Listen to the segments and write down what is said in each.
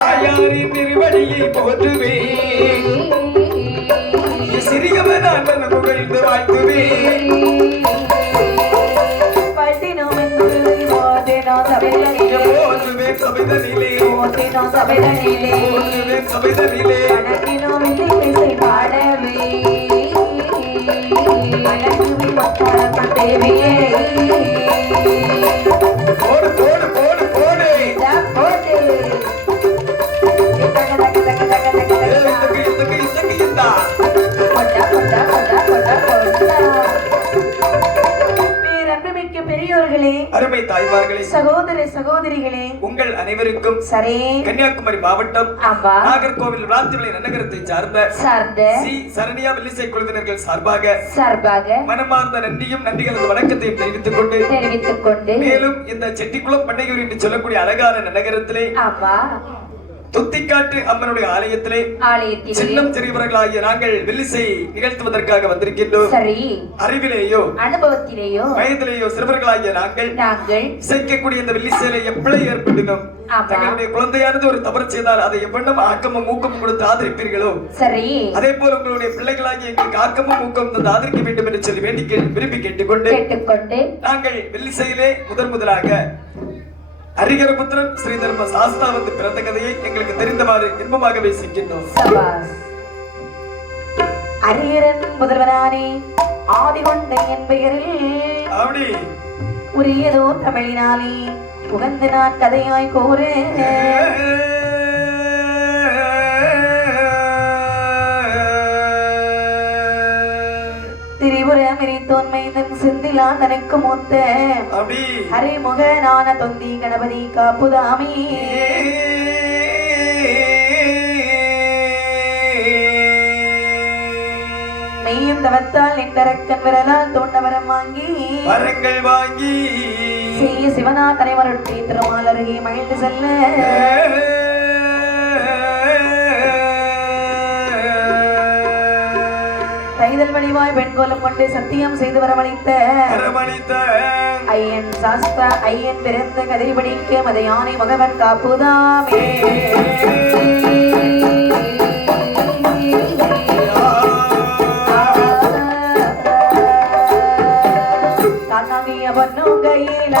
தாயாரின் திருவடியை போற்றுவேன், சிறியவன் அண்ணன் புகழ்ந்து வாழ்த்துவேன். போற்றுவேன் சபைதனிலே, போற்றுவேன் சபைதனிலே, போடு போடு போடு போடு பெரியோர்களே, அருமை தாய்மார்களே, சகோதர சகோதரிகளே, உங்கள் அனைவருக்கும் சரே கன்னியாகுமரி மாவட்டம் ஆமா நாகர்கோவில் விளாத்திவிளை நகரத்தை சார்ந்த சி சரணியா வில்லிசை குழுவினர்கள் சார்பாக மனமார்ந்த நன்றியும் நன்றிகளது வணக்கத்தையும் தெரிவித்துக் கொண்டு மேலும் இந்த செட்டிக்குளம் பண்ணையூர் என்று சொல்லக்கூடிய அழகான நகரத்திலே ஆமா துத்திக்காட்டு அம்மனுடைய ஆலயத்திலே சின்னம் சிறியவர்களாகிய நாங்கள் வில்லிசை நிகழ்த்துவதற்காக வந்திருக்கின்றோம். சரி, அறிவிலேயோ அனுபவத்திலேயோ வயதிலேயோ சிறுவர்களாகிய நாங்கள் இசைக்கக்கூடிய இந்த வில்லிசையில எப்படி ஏற்பட்டினோம், தங்களுடைய குழந்தையானது ஒரு தவறு செய்தால் அதை எவ்வளவு ஆக்கமும் ஊக்கமும் கொடுத்து ஆதரிப்பீர்களோ, சரி அதே போல உங்களுடைய பிள்ளைகளாகிய எங்களுக்கு ஆக்கமும் ஊக்கம் தந்து ஆதரிக்க வேண்டும் என்று சொல்லி விரும்பி கேட்டுக்கொண்டு நாங்கள் வில்லிசையிலே முதலாக ஹரிகரபுத்திரன் ஸ்ரீதர்ம சாஸ்தா வந்து பிறந்த கதையை எங்களுக்கு தெரிந்தவாறு இன்பமாக பேசிக்கின்றோம். ஹரிகரன் முதல்வனானே ஆதிகொண்டை என் பெயரில் அப்படி உரியதோ தமிழினாலே புகந்து நான் கதையாய் கோரேன். திரிபுரமிரித்தோன்மைதன் சிந்திலா தனக்கு மூத்த ஹரிமுகனான தொந்தி கணபதி காப்புதாமி மெய்யும் தவத்தால் நின்றரக்கன் விரலால் தோண்டவரம் வாங்கி செய்ய சிவனா தலைவருட்டி திருமால் அருகே மகிழ்ந்து செல்ல தைதல் வடிவாய் பெண்கோலம் கொண்டு சத்தியம் செய்து வரவழைத்த ஐயன் சாஸ்தா ஐயன் பிறந்த கதை படிக்க மத யானை மகவன் காப்புதாமே தானாகிய பொன்னும் கையில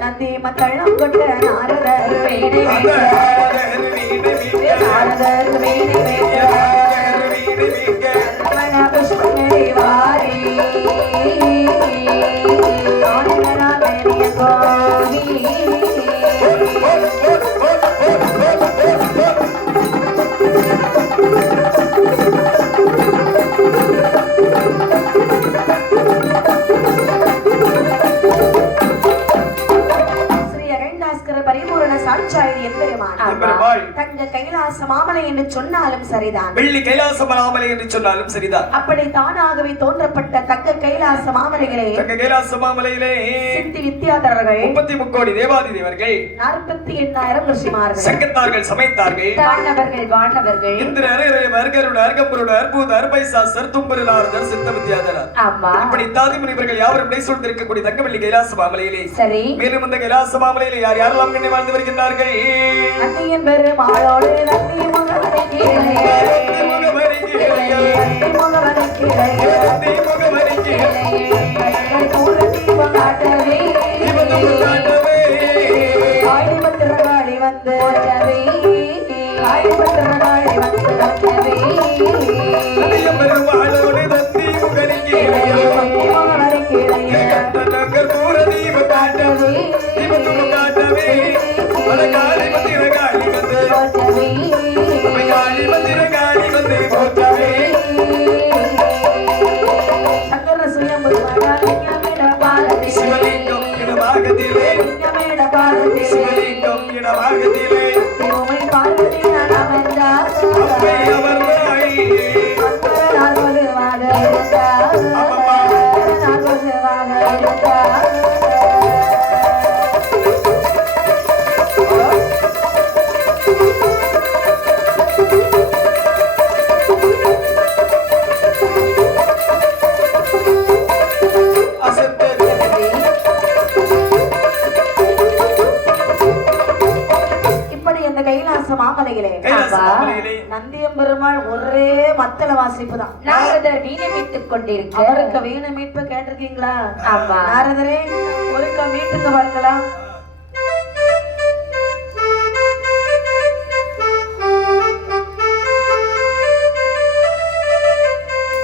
நந்தி மக்களும் கொண்ட நாரதர் கைலாசமாமலை என்று சொன்னாலும் சரிதான், வெள்ளி கைலாசமாமலை என்று சொன்னாலும் சரிதான். அப்படி தானாகவே தோன்றப்பட்ட தக்க கைலாசமாமலைகளே, தக்க கைலாசமாமலையிலே சித்தி வித்யாதரர்கள் 33 கோடி தேவாதி தேவர்கள் 48,000 ரிஷிமார்கள் சங்கத்தார்கள் சமைத்தார்கள் வானவர்கள் இந்திர அரையரை வர்கருட அர்கம்பருட அற்புத அர்பைசா சர்தும்பருளாரதர் சித்த வித்யாதரர் இப்படி தாதி முனிவர்கள் யாவரும் விடை சூழ்ந்திருக்கக்கூடிய தக்க வெள்ளி கைலாசமாமலையிலே சரி மேலும் இந்த கைலாசமாமலையிலே யார் யாரெல்லாம் கண்ணி வாழ்ந்து வருகின்றார்கள். அன்னியன் பெருமாளோடு நந்தி முகவரை மாமலையிலே நந்தியம்பெருமாள் ஒரே மத்தள வாசிப்பு தான். நாரதர் வீணை மீட்டுக் கொண்டிருக்க அவருக்கு வீணை மீட்பு கேட்டிருக்கீங்களா? நாரதரே ஒருக்கா மீட்டுக்கு பார்க்கலாம்.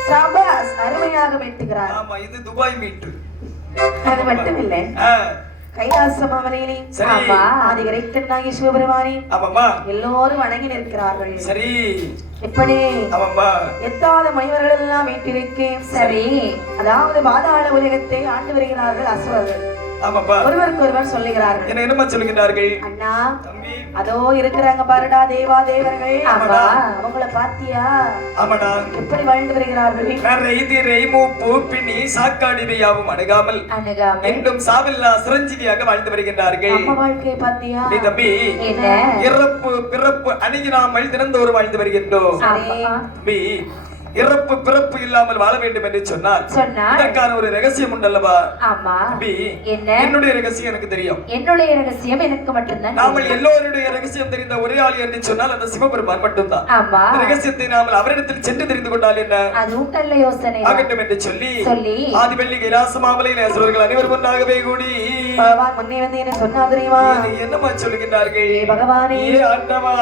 சபாஸ், அருமையாக மீட்டுகிறார். ஆமா, இது துபாய் மீட்டு. அது மட்டும் இல்லை, கைலாச மாமலையிலே ஆதிகரைத்தனாகி சிவபெருமானே எல்லோரும் வணங்கி நிற்கிறார்கள். சரி, எப்படி எத்தாத மனிதர்கள் எல்லாம் வீட்டிருக்கேன். சரி, அதாவது பாதாள உலகத்தை ஆண்டு வருகிறார்கள் அசுரர்கள். ஒருவருக்கு ஒருவர் சொல்லுகிறார்கள். என்ன என்னமா சொல்லுகிறார்கள்? அண்ணா, அதோ இருக்கிறாங்க பாருடா தேவா தேவர்கள், அவங்கள பாத்தியா? ஆமாடா. எப்படி வாழ்ந்து வருகிறார்கள்? சாக்காடிவையாவும் அணுகாமல் என்றும் சாவில்லா சிரஞ்சீவியாக வாழ்ந்து வருகின்றார்கள். நம்ம வாழ்க்கையை பாத்தியா? தம்பி, இறப்பு பிறப்பு அணுகினாமல் தினந்தோறும் வாழ்ந்து வருகின்றோம். தம்பி, இறப்பு பிறப்பு இல்லாமல் வாழ வேண்டும் என்று சொன்னால் இதற்கான ஒரு ரகசியம் உண்டல்லவா? என்னுடைய ரகசியம் எனக்கு தெரியும். என்னுடைய ரகசியம் எனக்கு மட்டும்தான். நாமல் எல்லோருடைய ரகசியம் தெரிந்த ஒரே ஆள் என்று சொன்னால் அந்த சிவபெருமான் மட்டும்தான். ரகசியத்தை நாமல் அவரிடத்தில் சென்று தெரிந்து கொண்டால் என்ன? அதுவும் நல்ல யோசனை ஆகட்டும் என்று சொல்லி ஆதிவள்ளி கைலாச மாமலையில் அசுரர்கள் அனைவரும் ஒன்றாகவே கூடி முன்னே வந்து என்ன சொன்னா தெரியுமா? என்னமா சொல்லுகின்றார்கள்? பகவானே ஆண்டவா,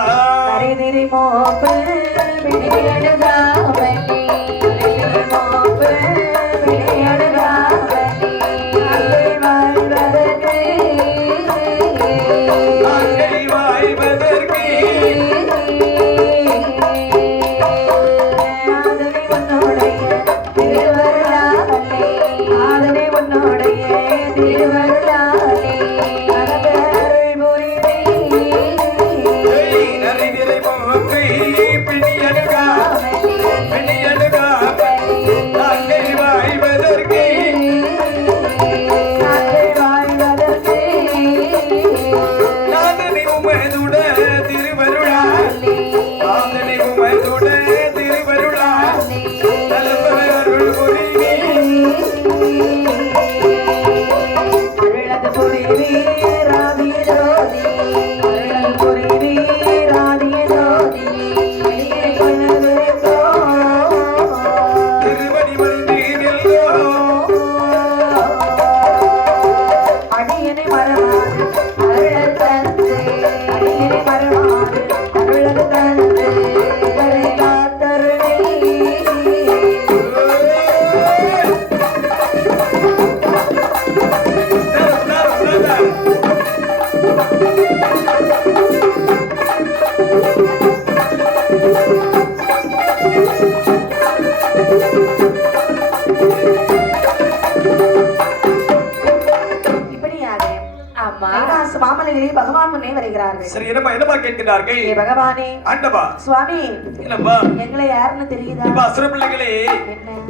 பகவான் முன்னே வருகிறார்கள். சரி, என்னமா கேட்கிறார்கள்? பகவானே ஆண்டவா, சுவாமி, என்னப்பா எங்களை யாருன்னு தெரியுதா? இப்ப அசுர பிள்ளைகளே,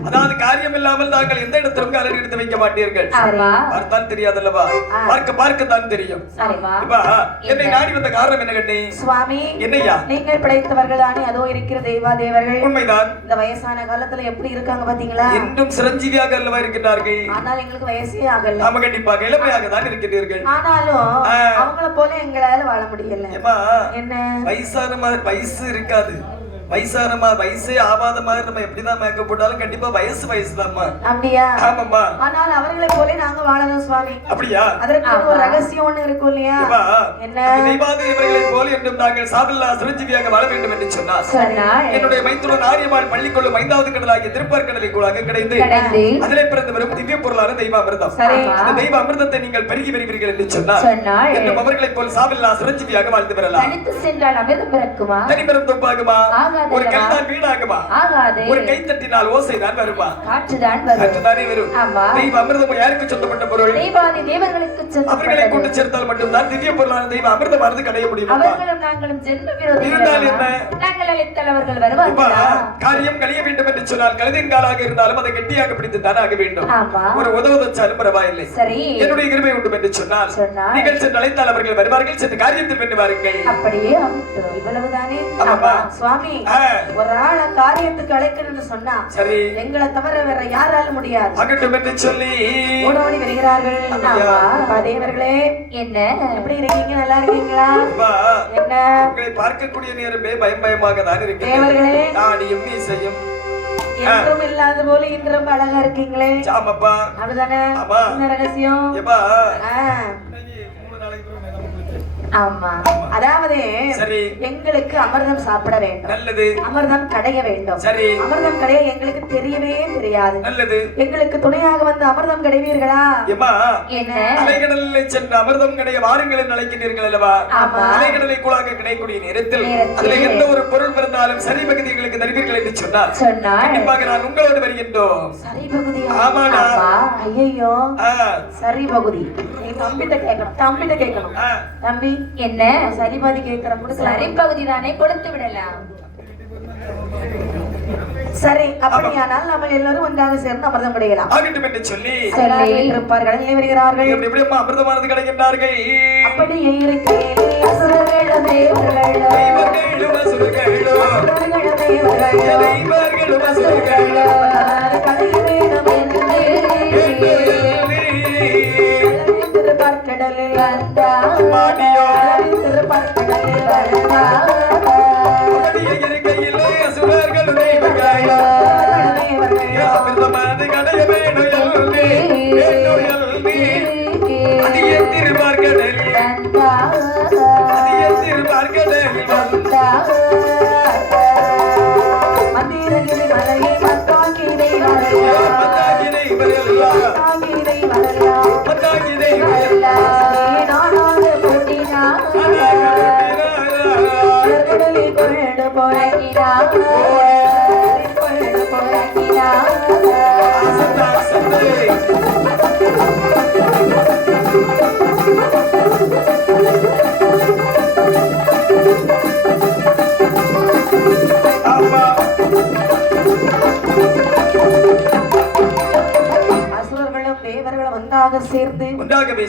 அதாவது காரியம் இல்லாமல் தாங்கள் எந்த இடத்திலும் காலை எடுத்து வைக்க மாட்டீர்கள். பார்த்தான் தெரியாதல்லவா? பார்க்கத்தான் தெரியும். இப்ப என்னை நாடி வந்த காரணம் என்ன கண்ணே? சுவாமி, என்னையா? நீங்கள் படைத்தவர்கள் தானே அதோ இருக்கிற தெய்வா தேவர்கள். உண்மைதான். இந்த வயசான காலத்துல எப்படி இருக்காங்க பாத்தீங்களா? இன்னும் சிரஞ்சீவியாக அல்லவா இருக்கிறார்கள். ஆனால் எங்களுக்கு வயசே ஆகல. ஆமா, கண்டிப்பாக இளமையாக தான் இருக்கிறீர்கள். ஆனாலும் அவங்கள போல எங்களால வாழ முடியல. என்ன வயசான மாதிரி வயசு இருக்காது. வயசான மாதிரி வயசே ஆகாத மாதிரி நம்ம எப்படிதான் மேக்கப் போட்டாலும் கண்டிப்பா வயசு தான்மா. அப்படியா? ஆமாம்மா. ஆனால் அவர்களை போல நாங்க வாழணும் சுவாமி. அப்படியா? அதற்கு ஒரு ரகசியம் ஒண்ணு இருக்கும் இல்லையா? என்ன? தெய்வாதேவர்களை போல என்றும் நாங்கள் சாபில்லா சிரஞ்சீவியாக வாழ வேண்டும் என்று சொன்னார். என்னுடைய மைத்துடன் ஆரியமாள் பள்ளிக்கொள்ளும் 5வது கடலாகிய திருப்பார்கடலை கூடாக கிடைந்து அதிலே பிறந்து வரும் திவ்ய பொருளான தெய்வ அமிர்தம். அந்த தெய்வ அமிர்தத்தை நீங்கள் பெருகி வருவீர்கள் என்று சொன்னார். என்னும் அவர்களை போல் சாபில்லா சிரஞ்சீவியாக வாழ்ந்து வரலாம். தனித்து சென்றால் அமிர்தம் பிறக்குமா? தனிப்பெரும் தொப்பாகுமா? ஒரு கல்தான் வீணாகுமா? ஒரு கை தட்டினால் ஓசைதான் வருமா? காற்றுதானே வரும். தெய்வ அமிர்தம் யாருக்கு சொந்தப்பட்ட பொருள்? தெய்வாதி தேவர்களுக்கு சொந்தப்பட்ட. அவர்களை கொண்டு சேர்த்தால் மட்டும்தான் திவ்ய பொருளான தெய்வ அமிர்தமானது கடைய முடியும். அவர்களும் நாங்களும் ஜென்ம விரோதிகள். இருந்தால் என்ன? நாங்கள் அழைத்தால் அவர்கள் வருவார்களா? காரியம் கழிய வேண்டும் என்று சொன்னால் கழுதின் காலாக இருந்தாலும் அதை கெட்டியாக பிடித்து தான் ஆக வேண்டும். ஒரு உதவுதச்சாலும் பரவாயில்லை. என்னுடைய கிருபை உண்டு என்று சொன்னால் நீங்கள் சென்று அழைத்தால் அவர்கள் வருவார்கள். சென்று காரியத்தில் வென்று வாருங்கள். அப்படியே இவ்வளவுதானே சுவாமி. ஒரு ஆளை காரியத்துக்கு அழைக்கணும்னு சொன்னா சரி எங்களை தவிர வேற யாராலும் முடியாது அகட்டும் என்று சொல்லி ஓடோடி வருகிறார்கள் தேவர்களே என்ன எப்படி இருக்கீங்க நல்லா இருக்கீங்களா என்ன உங்களை பார்க்கக்கூடிய நேரமே பயமாக தான் இருக்கு தேவர்களே தாடியும் மீசையும் என்றும் இல்லாத போல இன்று ரொம்ப அழகா இருக்கீங்களே ஆமாப்பா அப்படிதானே என்ன ரகசியம் ஏப்பா ஆமா அதாவது சரி எங்களுக்கு அமிர்தம் சாப்பிட வேண்டும் நல்லது அமிர்தம் கடைய வேண்டும் சரி அமிர்தம் கடைய எங்களுக்கு தெரியவே தெரியாது நல்லது எங்களுக்கு துணையாக வந்து அமிர்தம் கிடைவீர்களா ஏமா என்ன அலைகடலில் சென்று அமிர்தம் கிடைய வாருங்கள் என்று அழைக்கிறீர்கள் அல்லவா அலைகடலை கூடாக கிடைக்கூடிய நேரத்தில் அதுல எந்த ஒரு பொருள் பிறந்தாலும் சரி பகுதி எங்களுக்கு தருவீர்கள் என்று சொன்னார் கண்டிப்பாக நான் உங்களோடு வருகின்றோம் சரி பகுதி ஆமாடா ஐயோ சரி பகுதி நீ தம்பிட்ட கேட்கணும் தம்பி என்ன சரி பகுதி கேட்கற சரி பகுதி தானே கொடுத்து விடலாம் சரி அப்படியானால் நம்ம எல்லாரும் ஒன்றாக சேர்ந்து அமிர்தம் கிடைக்கலாம் ஆகட்டும் என்று சொல்லி இருப்பார்கள் வருகிறார்கள் எப்படி அமிர்தமானது கிடைக்கின்றார்கள் அப்படியே இருக்கிறேன் திருப்பார்கடலில் இருக்கையிலே அசுரர்கள் அமிர்தமானது கடைய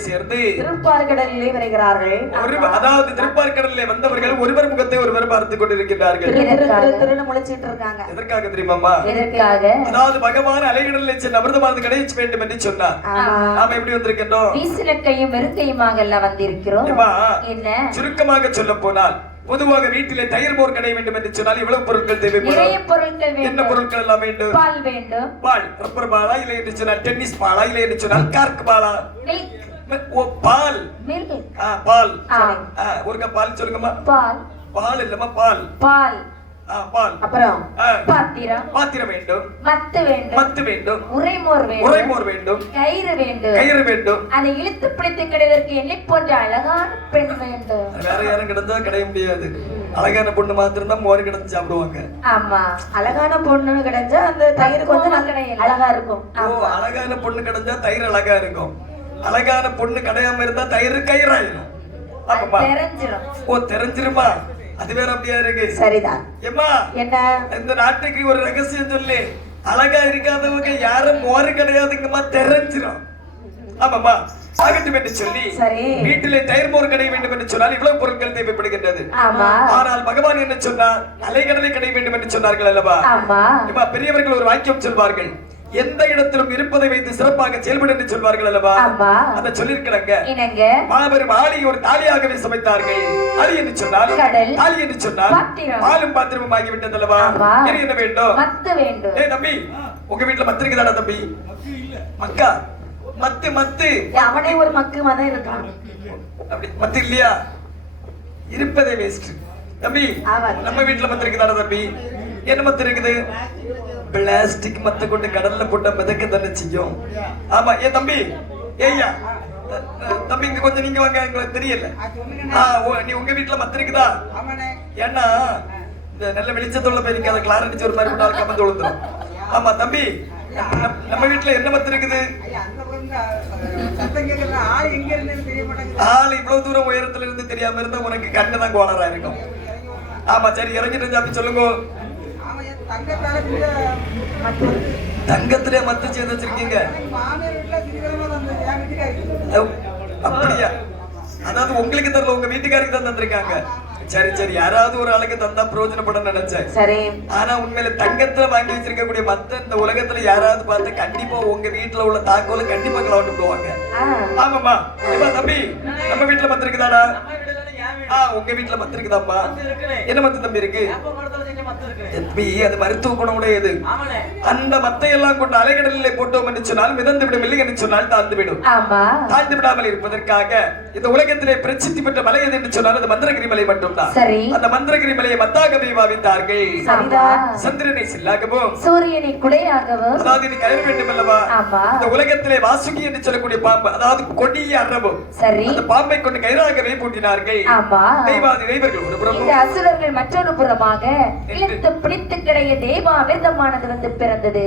சேர்ந்து திருப்பார்கடலிலே வருகிறார்கள். அதாவது திருப்பார்கடலிலே வந்தவர்கள் ஒருவர் முகத்தை ஒருவர் பார்த்துக் கொண்டிருக்கிறார்கள். திருன்னு முழிச்சிட்டு இருக்காங்க. எதற்காக தெரியுமாமா? அதாவது பகவான் அலைகடலில் சென்று அமிர்தமானது கிடைக்க வேண்டும் என்று சொன்னார். நாம எப்படி வந்திருக்கின்றோம்? வீசிலக்கையும் வெறுக்கையுமாக எல்லாம் வந்திருக்கிறோம். என்ன சுருக்கமாக சொல்ல போனால் பொதுவாக வீட்டிலே தயிர் மோர் கடை வேண்டும் என்று சொன்னால் இவ்வளவு பொருட்கள் தேவைப்படும். நிறைய பொருட்கள் வேண்டும். என்ன பொருட்கள் எல்லாம் வேண்டும்? பால் வேண்டும். பால் ரப்பர் பாலா இல்லை என்று சொன்னால் டென்னிஸ் பாலா இல்லை என்று சொன்னால் கார்க் பாலா? ஓ பால். பால். ஒரு கப் பால் சொல்லுங்கம்மா. பால். பால் இல்லம்மா பால். பால். பால். அப்புறம் பாத்திரம். பாத்திரம் வேண்டும். மத்து வேண்டும். மத்து வேண்டும். உரைமோர் வேண்டும். உரைமோர் வேண்டும். கயிறு வேண்டும். கயிறு வேண்டும். அதை இழுத்து பிடித்து கிடைவதற்கு என்னை போன்ற அழகான பெண் வேண்டும். வேற யாரும் கிடைச்சா கிடைக்க முடியாது. அழகான பொண்ணு மாத்திரம் தான் மோர் கிடைச்சு சாப்பிடுவாங்க. ஆமா, அழகான பொண்ணு கிடைச்சா அந்த தயிர் கொஞ்சம் அழகா இருக்கும். ஓ, அழகான பொண்ணு கிடைச்சா தயிர் அழகா இருக்கும். அழகான பொண்ணு கிடையாம இருந்தா தயிர் கயிறாயிரும். தெரிஞ்சிரும். ஓ, தெரிஞ்சிருமா? அது வேற அப்படியா இருக்கு. சரிதான். ஏம்மா, என்ன இந்த நாட்டுக்கு ஒரு ரகசியம் சொல்லி, அழகா இருக்காதவங்க யாரும் மோரு கிடையாதுங்கம்மா, தெரிஞ்சிரும். ஆமாம்மா, ஆகட்டும் என்று சொல்லி வீட்டிலே தயிர் மோர் கிடைக்க வேண்டும் என்று சொன்னால் இவ்வளவு பொருட்கள் தேவைப்படுகின்றது. ஆனால் பகவான் என்ன சொன்னார்? அலைகடலை கிடைக்க வேண்டும் என்று சொன்னார்கள் அல்லவா? பெரியவர்கள் ஒரு வாக்கியம் சொல்வார்கள், எந்த இடத்திலும் இருப்பதை வைத்து சிறப்பாக செயல்படும் என்று சொல்வார்கள் அல்லவா? அத சொல்லிருக்கிறாங்க. மாபெரும் ஆளி ஒரு தாலியாகவே சமைத்தார்கள். ஆளி என்று சொன்னால் தாலி என்று சொன்னால் பாலும் பாத்திரமும் ஆகிவிட்டது அல்லவா? என்ன வேண்டும்? மத்து வேண்டும். ஏய் தம்பி, உங்க வீட்டுல மத்து இருக்குதாடா தம்பி? மக்கா மத்து மத்து அவனே ஒரு மக்கு மதம் இருக்கான். அப்படி மத்து இல்லையா? இருப்பதே வேஸ்ட் தம்பி. நம்ம வீட்டுல மத்து இருக்குதாடா தம்பி? என்ன மத்து இருக்குது? பிளாஸ்டிக் மத்த கொண்டு கடல்ல போட்ட மிதக்க தானே செய்யும். ஆமா. ஏன் தம்பி, ஏய்யா தம்பி, இங்க கொஞ்சம் நீங்க வாங்க, எங்களுக்கு தெரியல. நீ உங்க வீட்டுல மத்த இருக்குதா? ஏன்னா இந்த நல்ல வெளிச்சத்தோட போய் நிக்காத, கிளாரடிச்சு ஒரு மாதிரி போட்டாலும் கமந்து விழுந்துரும். ஆமா தம்பி, நம்ம வீட்டுல என்ன மத்த இருக்குது? ஆள் இவ்வளவு தூரம் உயரத்துல இருந்து தெரியாம இருந்தா உனக்கு கண்ணுதான் கோளாறா இருக்கும். ஆமா சரி, இறங்கிட்டு அப்படி சொல்லுங்க. தங்கத்திலே மத்து செய்து வச்சிருக்கீங்க? அப்படியா? அதாவது உங்களுக்கு தரல, உங்க வீட்டுக்காரருக்கு தான் தந்திருக்காங்க. சரி சரி, யாராவது ஒரு ஆளுக்கு தந்தா பிரயோஜனப்படும் நினைச்சேன். சரி, ஆனா உண்மையில தங்கத்துல வாங்கி வச்சிருக்கக்கூடிய மத்த இந்த உலகத்துல யாராவது பார்த்து கண்டிப்பா உங்க வீட்டுல உள்ள தாக்கோல கண்டிப்பா கலவட்டு போவாங்க. ஆமாமா. இப்ப தம்பி, நம்ம வீட்டுல மத்த இருக்குதாடா? உங்க வீட்டுல மத்த இருக்குதாப்பா? என்ன மத்த தம்பி இருக்கு? தம்பி, அது மருத்துவ குணம் உடையது. அந்த மத்தை எல்லாம் கொண்டு அலைகடலிலே போட்டோம் என்று சொன்னால் மிதந்து விடும், இல்லை என்று சொன்னால் தாழ்ந்து விடும். தாழ்ந்து விடாமல் இருப்பதற்காக இந்த உலகத்திலே பிரசித்தி பெற்ற மலை எது என்று சொன்னால் அது மந்திரகிரி மலை மட்டும்தான். அந்த மந்திரகிரி மலையை மத்தாகவே பாவித்தார்கள். சந்திரனை சில்லாகவும் சூரியனை குடையாகவும், அதாவது நீ கயிறு வேண்டும் அல்லவா? இந்த உலகத்திலே வாசுகி என்று சொல்லக்கூடிய பாம்பு, அதாவது கொடிய அரபு, அந்த பாம்பை கொண்டு கயிறாகவே பூட்டினார்கள். தெய்வாதி தெய்வர்கள் ஒரு புறம், இந்த அசுரர்கள் மற்றொரு புறமாக இழுத்து பிடித்து கிடைய தேவாமிர்தமானது வந்து பிறந்தது.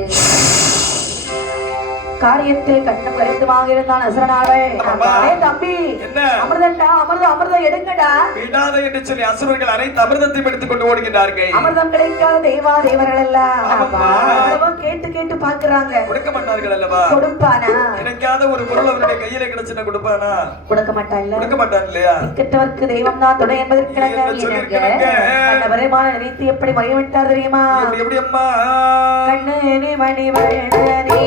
காரியத்தில் கண்ணும் கருத்துமாக இருந்தான் அசுரனாவே. தம்பி, அமிர்தண்டா, அமிர்தம் எடுங்கடா விடாத என்று சொல்லி அசுரர்கள் அனைத்து அமிர்தத்தையும் எடுத்துக் கொண்டு ஓடுகிறார்கள். அமிர்தம் கிடைக்காத தேவர்கள் எல்லாம் கேட்டு கேட்டு பாக்குறாங்க. கொடுக்க மாட்டார்கள் அல்லவா? கொடுப்பானா? கிடைக்காத ஒரு பொருள் அவருடைய கையில கிடைச்சுன்னா கொடுப்பானா? கொடுக்க மாட்டான். கொடுக்க மாட்டான் இல்லையா? கெட்டவருக்கு தெய்வம் தான் துணை என்பதற்கு வருமான நினைத்து எப்படி மகிழ்விட்டார் தெரியுமா? எப்படி அம்மா? கண்ணே மணி வழனே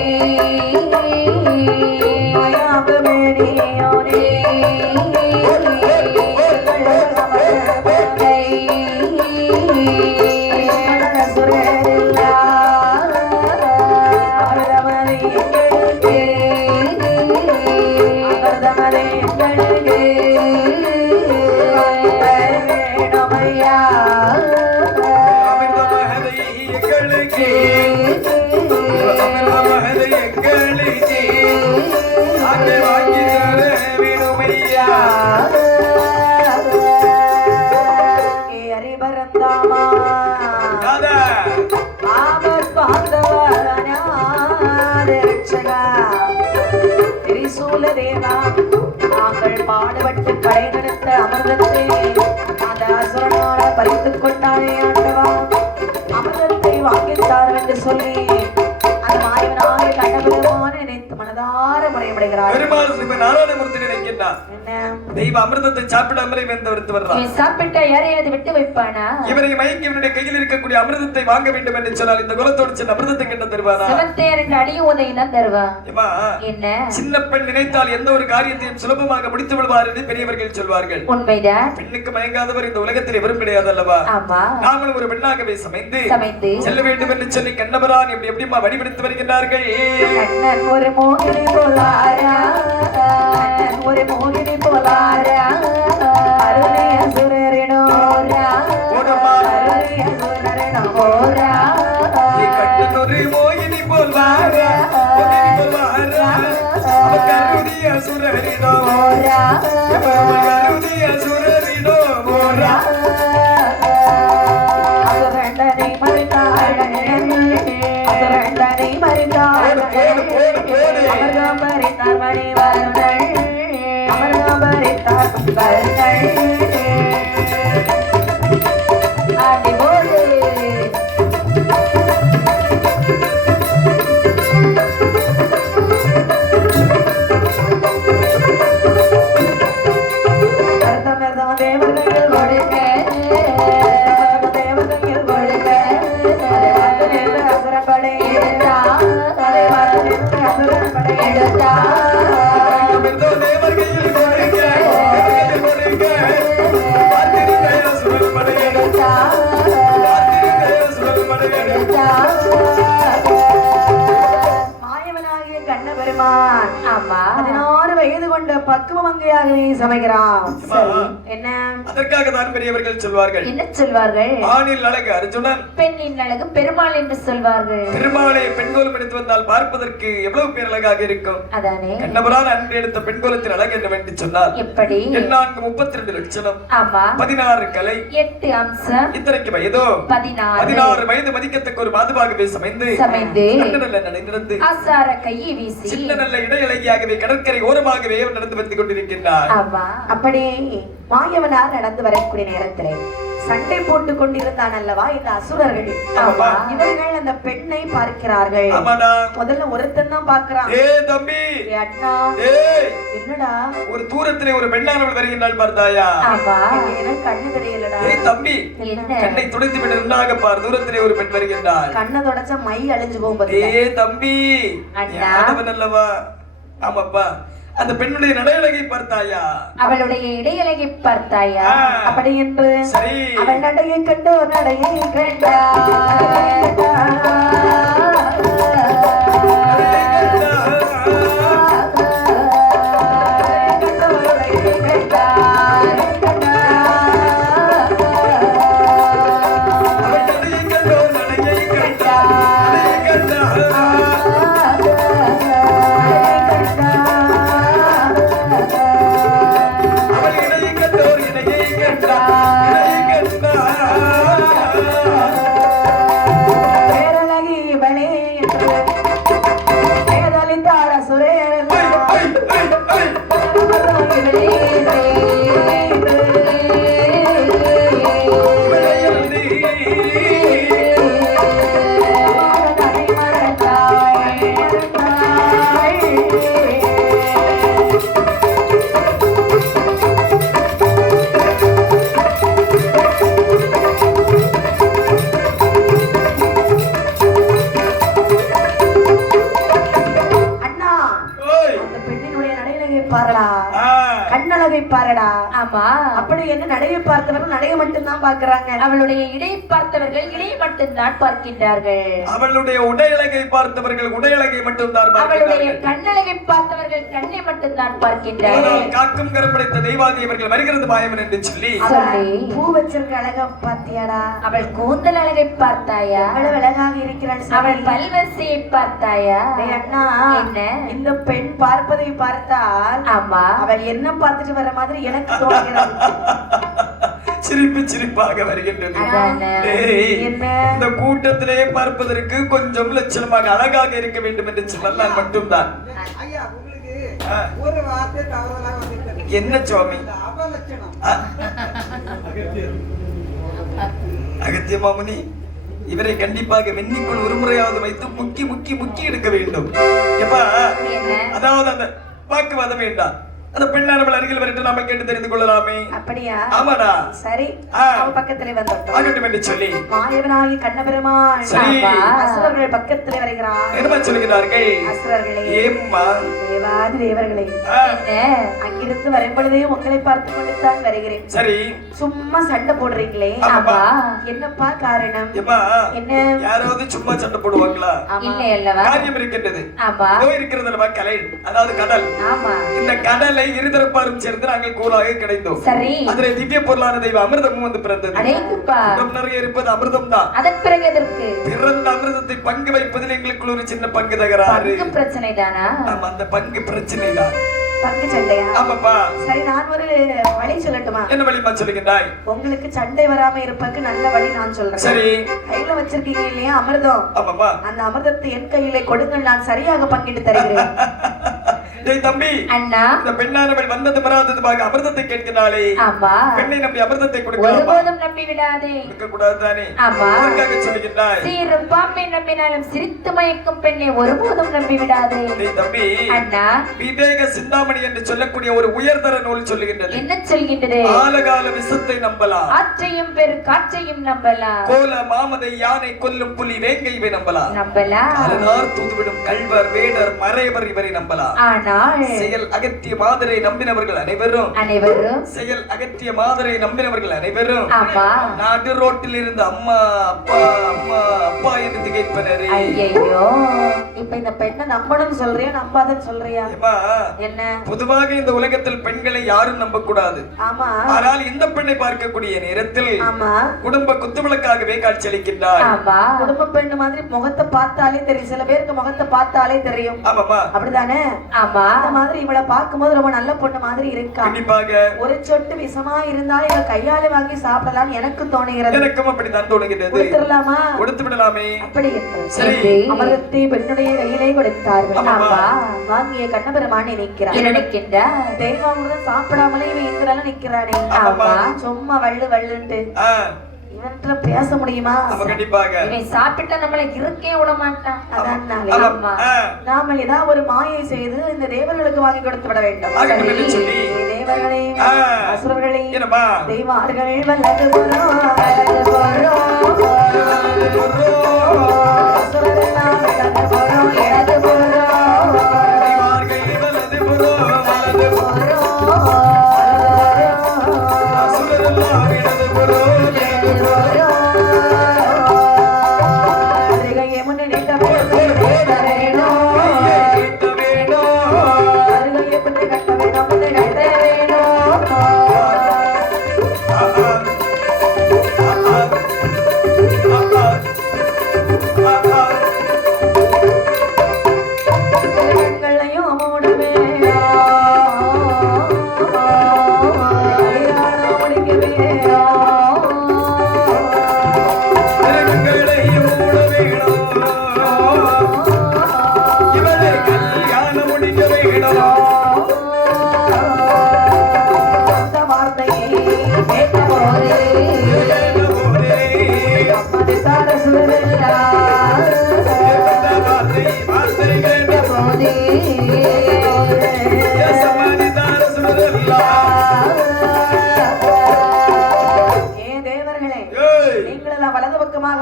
பாடுபட்டு கடைநடத்த அமிர்தத்தை அந்த அசுரனால பறித்துக் கொண்டானே ஆண்டவா, அமிர்தத்தை வாங்கித்தார் என்று சொல்லி அந்த மாயவனாக கண்டபெருமான நினைத்து மனதார முறையப்படுகிறார். நாராயணமூர்த்தி நினைக்கின்றார், தெய்வ அமிர்தத்தை சாப்பிடாமலே வெந்தவர்த்து வர்றார். சாப்பிட்டா யாரையாவது விட்டு வைப்பானா? இவரை மயக்கி இவருடைய கையில் இருக்கக்கூடிய அமிர்தத்தை வாங்க வேண்டும் என்று சொன்னால் இந்த குலத்தோடு சின்ன அமிர்தத்தை கிட்ட தருவாரா? சிவத்தேரன் அடியும் உதையினம் தருவா. என்ன சின்ன பெண் நினைத்தால் எந்த ஒரு காரியத்தையும் சுலபமாக முடித்து விடுவார் என்று பெரியவர்கள் சொல்வார்கள். உண்மைதான். பெண்ணுக்கு மயங்காதவர் இந்த உலகத்தில் எவரும் கிடையாது அல்லவா? நாமளும் ஒரு பெண்ணாகவே சமைந்து செல்ல வேண்டும் என்று சொல்லி கண்ணபரான் எப்படி எப்படிமா வடிவெடுத்து வருகின்றார்கள். ஒரு மோகினி போலாரா, ஒரு மோகினி போலாரா, அருளே அசுரரினோரா, அருளே அசுரரினோரா, கண்ணனொரு மோகினி போலாரா, கருதி அசுரரினோரா, கருதி அசுரரினோரா, அசுரண்டனை மறித்தாளே, அசுரண்டனை மறித்தாளே, அமிர்தம் பறித்தார் மணி வருணை, அமிர்தம் பறித்தார் வருணை, ஆடி போடு தேவர்கள் கொடுக்க, தேவர்கள் கொடுக்க, அசுரப்படை எடுத்தா, அசுரப்படை எடுத்தா, மாயவனாகிய கண்ணபெருமான் 16 வயது கொண்ட பக்குவ மங்கையாக நீ சமைக்கிறான். என்ன அதற்காக தான் பெரியவர்கள் சொல்வார்கள். என்ன சொல்வார்கள்? ஆணில் அழகு அர்ஜுனன், பெண்ணின் அழகு பெருமாள் என்று சொல்வார்கள். பெருமாளை பெண்கோலம் எடுத்து வந்தால் பார்ப்பதற்கு எவ்வளவு பேர் அழகாக இருக்கும். அதானே கண்ணபுரான் அன்று எடுத்த பெண்கோலத்தின் அழகு என்னவென்று சொன்னால் எப்படி? 32 லட்சணம், 16 கலை, 8 அம்சம், இத்தனைக்கு வயதோ 16 வயது மதிக்கத்தக்க ஒரு மாதுபாகவே சமைந்து நல்ல நடந்து ஆசார கையை வீசி சின்ன நல்ல இடையழகியாகவே கடற்கரை ஓரமாக வேகமாகவே நடந்து வந்து கொண்டிருக்கின்றார். ஆமா. அப்படி மாயவனார் நடந்து வரக்கூடிய நேரத்திலே சண்டை போட்டு கொண்டிருந்தான் அல்லவா இந்த அசுரர்கள். ஆமா. இவர்கள் அந்த பெண்ணை பார்க்கிறார்கள். ஆமாடா. முதல்ல ஒருத்தன் தான் பார்க்கிறான். ஏய் தம்பி, ஏய் அண்ணா, ஏய் என்னடா ஒரு தூரத்திலே ஒரு பெண்ணானவள் வருகின்றாள் பார்த்தாயா? ஆமா. எனக்கு கண்ணு தெரியலடா. ஏய் தம்பி, என்ன? கண்ணை துடைத்து விட்டு நின்னாக பார், தூரத்திலே ஒரு பெண் வருகின்றாள். கண்ணை தொடச்சா மை அழிஞ்சு போகும் பாத்தீங்களா? ஏய் தம்பி, அண்ணா. யானவன் அல்லவா? ஆமாப்பா. அந்த பெண்ணுடைய நடையழகை பார்த்தாயா? அவளுடைய இடையழகை பார்த்தாயா? அப்படி என்று சரி. அவள் நடையை கண்டோ நடையை கண்டா பாருடா. ஆமா. அப்படி என்ன நடையை பார்த்தவர்கள் நடையை மட்டும்தான் பார்க்கறாங்க. அவளுடைய இடை பார்த்தவர்கள் இடை மட்டும்தான் பார்க்கின்றார்கள். அவளுடைய உடையழகை பார்த்தவர்கள் உடையழகை மட்டும்தான் பார்க்கிறார்கள். அவளுடைய கண்ணழகை பார்த்தவர்கள் கண்ணை மட்டும்தான் பார்க்கின்றார்கள். காக்கும் கரப்படைத்த தெய்வாதி இவர்கள் வருகிறது மாயவன் என்று சொல்லி பூ வச்சிருக்க அழகா பாத்தியாடா? அவள் கூந்தல் அழகை பார்த்தாயா? அவ்வளவு அழகாக இருக்கிறாள். அவள் பல்வரிசையை பார்த்தாயா? அண்ணா, என்ன இந்த பெண் பார்ப்பதை பார்த்தால் ஆமா அவள் என்ன பார்த்துட்டு வர மாதிரி எனக்கு தோன்றுகிறது. சிரிப்பு சிரிப்பாக வருகின்றது. இந்த கூட்டத்திலே பார்ப்பதற்கு கொஞ்சம் லட்சணமாக அழகாக இருக்க வேண்டும் என்று சொன்னால் மட்டும்தான். என்ன சுவாமி? அகத்திய மாமுனி, இவரை கண்டிப்பாக வெண்ணிக்குள் ஒரு முறையாவது வைத்து முக்கி முக்கி முக்கி எடுக்க வேண்டும். அதாவது அந்த வாக்குவாதம் வேண்டாம். அந்த பெண்ணானவள் அருகில் வரட்டு நாம கேட்டு தெரிந்து கொள்ளலாமே. அப்படியா? ஆமாடா. சரி, அவ பக்கத்திலே வந்தோம். ஆகட்டும் என்று சொல்லி மாயவனாகி கண்ணபெருமான் அசுரர்கள் பக்கத்திலே வருகிறார். என்ன சொல்லுகிறார்கள்? அசுரர்களே, ஏம்மா தேவாதி தேவர்களே, அங்கிருந்து வரும் பொழுதே உங்களை பார்த்து கொண்டுதான் வருகிறேன். சரி, சும்மா சண்டை போடுறீங்களே, என்னப்பா காரணம்? என்ன யாராவது சும்மா சண்டை போடுவாங்களா? இல்லை அல்லவா? காரியம் இருக்கின்றது. ஆமா, இருக்கிறது அல்லவா கலை, அதாவது கடல். ஆமா, இந்த கடலை இருதரப்பாரும் சேர்ந்து நாங்கள் கூலாக கிடைத்தோம். சரி, அதிலே திவ்ய பொருளான தெய்வம் அமிர்தமும் வந்து பிறந்தது. அடேங்கப்பா, நிறைய இருப்பது அமிர்தம் தான். அதன் பிறகு எதற்கு பிறந்த அமிர்தத்தை பங்கு வைப்பதில் எங்களுக்குள்ள ஒரு சின்ன பங்கு தகராறு. பிரச்சனை தானா? அந்த பங்கு பிரச்சனை தான். பங்கு சண்டையா? ஆமாப்பா. சரி, நான் ஒரு வழி சொல்லட்டுமா? என்ன வழிமா சொல்லுகிறாய்? உங்களுக்கு சண்டை வராம இருப்பதுக்கு நல்ல வழி நான் சொல்றேன். சரி, கையில வச்சிருக்கீங்க இல்லையா அமிர்தம்? ஆமாப்பா. அந்த அமிர்தத்தை என் கையிலே கொடுங்கள், நான் சரியாக பங்கிட்டு தருகிறேன். டேய் தம்பி, அண்ணா, இந்த பெண்ணானவள் வந்தது வராததுமாக அமிர்தத்தை கேட்கிறாளே. ஆமா, பெண்ணை நம்பி அமிர்தத்தை கொடுக்கலாமா? ஒருபோதும் நம்பி விடாதே. கொடுக்க கூடாது தானே? ஆமா, அதற்காக சொல்லுகிறாய். சீரும் பாம்பை நம்பினாலும் சிரித்து மயக்கும் பெண்ணை ஒருபோதும் நம்பி விடாதே. டேய் தம்பி, அண்ணா, விவேக சிந்தாமணி என்று சொல்லக்கூடிய ஒரு உயர்தர நூல் சொல்லுகின்றது. என்ன சொல்கின்றது? ஆலகால விஷத்தை நம்பலாம், ஆற்றையும் பெரு காற்றையும் நம்பலாம், கோல மாமதை யானை கொல்லும் புலி வேங்கைவை நம்பலாம், நம்பலாம், தூதுவிடும் கல்வர் வேடர் மறைவர் இவரை நம்பலாம். ஆனால் செயல் அகத்திய மாதரை நம்பினவர்கள் அனைவரும் செயல் அகத்திய மாதரை நம்பினவர்கள் அனைவரும் நாடு ரோட்டில் இருந்து அம்மா அப்பா அம்மா அப்பா என்று திகைப்பனரே. ஐயோ, இப்ப இந்த பெண்ணை நம்பணும்னு சொல்றியா நம்பாதன்னு சொல்றியா? என்ன? பொதுவாக இந்த உலகத்தில் பெண்களை யாரும் நம்ப கூடாது. ஆமா, ஆனால் இந்த பெண்ணை பார்க்கக்கூடிய நேரத்தில் ஆமா குடும்ப குத்துவிளக்காகவே காட்சியளிக்கின்றார். குடும்ப பெண்ணு மாதிரி முகத்தை பார்த்தாலே தெரியும், சில பேருக்கு முகத்தை பார்த்தாலே தெரியும். ஆமாமா, அப்படிதானே? ஆமா, ஆமா. அந்த மாதிரி இவளை பார்க்கும்போது ரொம்ப நல்ல பொண்ணு மாதிரி இருக்கா. கண்டிப்பாக ஒரு சொட்டு விஷமா இருந்தாலும் இவ கையால வாங்கி சாப்பிடலாம் எனக்கு தோணுகிறது. எனக்கும் அப்படித்தான் தோணுகிறது. கொடுத்துடலாமா? கொடுத்து விடலாமே. அப்படி என்று சரி. அமிர்தத்தை பெண்ணுடைய கையிலே கொடுத்தார்கள். ஆமா. வாங்கிய கண்ணபெருமான் நினைக்கிறார். நினைக்கின்றார் தெய்வாமிர்தம் சாப்பிடாமலே இவன் இத்தனால நிக்கிறானே. ஆமா. சும்மா வள்ளு வள்ளுன்ட்டு இவன்கிட்ட பேச முடியுமா? கண்டிப்பாக இவன் சாப்பிட்டா நம்மள இருக்கே விட மாட்டான். அதனாலே ஆமா. நாம ஏதாவது ஒரு மாயை செய்து இந்த தேவர்களுக்கு வாங்கி கொடுத்து விட வேண்டும். தேவர்களே அசுரர்களே தெய்வார்கள் வல்லது போறோம் அசுரரெல்லாம் வல்லது போறோம் இடது போறோம்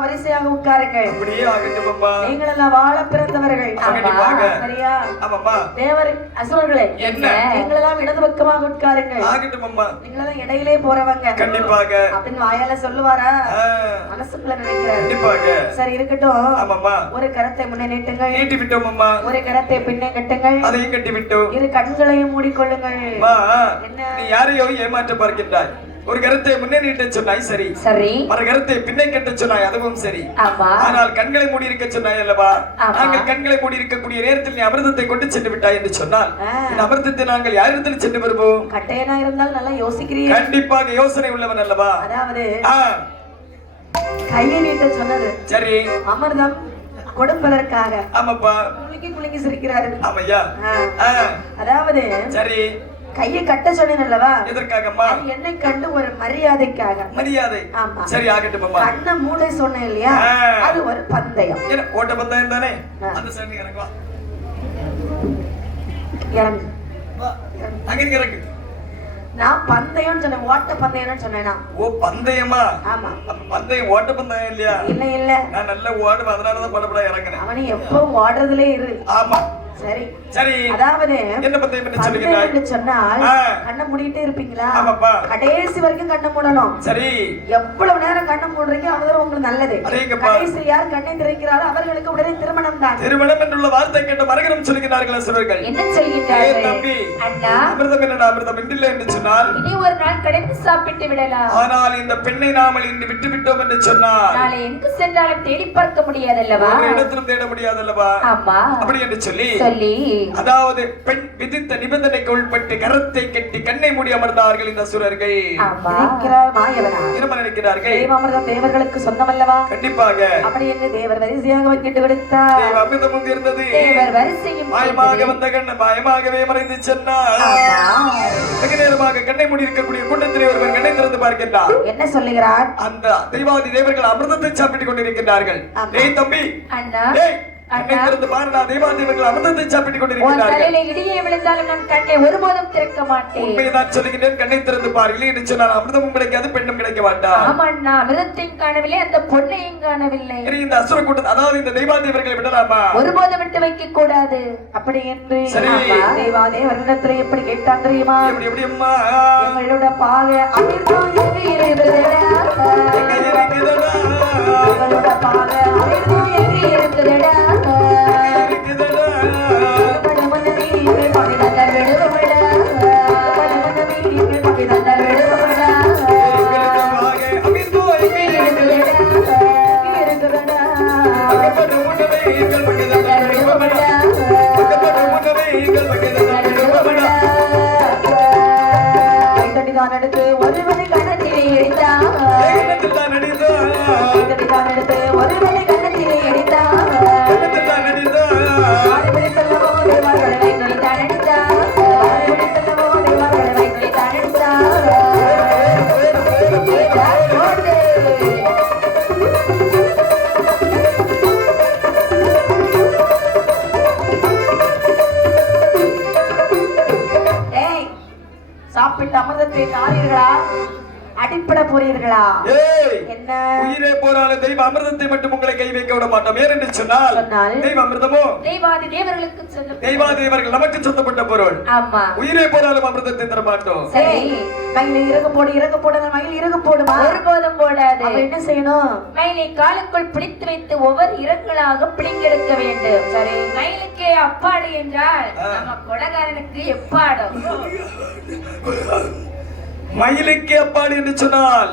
வரிசையாக உட்காருங்கள். நீங்கள் எல்லாம் வாழ பிறந்தவர்கள். சரியா? தேவர் அசுரர்களே நீங்கள் எல்லாம் இடது பக்கமாக உட்காருங்கள். நீங்கள் எல்லாம் இடையிலே போறவங்க அப்படின்னு வாயால சொல்லுவாரா? மனசுக்குள்ள நினைக்கிறாரு. சரி இருக்கட்டும். ஒரு கரத்தை முன்னே நீட்டுங்கள், ஒரு கரத்தை பின்னே கட்டுங்கள், இரு கண்களையும் மூடிக்கொள்ளுங்கள். என்ன யாரையோ ஏமாற்ற பார்க்கின்றாய்? ஒரு கருத்தை முன்னே நீட்ட சொன்னாய், சரி சரி. மறு கருத்தை பின்னே கட்ட சொன்னாய், அதுவும் சரி. ஆமா. ஆனால் கண்களை மூடி இருக்க சொன்னாய் அல்லவா? நாங்கள் கண்களை மூடி இருக்கக்கூடிய நேரத்தில் நீ அமிர்தத்தை கொண்டு சென்று விட்டாய் என்று சொன்னால் இந்த அமிர்தத்தை நாங்கள் யாரிடத்தில் சென்று வருவோம்? கட்டையனா இருந்தால் நல்லா யோசிக்கிறீங்க. கண்டிப்பாக யோசனை உள்ளவன் அல்லவா? அதாவது கையை நீட்ட சொன்னது சரி, அமிர்தம் கொடுப்பதற்காக. ஆமாப்பா. குலுக்கி குலுக்கி சிரிக்கிறாரு. ஆமையா. அதாவது சரி கையை கட்ட சொன்னேன் அல்லவா? எதற்காகம்மா? என்னை கண்டு ஒரு மரியாதைக்காக. மரியாதை. ஆமா. சரி ஆகட்டும் அம்மா. கண்ண மூடை சொன்னேன் இல்லையா? அது ஒரு பந்தயம். என்ன ஓட்ட பந்தயம் தானே? அந்த சைடு இறங்கு வா. இறங்கு. வா. அங்க இறங்கு. நான் பந்தயம் சொன்னேன், ஓட்ட பந்தயம்னு சொன்னேனா? ஓ பந்தயமா? ஆமா. பந்தயம் ஓட்ட பந்தயம் இல்லையா? இல்ல இல்ல. நான் நல்ல ஓடுவேன், அதனால தான் படபட இறங்குறேன். அவனி எப்பவும் ஓடுறதுலயே இரு. ஆமா. சரி சரி. அதாவது என்ன பந்தயம் என்ன சொல்லுகிறாய்? பந்தயம் சொன்னால் கண்ணை மூடிட்டே இருப்பீங்களா? ஆமாப்பா. கடைசி வரைக்கும் கண்ணை மூடணும். சரி. எவ்வளவு நேரம் கண்ணை மூடுறீங்க அவ்வளவு உங்களுக்கு நல்லது. கடைசி யார் கண்ணை திறக்கிறாரோ அவர்களுக்கு உடனே திருமணம் தான். திருமணம் என்றுள்ள வார்த்தை கேட்ட மரகரம் சொல்கிறார்கள் அசுரர்கள். என்ன சொல்கிறார்கள்? தம்பி அண்ணா அமிர்தம் என்னடா? அமிர்தம் இல்லை என்று சொன்னால் இனி ஒரு நாள் கடைந்து சாப்பிட்டு விடலாம். ஆனால் இந்த பெண்ணை நாமல் இன்று விட்டு விட்டோம் என்று சொன்னால் நாளை எங்கு சென்றாலும் தேடி பார்க்க முடியாதல்லவா? ஒரு இடத்திலும் தேட முடியாதல்லவா? ஆமா. அப்படி என்று சொல்லி அதாவது பெண் விதித்த நிபந்தனைக்கு உட்பட்டு கரத்தை கட்டி கண்ணை மூடி அமர்ந்தார்கள் இந்த அசுரர்கள். தேவர்களுக்கு சொந்தமல்லவா? கண்டிப்பாக. அப்படி என்று தேவர் வரிசையாக வைக்கிட்டு விடுத்தார். அமிர்தமும் இருந்தது. தேவர் வரிசையும் மாயமாக வந்த கண்ணன் மாயமாகவே மறைந்து சென்றார். வெகு நேரமாக கண்ணை மூடி இருக்கக்கூடிய கூட்டத்திலே ஒருவர் கண்ணை திறந்து பார்க்கின்றார். என்ன சொல்லுகிறார்? அந்த தெய்வாதி தேவர்கள் அமிர்தத்தை சாப்பிட்டுக் கொண்டிருக்கிறார்கள். ஏய் தம்பி, அண்ணா கண்ணை திறந்து பாருடா, தேவாதேவர்கள் அமிர்தத்தை சாப்பிட்டுக் கொண்டிருக்கிறார்கள். தலையில இடியே விழுந்தாலும் நான் கண்ணை ஒருபோதும் திறக்க மாட்டேன். உண்மைதான் சொல்லுகிறேன், கண்ணை திறந்து பார். இல்லை என்று சொன்னால் அமிர்தமும் கிடைக்காது, பெண்ணும் கிடைக்க மாட்டார். ஆமா அண்ணா, அமிர்தத்தையும் காணவில்லை, அந்த பொண்ணையும் காணவில்லை. இந்த அசுர கூட்டம், அதாவது இந்த தெய்வாதேவர்களை விடலாமா? ஒருபோதும் விட்டு வைக்க கூடாது. அப்படி என்று தெய்வாதேவர்களிடத்தில் எப்படி கேட்டான் தெரியுமா? எப்படி அம்மா? எங்களோட பாக அமிர்தம் எங்கே இருக்குதுடா? எங்களோட பாக அமிர்தம் எங்கே இருக்குதுடா? பக்கத்து ஆசைப்பட போறீர்களா? என்ன? உயிரே போராலும் தெய்வ அமிர்தத்தை மட்டும் உங்களை கை வைக்க விட மாட்டோம். ஏனென்று சொன்னால் தெய்வ அமிர்தமோ தெய்வாதி தேவர்களுக்கு சொந்தம். தெய்வாதேவர்கள் நமக்கு சொந்தப்பட்ட பொருள். ஆமா. உயிரே போராலும் அமிர்தத்தை தர மாட்டோம். சரி, மயிலை இறகு போடு மயில் இறகு போடுமா? ஒருபோதும் போடாது. அப்ப என்ன செய்யணும்? மயிலை காலுக்குள் பிடித்து வைத்து ஒவ்வொரு இறங்களாக பிடிங்கெடுக்க வேண்டும். சரி, மயிலுக்கே அப்பாடு என்றால் நம்ம கொடகாரனுக்கு எப்பாடும். மயிலுக்கு எப்பாடு என்று சொன்னால்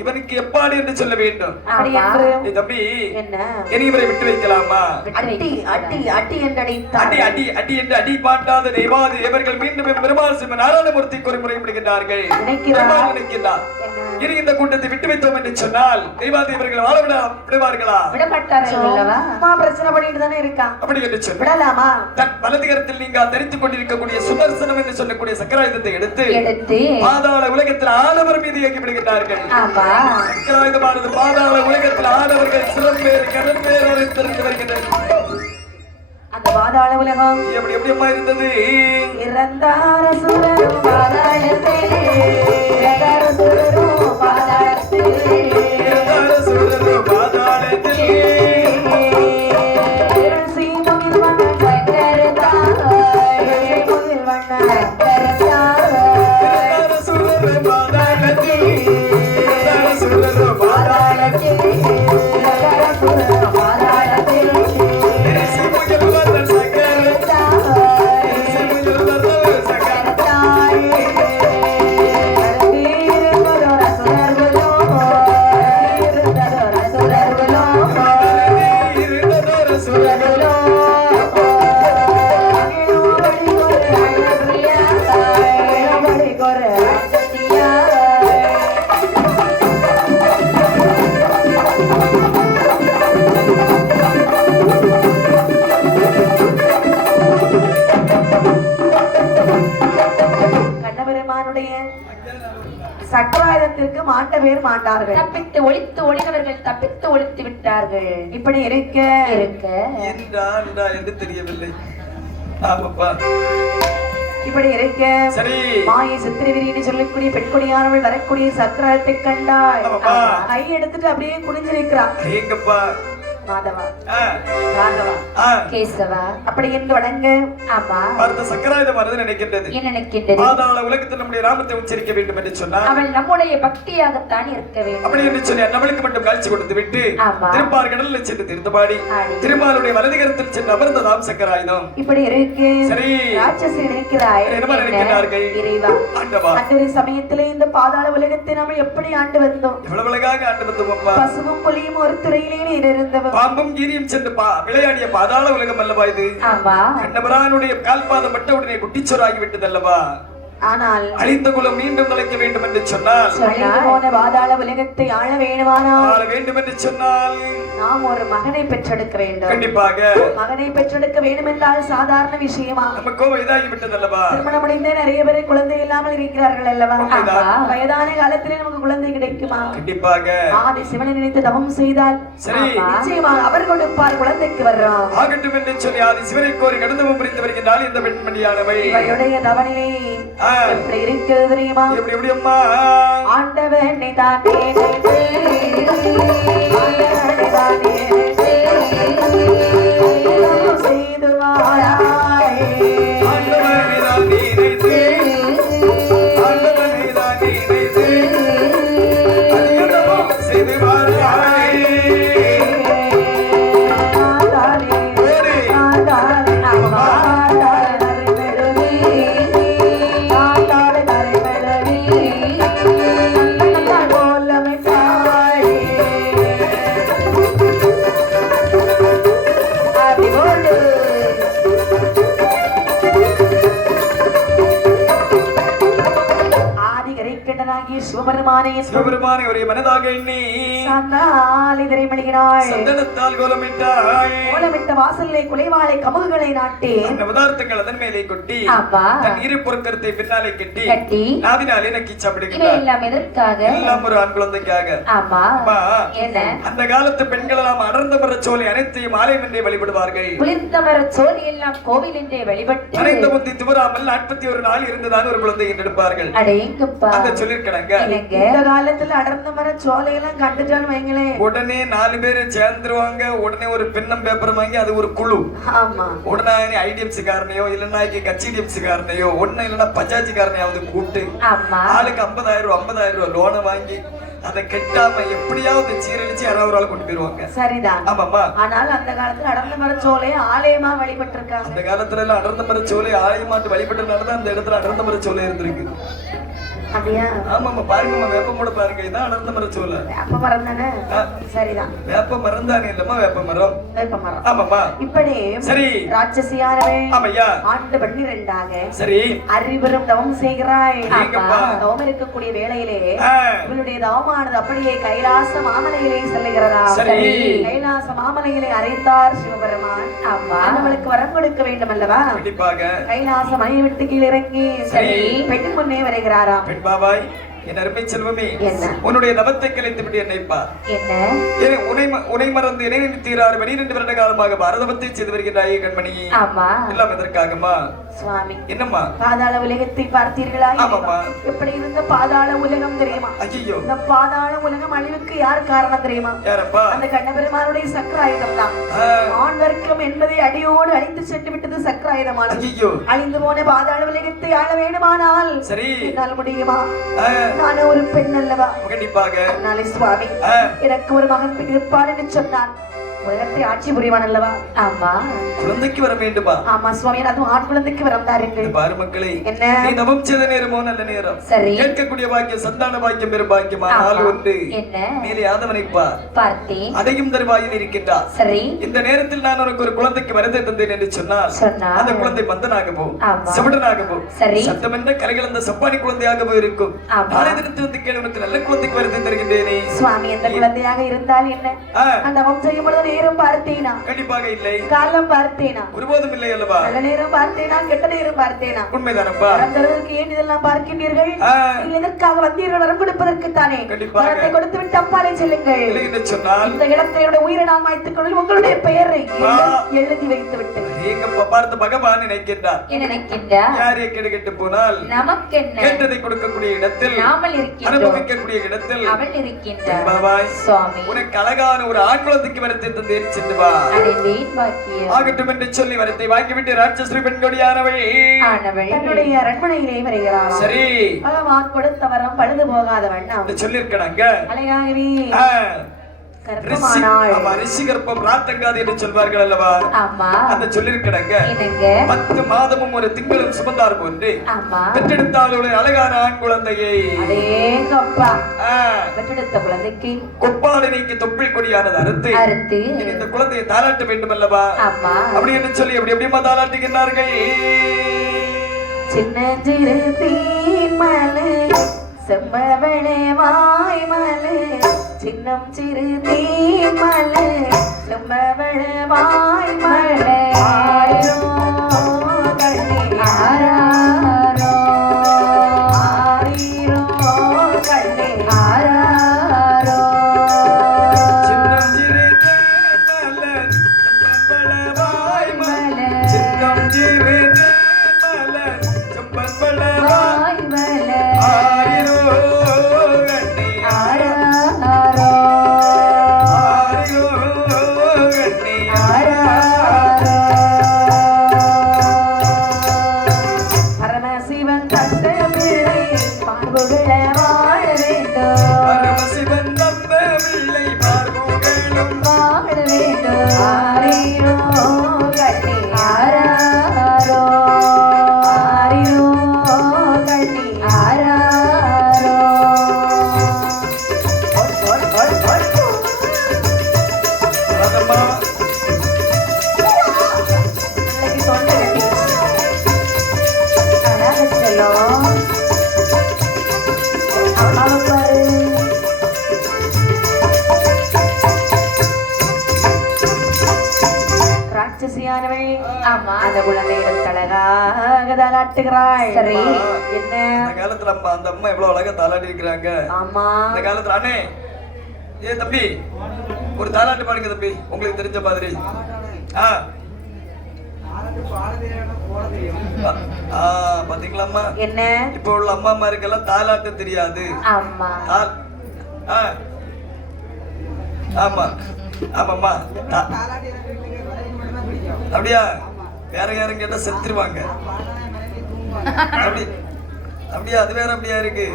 இவனுக்கு எப்பாடு என்று சொல்ல வேண்டும். தம்பி, இனி இவரை விட்டு வைக்கலாமா? அடி என்று அடி பாட்டாத தெய்வாதி தேவர்கள் மீண்டும் பெருமாள் சிவ நாராயணமூர்த்திக்கு ஒரு முறை விடுகின்றார்கள். நினைக்கிறார், இனி இந்த கூட்டத்தை விட்டு வைத்தோம் என்று சொன்னால் தெய்வாதி தேவர்கள் வாழ விடுவார்களா? பிரச்சனை பண்ணிட்டு தானே இருக்கான். அப்படி என்று சொல் விடலாமா? தன் வலதுகரத்தில் நீங்க தரித்துக் கொண்டிருக்கக்கூடிய சுதர்சனம் என்று சொல்லக்கூடிய சக்கராயுதத்தை எடுத்து பாதாள உலகத்தில் ஆடவர் மீது இயக்கி விடுகின்றார்கள். சக்கராயுதமானது பாதாள உலகத்தில் ஆடவர்கள் சிலம்பேர் கடல் பேரோரை தெரிந்து வருகின்றனர். அந்த பாதாள உலகம் எப்படி எப்படியம்மா இருந்தது? இறந்தார சுரரும் பாதாளத்திலே, இறந்தார சுரரும் பாதாளத்திலே, இறந்தார சுரரும் பாதாளத்திலே, சீமுகில் வண்ண சக்கரத்தாய், சீமுகில் வண்ண சக்கரத்தாய், இறந்தார சுரரும் பாதாளத்திலே, இறந்தார சுரரும் பாதாளத்திலே, இறந்தார சுரரும் பாதாளத்திலே, சக்கராயுதத்திற்கு மாட்ட பேர் மாட்டார்கள். தப்பித்து ஒளித்து ஒளினவர்கள் தப்பித்து ஒளித்து விட்டார்கள். இப்படி இருக்க என்று தெரியவில்லை. ஆமாப்பா, இப்படி இருக்க மாயை சித்திரவிரின்னு சொல்லக்கூடிய பெண்கொடியானவள் வரக்கூடிய சக்கராயத்தை கண்டாள். கை எடுத்துட்டு அப்படியே குனிஞ்சு நிற்கிறான். மாதவா, ராகவா, கேசவா, அப்படி என்று வணங்க. ஆமா, பார்த்த சக்கராயுதமானது நினைக்கின்றது. என்ன நினைக்கின்றது? பாதாள உலகத்தில் நம்முடைய நாமத்தை உச்சரிக்க வேண்டும் என்று சொன்னார். அவள் நம்முடைய பக்தியாகத்தான் இருக்க வேண்டும். அப்படி என்று சொல்லி நம்மளுக்கு மட்டும் காட்சி கொடுத்து விட்டு திருப்பார் கடலில் சென்று திருந்தபாடி திருமாலுடைய வலதுகரத்தில் சென்று அமர்ந்ததாம் சக்கராயுதம். இப்படி இருக்கு. சரி, ராட்சசி நினைக்கிறாய். என்ன நினைக்கிறார்கள்? இறைவா, ஆண்டவா, அந்த சமயத்திலே இந்த பாதாள உலகத்தை நாம எப்படி ஆண்டு வந்தோம்? எவ்வளவு அழகாக ஆண்டு வந்தோம் அப்பா. பசுவும் புலியும் ஒரு துறையிலே இருந்தவன், பாம்பும் கீரியும் சென்று விளையாடிய பாதாள உலகம் அல்லவா இது? கண்ணபரானுடைய கால்பாதம் பட்ட உடனே குட்டிச்சோராகி விட்டது அல்லவா? ஆனால் அழிந்த குலம் மீண்டும் நிலைக்க வேண்டும் என்று சொன்னால் பாதாள உலகத்தை ஆள வேண்டும் என்று சொன்னால் நாம் ஒரு மகனை பெற்றெடுக்க வேண்டும். கண்டிப்பாக மகனை பெற்றெடுக்க வேண்டும் என்றால் சாதாரண விஷயமா? நமக்கோ வயதாகி விட்டது அல்லவா? திருமணம் முடிந்த நிறைய பேரை குழந்தை இல்லாமல் இருக்கிறார்கள் அல்லவா? வயதான காலத்திலே நமக்கு குழந்தை கிடைக்குமா? கண்டிப்பாக. ஆதி சிவனை நினைத்து தவம் செய்தால் சரி, நிச்சயமாக அவர் கொடுப்பார், குழந்தைக்கு வர்றோம். ஆகட்டும் என்று சொல்லி ஆதி சிவனை கோரி கடந்தவம் புரிந்து வருகின்றால் இந்த பெண்மணியானவை இவருடைய தவநிலை எப்படி இருக்கிறது தெரியுமா? எப்படி எப்படி அம்மா? ஆண்டவன் தானே செய்து வாழாய், சிவபெருமானை ஒரே மனதாக எண்ணி இதரை மொழிகிறாள். சந்தனத்தால் கோலமிட்டாள். கோலமிட்ட வாசலிலே குலைவாளை கமுகுகளை நாட்டி அந்த பதார்த்தங்கள் அதன் மேலே கொட்டி தன் இரு பொருட்கரத்தை பின்னாலே கட்டி நாவினாலே நக்கி சாப்பிடுகிறார். எல்லாம் ஒரு ஆண் குழந்தைக்காக. அந்த காலத்து பெண்கள் எல்லாம் அடர்ந்த மரச்சோலை அனைத்தையும் ஆலயம் என்றே வழிபடுவார்கள். குளிர்ந்த மரச்சோலை எல்லாம் கோவில் என்றே வழிபட்டு அனைத்த முத்தி துவராமல் 41 நாள் இருந்ததான் ஒரு குழந்தை எடுப்பார்கள். அந்த சொல்லிருக்கிறாங்க. இந்த காலத்துல அடர்ந்த மர சோலையெல்லாம் கண்டுட்டான்னு வைங்களேன், உடனே 4 பேரு சேர்ந்துருவாங்க. உடனே ஒரு பெண்ணம் பேப்பர் வாங்கி அது ஒரு குழு. ஆமா, உடனே ஐடிஎஃப்சி காரனையோ இல்லைன்னா கட்சி காரனையோ ஒண்ணு இல்லைன்னா பஞ்சாயத்து காரனையாவது கூப்பிட்டு ஆளுக்கு 50,000 ரூபாய் லோனை வாங்கி அதை கெட்டாம எப்படியாவது சீரழிச்சு யாராவது ஒரு ஆள் கொண்டு போயிருவாங்க. சரிதான். ஆமாமா. ஆனால் அந்த காலத்துல அடர்ந்த மர சோலையை ஆலயமா வழிபட்டு இருக்காங்க. அந்த காலத்துல எல்லாம் அடர்ந்த மர சோலை ஆலயமாட்டு வழிபட்டதுனாலதான் அந்த இடத்துல அடர்ந்த மர சோலை இருந்திருக்கு. அப்படியா? ஆமாமா, பாருங்கம்மா, வேப்ப மூட பாருங்க, இதான் அடர்ந்த மர சோலை. வேப்ப மரம் தானே? சரிதான், வேப்ப மரம் தானே இல்லம்மா, வேப்ப மரம். வேப்ப மரம். ஆமாமா. இப்படி சரி ராட்சசியானவே ஆமையா ஆண்டு 12ஆக சரி அறிவரும் தவம் செய்கிறாய். ஏங்கப்பா? தவம் இருக்கக்கூடிய வேளையிலே இவளுடைய தவமானது அப்படியே கைலாச மாமலையிலே செல்லுகிறதா? சரி. கைலாச மாமலையிலே அறைந்தார் சிவபெருமான். அவளுக்கு வரம் கொடுக்க வேண்டும் அல்லவா? கண்டிப்பாக. கைலாச மலையை விட்டு கீழ் இறங்கி பெண் முன்னே வருகிறாராம். பாபாய், என் அருமை செல்வமே, உன்னுடைய நவத்தை கலைத்து விட்டு என்னை பார். உனை மறந்து இணை நிறுத்தீரார் 12 வருட காலமாக பாரதவத்தை செய்து வருகின்றாயே கண்மணி. எல்லாம் எதற்காகமா சுவாமி? என்னம்மா? பாதாள உலகத்தை பார்த்தீர்களா? ஆமாமா. எப்படி இருந்த பாதாள உலகம் தெரியுமா? ஐயோ, இந்த பாதாள உலகம் அழிவுக்கு யார் காரணம் தெரியுமா? யாரப்பா? அந்த கண்ணபெருமானுடைய சக்கராயுதம் தான். ஆண் வர்க்கம் என்பதை அடியோடு அழித்து சென்று விட்டது சக்கராயுதமானது. ஐயோ, அழிந்து போன பாதாள உலகத்தை ஆள வேண்டுமானால் சரி என்னால் முடியுமா? நான் ஒரு பெண் அல்லவா? கண்டிப்பாக. நாளை சுவாமி எனக்கு ஒரு மகன் இருப்பார் என்று சொன்னான். உலகத்தை ஆட்சி புரிவான் அல்லவா? ஆமா. குழந்தைக்கு வர வேண்டுமா? ஆமா சுவாமி, அதுவும் ஆண் குழந்தைக்கு வரம் தாருங்கள். பாரு மக்களே, என்ன நீ நவம் செய்த நேரமோ நல்ல நேரம். சரி. கேட்கக்கூடிய பாக்கியம் சந்தான பாக்கியம் பெரும் பாக்கியம். ஆனால் ஒன்று, மேலே ஆதவனை பார்த்தேன், அதையும் தருவாயில் இருக்கின்றார். சரி. இந்த நேரத்தில் நான் உனக்கு ஒரு குழந்தைக்கு வரதை தந்தேன் என்று சொன்னால் அந்த குழந்தை மந்தனாகவோ செவடனாகவோ சத்தமென்ற கலைகளந்த சப்பானி குழந்தையாகவோ இருக்கும். நாளை தினத்தில் வந்து கேள்வி, உனக்கு நல்ல குழந்தைக்கு வரதை தருகின்றேனே. சுவாமி, எந்த குழந்தையாக இருந்தால் என்ன? அந்த நவம் செய்யும் பொழுது நேரம் பார்த்தேனா? கண்டிப்பாக இல்லை. காலம் பார்த்தேனா? ஒருபோதும் இல்லை அல்லவா? நல்ல நேரம் பார்த்தேனா? கெட்ட நேரம் பார்த்தேனா? உண்மைதானப்பா. வரம் தருவதற்கு ஏன் இதெல்லாம் பார்க்கின்றீர்கள்? எதற்காக வந்தீர்கள்? வரம் கொடுப்பதற்கு தானே. வரத்தை கொடுத்து விட்டு அப்பாலே செல்லுங்கள். இல்லை என்று சொன்னால் இந்த இடத்தை உயிரை நான் வைத்துக் கொண்டு உங்களுடைய பெயரை எழுதி வைத்து விட்டு எங்க பார்த்து பகவான் நினைக்கின்றார். யாரை கெடுக்கட்டு போனால் நமக்கு என்ன? கேட்டதை கொடுக்கக்கூடிய இடத்தில் நாமல் இருக்கின்றோம், அனுபவிக்கக்கூடிய இடத்தில் அவள் இருக்கின்றார். பாபாய் சுவாமி, உனக்கு அழகான ஒரு ஆண் குழந்தைக்கு வரத்தை தந்தேன், சென்று வா. ஆகட்டும் என்று சொல்லி வரத்தை வாங்கிவிட்டு ராட்சஸ்ரீ பெண்கொடியானவள் தன்னுடைய அரண்மனையிலே வருகிறார். சரி. பகவான் கொடுத்த வரம் பழுது போகாத வண்ணம் சொல்லி இருக்கடாங்க. அழகாகவே ரிஷிகற்பம் ராத்தங்காது என்று சொல்வார்கள் அல்லவா? அந்த சொல்லிருக்கிறாங்க. 10 மாதமும் ஒரு திங்களும் சுமந்தார் போன்று பெற்றெடுத்தால் ஒரு அழகான ஆண் குழந்தையை பெற்றெடுத்த குழந்தைக்கு கொப்பாளினைக்கு தொப்பில் கொடியானது அறுத்து இந்த குழந்தையை தாளாட்ட வேண்டும் அல்லவா? அப்படி என்று சொல்லி எப்படி எப்படிமா தாளாட்டுகின்றார்கள். சின்ன சிறு தீமலை செம்பவளே வாய் மலை, சின்னம் சிறு தீமலை செம்பவள வாய் மலை, ஆரோ கண்ணே ஆராரோ, ஆரீரோ கண்ணே ஆராரோ. சின்னம் சிறு தீமலை செம்பவள வாய் மலை, சின்னம் சிறு தீமலை செம்பவள வாய் மலை, அந்த குழந்தையிடம் அழகாக தாளாட்டுகிறாள். சரி. என்ன அந்த காலத்துல அந்த அம்மா எவ்வளவு அழகா தாளாட்டி இருக்கிறாங்க. ஆமா, அந்த காலத்துல அண்ணே, ஏ தம்பி ஒரு தாளாட்டு பாடுங்க தம்பி, உங்களுக்கு தெரிஞ்ச மாதிரி. பாத்தீங்களாம்மா என்ன இப்ப உள்ள அம்மாமாருக்கெல்லாம் தாலாட்ட தெரியாது. ஆமா ஆமா ஆமாம்மா அப்படியா? வேற யாரும் கேட்டா செத்துருவாங்க. அப்படி அப்படியா? அது வேற அப்படியா இருக்கு?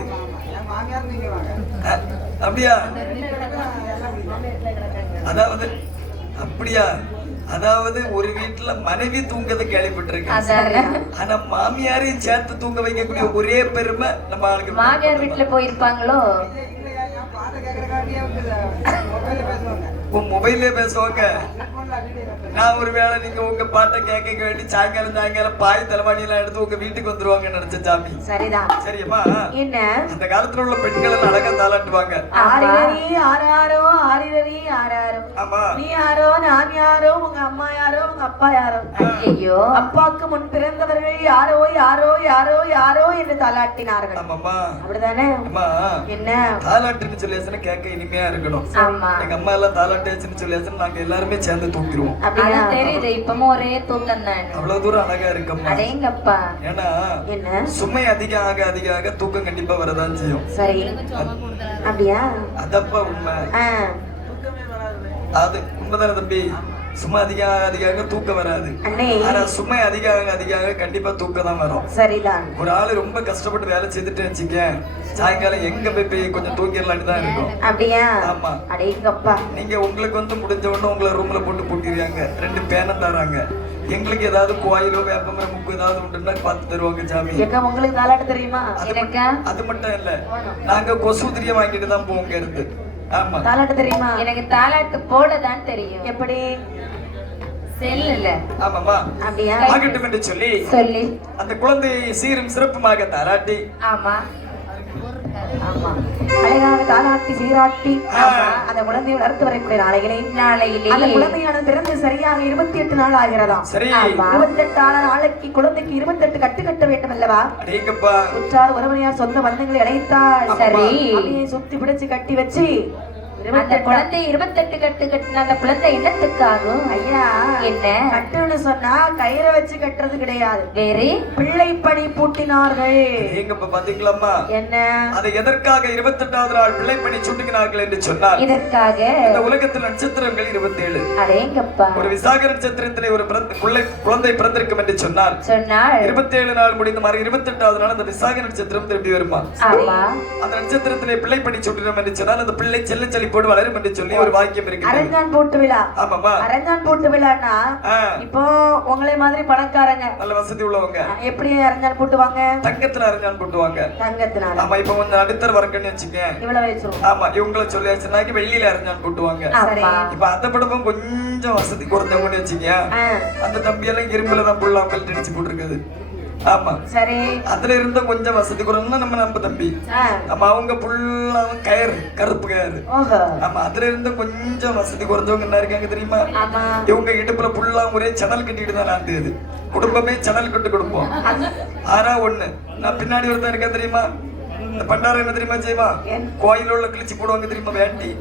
அப்படியா? அதாவது அப்படியா? அதாவது ஒரு வீட்டுல மனைவி தூங்கதை கேள்விப்பட்டிருக்கேன். ஆனா மாமியாரையும் சேர்த்து தூங்க வைக்கக்கூடிய ஒரே பெருமை நம்ம ஆளுக்கு. மாமியார் வீட்டுல போயிருப்பாங்களோ? மொபைல்லே பேசுவாங்க. நான் ஒரு வேளை நீங்க உங்க பாட்டை கேட்க வேண்டி சாயங்காலம் பாய் தலைவாணி எல்லாம் எடுத்து உங்க வீட்டுக்கு வந்துருவாங்க நினைச்ச சாமி. சரிதான். சரியம்மா? என்ன அந்த காலத்துல உள்ள பெண்கள் எல்லாம் அழகா தாளாட்டுவாங்க. ஆரிரரி ஆராரோ ஆரிரரி ஆராரோ. ஆமா. நீ யாரோ, நான் யாரோ, உங்க அம்மா யாரோ, உங்க அப்பா யாரோ. ஐயோ, அப்பாக்கு முன் பிறந்தவர்கள் யாரோ யாரோ யாரோ யாரோ என்று தாளாட்டினார்கள். ஆமாம்மா. அப்படிதானே? அம்மா என்ன தாளாட்டுன்னு சொல்லியாச்சுன்னா கேட்க இனிமையா இருக்கணும். ஆமா. எங்க அம்மா எல்லாம் தாளாட்டுன்னு சொல்லியாச்சுன்னா நாங்க எல்லாருமே சேர்ந்து தூக்கிடுவோம். அதான் தெரியுது. இப்பவும் ஒரே தூக்கம் தான். அவ்வளவு தூரம் அழகா இருக்கம்மா. அடேங்கப்பா. ஏன்னா என்ன சுமை அதிகம் ஆக தூக்கம் கண்டிப்பா வரதான் செய்யும். சரி. அப்படியா? அதப்பா உண்மை. அது உண்மைதானே தம்பி? சும்மா அதிக தூக்கம் வராது. ஆனா சுமை அதிக கண்டிப்பா தூக்கம் தான் வரும். சரிதான். ஒரு ஆளு ரொம்ப கஷ்டப்பட்டு வேலை செய்துட்டு வச்சுக்க, சாயங்காலம் எங்க போய் கொஞ்சம் தூங்கிடலான்னு தான் இருக்கும். அப்படியா? ஆமா. அடேங்கப்பா. நீங்க உங்களுக்கு முடிஞ்ச உடனே உங்களை ரூம்ல போட்டு பூட்டிடுறாங்க, 2 பேனை தராங்க. எங்களுக்கு ஏதாவது கோயிலோ வேப்பமரம் முக்கு ஏதாவது உண்டுன்னா பார்த்து தருவாங்க சாமி. உங்களுக்கு தாளாட்ட தெரியுமா? அது மட்டும் இல்ல, நாங்க கொசுதிரியை வாங்கிட்டு தான் போவோங்க இருந்து. ஆமா. தாளாட்ட தெரியுமா? எனக்கு தாளாட்டு போட தான் தெரியும். எப்படி? செல்லுல. ஆமாமா. அப்படியா? ஆகட்டும் என்று சொல்லி அந்த குழந்தையை சீரும் சிறப்புமாக தாளாட்டி. ஆமா ஆமா. அழகாக தாளாட்டி சீராட்டி அந்த குழந்தையை வளர்த்து வரக்கூடிய நாளையிலே அந்த குழந்தையானது பிறந்து சரியாக 28 நாள் ஆகிறதாம். 28 நாளைக்கு குழந்தைக்கு 28 கட்டு கட்ட வேண்டும் அல்லவா? உற்றார் உறவினர் சொந்த பந்தங்களை அழைத்தால் சரி அப்படியே சுத்தி பிடிச்சு கட்டி வச்சு அந்த குழந்தை 28 கட்டு கட்டின அந்த குழந்தை என்னத்துக்காகும்? ஐயா, என்ன கட்டுன்னு சொன்னா கயிறை வச்சு கட்டுறது கிடையாது, வேறு பிள்ளை பணி பூட்டினார்கள். எங்கப்பா பாத்தீங்களாம்மா? என்ன அதை எதற்காக 28வது நாள் பிள்ளை பணி சூட்டுகிறார்கள் என்று சொன்னார். இதற்காக இந்த உலகத்தில் நட்சத்திரங்கள் 27. அடேங்கப்பா. ஒரு விசாக நட்சத்திரத்திலே ஒரு குழந்தை பிறந்திருக்கும் என்று சொன்னார். 27 நாள் முடிந்து மாறி 28வது நாள் அந்த விசாக நட்சத்திரம் திரும்பி வருமா? அந்த நட்சத்திரத்திலே பிள்ளை பணி சூட்டினோம் என்று சொன்னால் அந்த பிள்ளை செல்ல செல்லி போட்டு வளரும் என்று சொல்லி ஒரு வாக்கியம் இருக்கு. அரஞ்சான் போட்டு விழா. ஆமாமா. அரஞ்சான் போட்டு விழான்னா இப்போ உங்களை மாதிரி பணக்காரங்க நல்ல வசதி உள்ளவங்க எப்படி அரஞ்சான் போட்டுவாங்க? தங்கத்துல அரஞ்சான் போட்டுவாங்க. தங்கத்தினால. ஆமா. இப்ப கொஞ்சம் நடுத்தர வரக்கன்னு வச்சுக்க, இவ்வளவு வச்சிரும். ஆமா. இவங்களை சொல்லியாச்சுனாக்கி வெள்ளியில அரஞ்சான் போட்டுவாங்க. இப்ப அந்த படமும் கொஞ்சம் வசதி குறைஞ்சவங்கன்னு வச்சுக்க, அந்த தம்பி எல்லாம் இரும்புல தான் புல்லாமல் அடிச்சு போட்டுருக்குது. ஆமா. சரி. அதுல இருந்த கொஞ்சம் வசதி குறைஞ்சா நம்ம தம்பி. ஆமா. அவங்க புல்லாவும் கயிறு, கருப்பு கயிறு. ஆமா. அதுல இருந்து கொஞ்சம் வசதி குறைஞ்சவங்க என்ன இருக்காங்க தெரியுமா? இவங்க இடுப்புல புல்லாம் ஒரே சணல் கட்டிட்டு தான் நாட்டுது. குடும்பமே சணல் கட்டு கொடுப்போம். 6 நான் பின்னாடி ஒருத்தன் இருக்கேன் தெரியுமா? இந்த பண்டாரம் என்ன தெரியுமா செய்வா? கோயில உள்ள கிழிச்சு போடுவாங்க தெரியுமா? வேட்டி.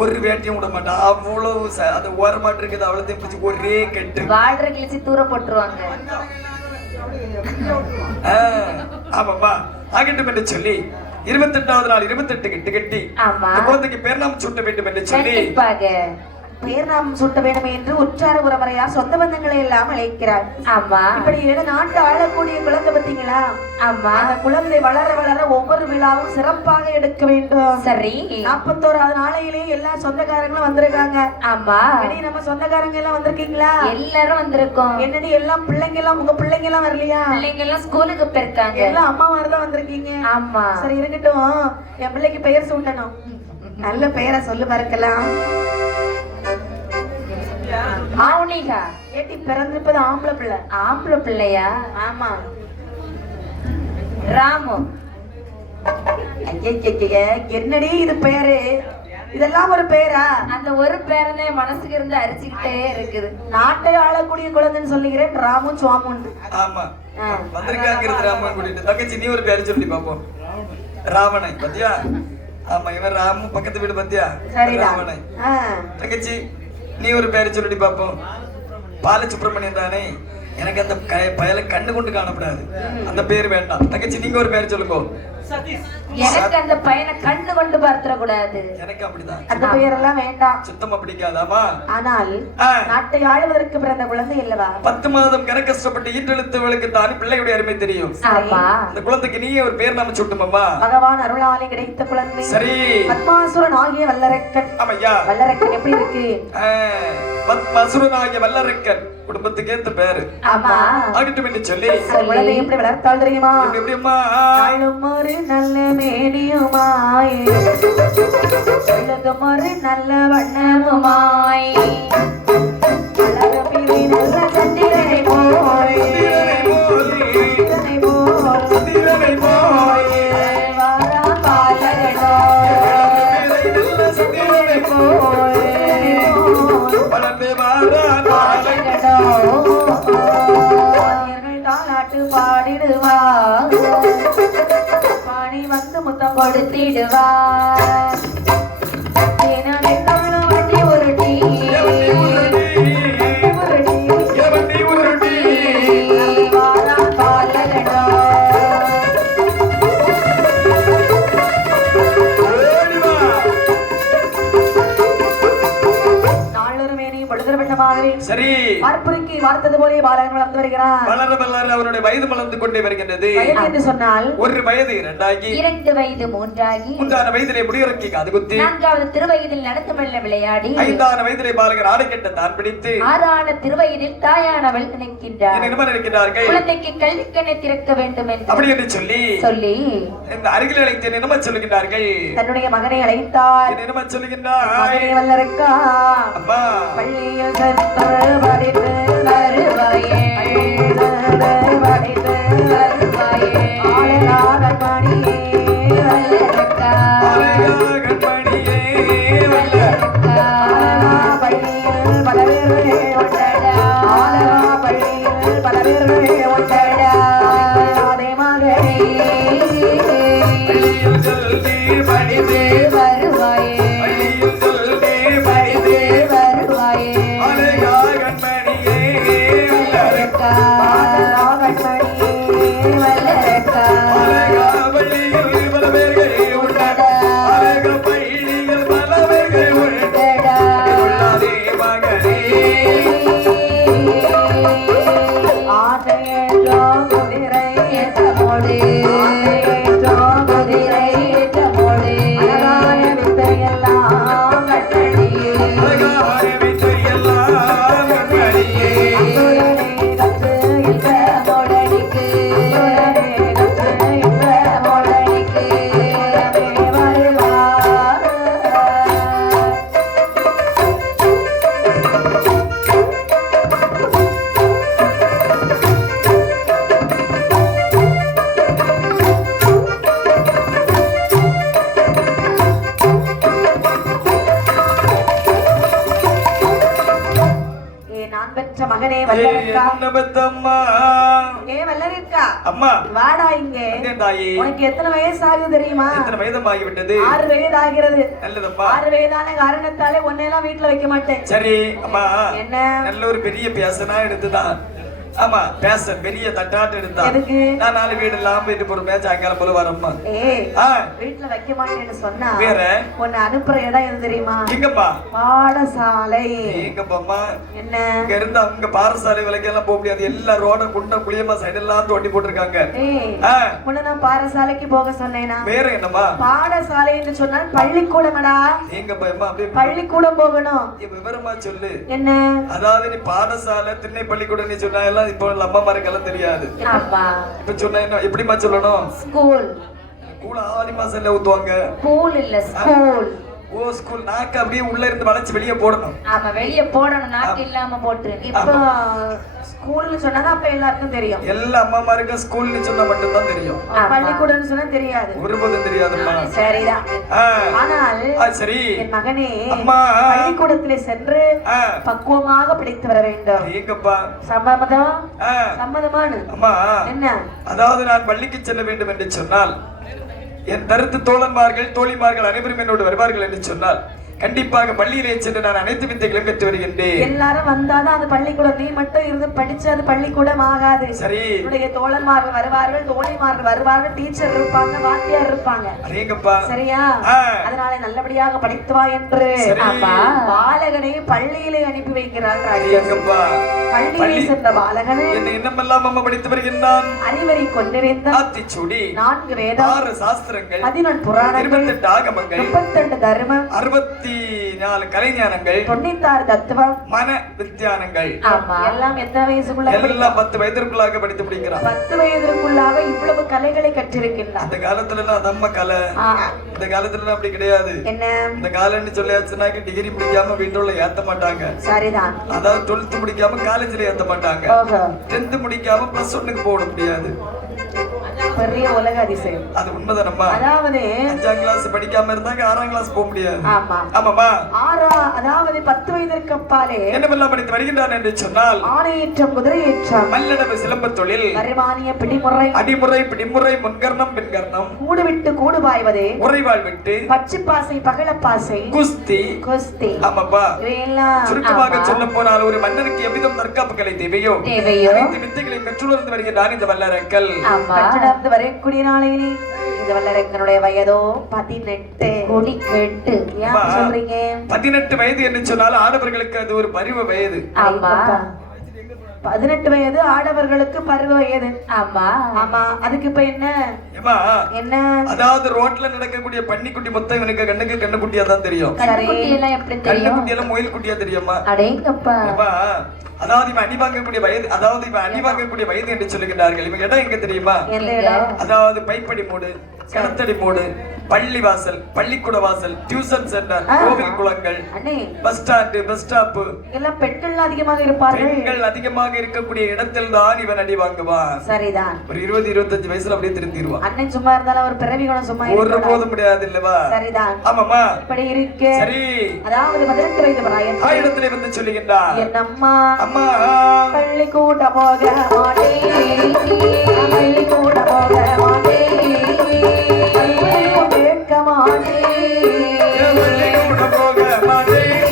ஒரு வேட்டியும் விட மாட்டான். அவ்வளவு அது ஓரமாட்டு இருக்குது. அவ்வளோத்தையும் பிடிச்சி ஒரே கெட்டு வாழ்ற கிழிச்சு தூர போட்டுருவாங்க. ஆமாப்பா. ஆகட்டும் என்று சொல்லி 28வது நாள் 28 கட்டு கட்டி குழந்தைக்கு பேர் நாம் சூட்ட வேண்டும் என்று சொல்லி பேர் நாம் சூட்ட வேண்டும் என்று உற்றார உறவரையார் சொந்த பந்தங்களை எல்லாம் அழைக்கிறார். ஆமா. இப்படி நாட்டு ஆளக்கூடிய குழந்தை பார்த்தீங்களா? ஆமா. அந்த குழந்தை வளர வளர ஒவ்வொரு விழாவும் சிறப்பாக எடுக்க வேண்டும். சரி. 41வது நாளையிலே எல்லா சொந்தக்காரங்களும் வந்திருக்காங்க. ஆமா. நம்ம சொந்தக்காரங்க எல்லாம் வந்திருக்கீங்களா? எல்லாரும் வந்திருக்கோம். என்னடி எல்லாம் பிள்ளைங்க எல்லாம் உங்க பிள்ளைங்க எல்லாம் வரலையா? பிள்ளைங்க எல்லாம் ஸ்கூலுக்கு போயிருக்காங்க. எல்லாம் அம்மா மாதிரிதான் வந்திருக்கீங்க. ஆமா. சரி இருக்கட்டும். என் பிள்ளைக்கு பெயர் சூட்டணும். நல்ல பெயரை சொல்லு பார்க்கலாம். மௌனிகா. ஏட்டி பிறந்திருப்பது ஆம்பளை பிள்ளை. ஆம்பளை பிள்ளையா? ஆமா. ராமு. என்னடி இது பேரு? இதெல்லாம் ஒரு பேரா? அந்த ஒரு பேரனே மனசுக்கு இருந்து அரிச்சுக்கிட்டே இருக்குது. நாட்டை ஆளக்கூடிய குழந்தைன்னு சொல்லுகிறேன். ராமு சுவாமுன்னு. ஆமா. வந்திருக்காங்கிறது ராமன் கூட்டிட்டு. தங்கச்சி நீ ஒரு பேர் சொல்லி பாப்போம். ராவணை பத்தியா? ஆமா. இவன் ராமு பக்கத்து வீடு பத்தியா? ராவணை. தங்கச்சி நீ ஒரு பேரை சொல்லிட்டு பாப்போம். பாலசுப்ரமணியம் தானே? எனக்கு அந்த பயல கண்ணு கொண்டு காணப்படாது. அந்த பேர் வேண்டாம். தங்கச்சி நீங்க ஒரு பேர் சொல்லுங்க. எனக்கு அந்த பையனை கண்ணு கொண்டு பார்த்துட கூடாது. எனக்கு அப்படிதான். அந்த பெயரெல்லாம் வேண்டாம். சுத்தமா பிடிக்காதாமா? ஆனால் நாட்டை ஆளுவதற்கு பிறந்த குழந்தை இல்லவா? 10 மாதம் கன கஷ்டப்பட்டு ஈன்றெழுத்தவளுக்கு தான் பிள்ளையுடைய அருமை தெரியும். அந்த குழந்தைக்கு நீயே ஒரு பேர் நாம சுட்டுமாமா? பகவான் அருளாலே கிடைத்த குழந்தை. சரி. பத்மாசுரன் ஆகிய வல்லரக்கன். ஆமையா. வல்லரக்கன் எப்படி இருக்கு? பத்மாசுரன் ஆகிய வல்லரக்கன் குடும்பத்துக்கு ஏத்த பேரு. ஆமா. ஆகட்டும் என்று சொல்லி குழந்தை எப்படி வளர்த்தாள் தெரியுமா? எப்படியம்மா? நாளும் ஒரு நல்ல மேனியுமாய், உலகம் ஒரு நல்ல வண்ணமுமாய், அழகப்பிரி நல்ல சந்திரனை போய், சந்திரனை போய், வாரா பாலகனோ, சந்திரனை போய், வளர்ந்து வாரா பாலகனோ, தாலாட்டு பாடிடுவார், பாடி வந்து முத்தம் கொடுத்திடுவார், வண்டி ஒரு டீ சரி. பார்ப்புரைக்கு வார்த்தது போலே பாலகன் வளர்ந்து வருகிறான். வளர வளர அவருடைய வயது வளர்ந்து கொண்டே வருகின்றது. வயது என்று சொன்னால் ஒரு வயது 2 2 வயது 3 3ஆன வயதிலே முடியிறக்கி காது குத்தி 4வது திருவயதில் நடத்துமெல்ல விளையாடி 5ஆன வயதிலே பாலகன் ஆடை கட்ட தான் பிடித்து 6ஆன திருவயதில் தாயானவள் நினைக்கின்றார். என்ன நினைக்கிறார்கள்? குழந்தைக்கு கல்விக்கண்ணை திறக்க வேண்டும் என்று அப்படி என்று சொல்லி இந்த அருகில் அழைத்து என்ன சொல்லுகின்றார்கள்? தன்னுடைய மகனை அழைத்தார். என்ன சொல்லுகின்றார்? மகனை வல்லரக்கா, அம்மா பள்ளியில் சென்று படித்து வருவாயே, படித்து வருவாயே, ஆலகாகமணியே வல்லரக்கா, ஆலகாகமணியே வல்லரக்கா, ஆலகா பள்ளியில் பல பேர்களே ஒன்றடா, ஆலகா பள்ளியில் பல பேர்களே ஒன்றடா, அதே மகனே பள்ளியில் சொல்லி படித்து வருவாயே, பள்ளியில் சொல்லி படித்து வருவாயே, ஆலகாகமணியே வல்லரக்கா, ஆலகாகமணியே வல்லரக்கா, ஆலகா பள்ளியில் பல பேர்களே ஒன்றடா, ஆலகா பள்ளியில் பல பேர்களே ஒன்றடா, உள்ளாதே மகனே ஆனையேற்றோ குதிரை ஏற்றமோடு, ஆனையேற்றோ குதிரை ஏற்றமோடு, அழகான வித்தையெல்லாம் கட்டடியே, அழகான வித்தையெல்லாம் கட்டடியே, அசுரனே கற்று இன்ப மோடடிக்கு, அசுரனே கற்று இன்ப மோடடிக்கு, வருவார். நான் பெற்ற மகனே வல்லரக்கா, வல்லரக்கா, அம்மா வாடா இங்க. தாயி உனக்கு எத்தனை வயசு ஆகுது தெரியுமா? எத்தனை வயதம் ஆகிவிட்டது? 6 வயது ஆகிறது. நல்லதம்மா. 6 வயதான காரணத்தாலே உன்னையெல்லாம் வீட்டுல வைக்க மாட்டேன். சரி அம்மா. என்ன? நல்ல ஒரு பெரிய பேசனா எடுத்துதான். ஆமா பேச பெரிய தட்டாட்டு எடுத்தா. எதுக்கு? நான் 4 வீடு எல்லாம் போயிட்டு போறமே சாயங்காலம் போல வரம்மா. வீட்டுல வைக்க மாட்டேன்னு சொன்னா வேற உன்னை அனுப்புற இடம் எது தெரியுமா? எங்கப்பா? பாடசாலை. எங்கப்பாம்மா? என்ன? இங்க இருந்து அங்க பாடசாலை விலைக்கு எல்லாம் போக முடியாது. எல்லா ரோடும் குண்டம் குளியமா சைடு எல்லாம் தோண்டி போட்டிருக்காங்க. உன்னை நான் பாடசாலைக்கு போக சொன்னேனா? வேற என்னம்மா? பாடசாலை என்று சொன்னால் பள்ளிக்கூடமடா. எங்கப்பா? அப்படியே பள்ளிக்கூடம் போகணும். விவரமா சொல்லு. என்ன? அதாவது நீ பாடசாலை திண்ணை பள்ளிக்கூடம் நீ சொன்னா எல்லாம் இப்போ அம்மா மாருக்கெல்லாம் தெரியாது. இப்ப சொன்ன என்ன எப்படிமா சொல்லணும்? ஸ்கூல். ஸ்கூல் 6 மாசம்ல ஊத்துவாங்க. ஸ்கூல் இல்ல ஸ்கூல். ஓ ஸ்கூல். நாக்கு அப்படியே உள்ள இருந்து வளைச்சு வெளியே போடணும். ஆமா வெளியே போடணும், நாக்கு இல்லாம போட்டு. இப்போ ஸ்கூல்னு சொன்னா அப்ப எல்லாருக்கும் தெரியும். எல்லா அம்மாமாருக்கு ஸ்கூல்னு சொன்னா மட்டும் தான் தெரியும். பள்ளிக்கூடம்னு சொன்னா தெரியாது. ஒருபோதும் தெரியாதும்மா. சரிதான். ஆனால் சரி என் மகனே அம்மா பள்ளிக்கூடத்திலே சென்று பக்குவமாக படித்து வர வேண்டும். ஏங்கப்பா சம்மதம்? சம்மதமானு? அம்மா என்ன? அதாவது நான் பள்ளிக்கு செல்ல வேண்டும் என்று சொன்னால் என் கருத்து தோழன்மார்கள் தோழிமார்கள் அனைவரும் என்னோடு வருவார்கள் என்று சொன்னால் கண்டிப்பாக பள்ளியிலே சென்று நான் அனைத்து வித்தைகளும் பெற்று வருகின்றேன். எல்லாரும் வந்தாதான் அது பள்ளிக்கூடம். நீ மட்டும் இருந்து படிச்சு அது பள்ளிக்கூடம் ஆகாது. சரி, உன்னுடைய தோழன்மார்கள் வருவார்கள், தோழிமார்கள் வருவார்கள், டீச்சர் இருப்பாங்க, வாத்தியார் இருப்பாங்க. அதேங்கப்பா. சரியா? அதனால நல்லபடியாக படித்து வா என்று பாலகனை பள்ளியிலே அனுப்பி வைக்கிறார். பள்ளியிலே சென்ற பாலகனை என்ன என்னமெல்லாம் அம்மா படித்து வருகின்றான். அறிவரை கொண்டிருந்த ஆத்திச்சூடி, 4 வேதம், 6 சாஸ்திரங்கள், 11 புராணங்கள், 28 ஆகமங்கள், 32 தர்மம், 64 கலைஞானங்கள், 96 தத்துவம், மன வித்யானங்கள். எல்லாம் எத்தனை வயசுக்குள்ள? எல்லாம் 10 வயதிற்குள்ளாக படித்து முடிக்கிறான். 10 வயதிற்குள்ளாக இவ்வளவு கலைகளை கற்றிருக்கின்றான். அந்த காலத்துல எல்லாம் நம்ம கலை, இந்த காலத்துல அப்படி கிடையாது. என்ன இந்த காலம்னு சொல்லியாச்சுனாக்க டிகிரி முடிக்காம வீட்டுல ஏத்த மாட்டாங்க. சரிதான். அதாவது 12th முடிக்காம காலேஜ்ல ஏத்த மாட்டாங்க. 10th முடிக்காம +1க்கு போட முடியாது. பெரிய உலக அதிசயம். அது உண்மைதானம்மா. அதாவது 5ஆம் கிளாஸ் படிக்காம இருந்தாங்க 6ஆம் கிளாஸ் போக முடியாது. ஆமா ஆமாமா. அதாவது 10 வயதிற்கு அப்பாலே என்னவெல்லாம் படித்து வருகின்றான் என்று சொன்னால் ஆணையேற்றம், குதிரையேற்றம், மல்லடவு, சிலம்பத் தொழில், பரிமானிய, பிடிமுறை, அடிமுறை, பிடிமுறை, முன்கர்ணம், பின்கர்ணம், கூடு விட்டு கூடு பாய்வதே, உறைவாள் விட்டு, பச்சைப்பாசை, பகலப்பாசை, குஸ்தி, குஸ்தி. ஆமாப்பா. இவையெல்லாம் சுருக்கமாக சொல்ல போனால் ஒரு மன்னருக்கு எவ்விதம் தற்காப்பு கலை தேவையோ அனைத்து வித்தைகளை கற்றுணர்ந்து வருகின்றான் இந்த வல்லரக்கல். கற்றுணர்ந்து வரக்கூடிய நாளையிலே இந்த வல்லரக்கனுடைய வயதோ 18. கொடி கேட்டு ஏன் சொல்றீங்க? 18 வயது என்று சொன்னால் ஆடவர்களுக்கு அது ஒரு பருவ வயது. ஆமா, 18 வயது ஆடவர்களுக்கு பருவ வயது. ஆமா ஆமா. அதுக்கு இப்ப என்ன என்ன? அதாவது ரோட்ல நடக்கக்கூடிய பன்னிக்குட்டி மொத்தம் எனக்கு கண்ணுக்கு கண்ணுக்குட்டியா தான் தெரியும். கண்ணுக்குட்டி எல்லாம் எப்படி தெரியும்? கண்ணுக்குட்டி எல்லாம் முயல் குட்டியா தெரியுமா? அடேங்கப்பா. அதாவது இவன் அடி வாங்கக்கூடிய வயது, அதாவது இவன் அடி வாங்கக்கூடிய வயது என்று சொல்லுகிறார்கள். இவங்க இடம் எங்க தெரியுமா? அதாவது பைப்படி மூடு, கிணத்தடி மூடு, பள்ளி வாசல், பள்ளிக்கூட வாசல், டியூஷன் சென்டர், கோவில் குளங்கள், பஸ் ஸ்டாண்ட், பஸ் ஸ்டாப் எல்லாம் பெண்கள் அதிகமாக இருப்பார்கள். பெண்கள் அதிகமாக இருக்கக்கூடிய இடத்தில் தான் இவன் அடி வாங்குவான். சரிதான். ஒரு 20-25 வயசுல அப்படியே திருந்திடுவான். அண்ணன் சும்மா இருந்தாலும் ஒரு பிறவி குணம் சும்மா ஒரு போதும் முடியாது இல்லவா? சரிதான். ஆமாமா. இப்படி இருக்கு. சரி. அதாவது 18 வயது பிராயம் ஆயிடத்திலே வந்து சொல்லுகின்றார். என்னம்மா அம்மா பள்ளிக்கூட போக மாட்டேன், பள்ளிக்கூட போக மாட்டேன், கேட்க மாட்டேன், பள்ளிக்கூட போக மாட்டேன்,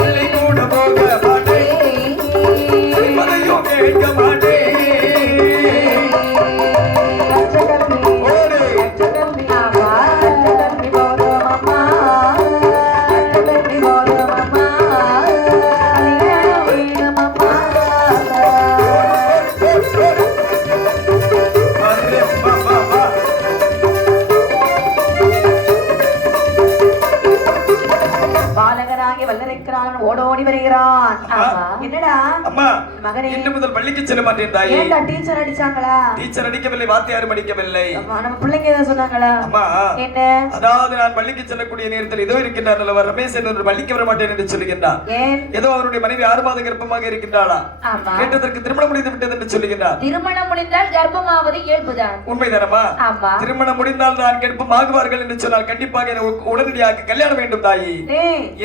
பள்ளிக்கூட போக மாட்டேன், மதையும் கேட்க மாட்டேன். ஓடோடி வருகிறான். என்னடா அம்மா மகனே, இன்று முதல் பள்ளிக்கு செல்ல மாட்டேன் தாயே. ஏன்டா டீச்சர் அடிச்சாங்களா? டீச்சர் அடிக்கவில்லை, வாத்தியாரும் அடிக்கவில்லை. நம்ம பிள்ளைங்க ஏதாவது சொன்னாங்களா? அம்மா என்ன? அதாவது நான் பள்ளிக்கு செல்லக்கூடிய நேரத்தில் ஏதோ இருக்கின்றார் அல்லவா ரமேஷ் என்று பள்ளிக்கு வர மாட்டேன் என்று சொல்லுகின்றார். ஏதோ அவருடைய மனைவி 6 மாத கர்ப்பமாக இருக்கின்றாளா? கேட்டதற்கு திருமணம் முடிந்து விட்டது என்று சொல்லுகின்றார். திருமணம் முடிந்தால் கர்ப்பமாவது இயல்புதான். உண்மைதானமா? திருமணம் முடிந்தால் தான் கர்ப்பமாகுவார்கள் என்று சொன்னால் கண்டிப்பாக உடனடியாக கல்யாணம் வேண்டும் தாயி.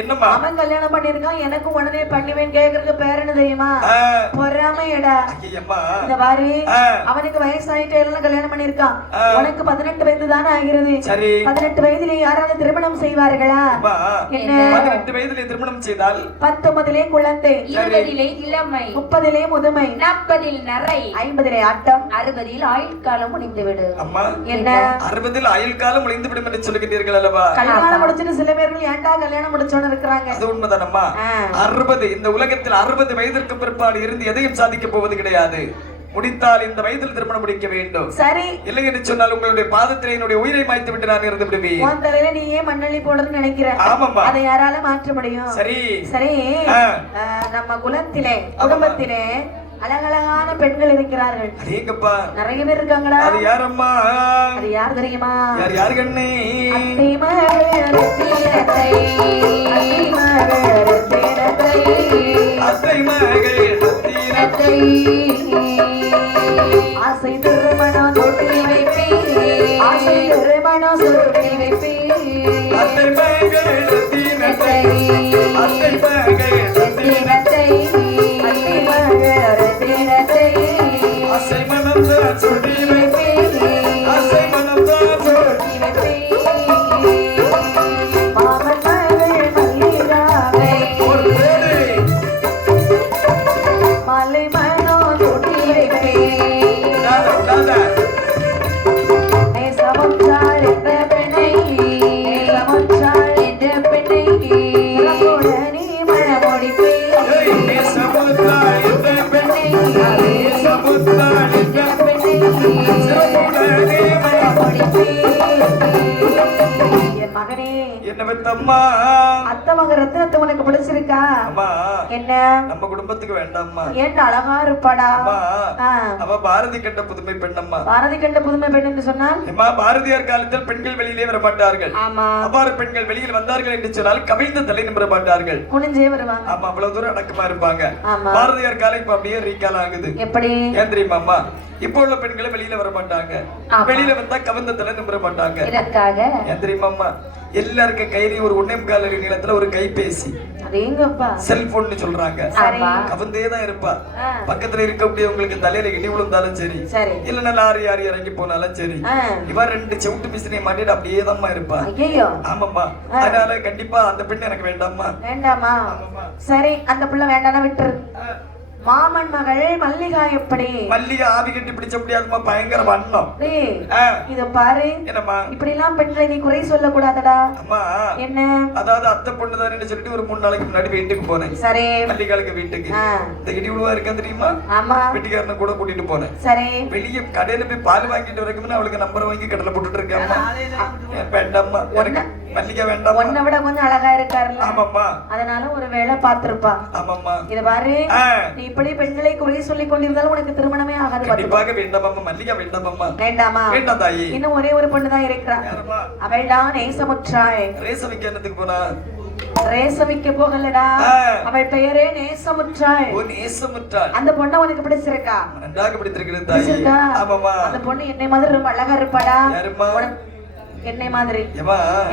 என்னம்மா? அவன் கல்யாணம் பண்ணிருக்கான், எனக்கு உடனே பண்ணுவேன் கேக்குறதுக்கு பேர் என்ன தெரியுமா? பொறாமையடா. இந்த பாரு, அவனுக்கு வயசாயிட்டு எல்லாம் கல்யாணம் பண்ணிருக்கான். உனக்கு 18 வயது தானே ஆகிறது. 18 வயதிலே யாராவது திருமணம் செய்வார்களா? என்ன? 18 வயதிலே திருமணம் செய்தால் 19 குழந்தை, 20 இளமை, 30 முதுமை, 40 நரை, 50 ஆட்டம், 60 ஆயுள் காலம் முடிந்துவிடு. அம்மா என்ன? 60 ஆயுள் காலம் முடிந்து விடும் என்று சொல்லுகிறீர்கள் அல்லவா? கல்யாணம் முடிச்சிட்டு சில பேர்கள் ஏன்டா கல்யாணம் முடிச்சோன்னு இருக்கிறாங்க. அது உண்மைதானம்மா? 60 இந்த உலகத்தில் 60 வயதிற்கு பிற்பாடு இருந்து எதையும் சாதிக்க போவது கிடையாது. முடித்தால் இந்த வயதில் திருமணம் முடிக்க வேண்டும். சரி. இல்லை என்று சொன்னால் உங்களுடைய பாதத்தில் என்னுடைய உயிரை மாய்த்து விட்டு நான் இருந்து விடுவேன். உன் தலையில நீ ஏன் மண்ணள்ளி போடுறன்னு நினைக்கிற? ஆமாம்மா. அதை யாரால மாற்ற முடியும்? சரி சரி. நம்ம குலத்திலே, குடும்பத்திலே அழகழகான பெண்கள் இருக்கிறார்கள். அதேங்கப்பா நிறைய பேர் இருக்காங்களா? அது யாரம்மா? அது யார் தெரியுமா? யார் கண்ணே? அத்தை மகள் ரத்தினத்தை, அத்தை மகள் ரத்தினத்தை, அத்தை மகள் ரத்தினத்தை, ஆசை திருமணம் தொட்டி வைப்பேன், ஆசை திருமணம் தொட்டி வைப்பேன், அத்தை மகள் ரத்தினத்தை, அத்தை மகள் ரத்தினத்தை, அத்தை மகள் ரத்தினத்தை, ஆசை மனம் தான் சொல்லி வைப்பேன், ஆசை மனம் தான் சொல்லி வைப்பேன், மாமன் மகள் அத்தை மக ரத்தினத்தை உனக்கு பிடிச்சிருக்கா? அம்மா என்ன நம்ம குடும்பத்துக்கு வேண்டாம்மா. ஏன் அழகா இருப்பாடா? அவ பாரதி கண்ட புதுமை பெண்ணம்மா. பாரதி கண்ட புதுமை பெண் என்று சொன்னால் அம்மா பாரதியார் காலத்தில் பெண்கள் வெளியிலே வர மாட்டார்கள். ஆமா. அவ்வாறு பெண்கள் வெளியில் வந்தார்கள் என்று சொன்னால் கவிழ்ந்த தலை நிமிர மாட்டார்கள். குனிஞ்சே வருவாங்க. ஆமா, அவ்வளவு தூரம் அடக்கமா இருப்பாங்க. ஆமா. பாரதியார் காலம் இப்ப அப்படியே ரீகால் ஆகுது. எப்படி? ஏன் தெரியுமா அம்மா? இப்போ உள்ள பெண்களை வெளியில வர மாட்டாங்க. வெளியில வந்தா கவிழ்ந்த தலை நிமிர மாட்டாங்க. ஏன் தெரியுமா அம்மா? எல்லாருக்கும் கையில ஒரு 1.25 அடி நீளத்துல ஒரு கைபேசி, அதேங்கப்பா செல்போன் சொல்றாங்க. கவந்தே தான் இருப்பா. பக்கத்துல இருக்கக்கூடியவங்களுக்கு தலையில இடி விழுந்தாலும் சரி, இல்லன்னா லாரி யாரி இறங்கி போனாலும் சரி, இவன் 2 செவுட்டு மிஷினை மாட்டிட்டு அப்படியே தான் இருப்பா. ஆமாம்மா. அதனால கண்டிப்பா அந்த பெண் எனக்கு வேண்டாம்மா. வேண்டாமா? சரி, அந்த பிள்ளை வேண்டாம்னா விட்டுரு. மாமன் மகள் மல்லிகா எப்படி? மல்லிகா ஆவி கட்டி பிடிச்ச முடியாதுமா, பயங்கர வண்ணம். இத பாரு. என்னம்மா? இப்படி எல்லாம் பெண்களை நீ குறை சொல்ல கூடாதடா. அம்மா என்ன? அதாவது அத்தை பொண்ணு தானே சொல்லிட்டு ஒரு 3 நாளைக்கு முன்னாடி வீட்டுக்கு போனேன். சரி. மல்லிகாளுக்கு வீட்டுக்கு இந்த இடி விழுவா இருக்கா தெரியுமா? ஆமா. வீட்டுக்காரனை கூட கூட்டிட்டு போனேன். சரி. வெளியே கடையில போய் பால் வாங்கிட்டு வரைக்கும் அவளுக்கு நம்பர் வாங்கி கடலை போட்டுட்டு இருக்கேம்மா. வேண்டாம்மா, மல்லிகா வேண்டாம். உன்னை விட கொஞ்சம் அழகா இருக்காருல்ல. ஆமாம்மா. அதனால ஒரு வேளை பாத்திருப்பா. ஆமாம்மா. இத பாரு, நீ இப்படி பெண்களை குறை சொல்லி கொண்டிருந்தாலும் உனக்கு திருமணமே ஆகாது. கண்டிப்பாக வேண்டாம்மா. மல்லிகா வேண்டாம்மா. வேண்டாமா? வேண்டாம் தாயி. இன்னும் ஒரே ஒரு பொண்ணு தான் இருக்கிறா. அவள்தான் நேசமுற்றாய். ரேசமிக்க என்னத்துக்கு போனா? ரேசமிக்க போகலடா, அவள் பெயரே நேசமுற்றாய். ஓ, நேசமுற்றாய். அந்த பொண்ணை உனக்கு பிடிச்சிருக்கா? நன்றாக பிடிச்சிருக்கு தாயி. ஆமாம்மா. அந்த பொண்ணு என்னை மாதிரி ரொம்ப அழகா இருப்பாடா. யாரும்மா? என்னை மாதிரி.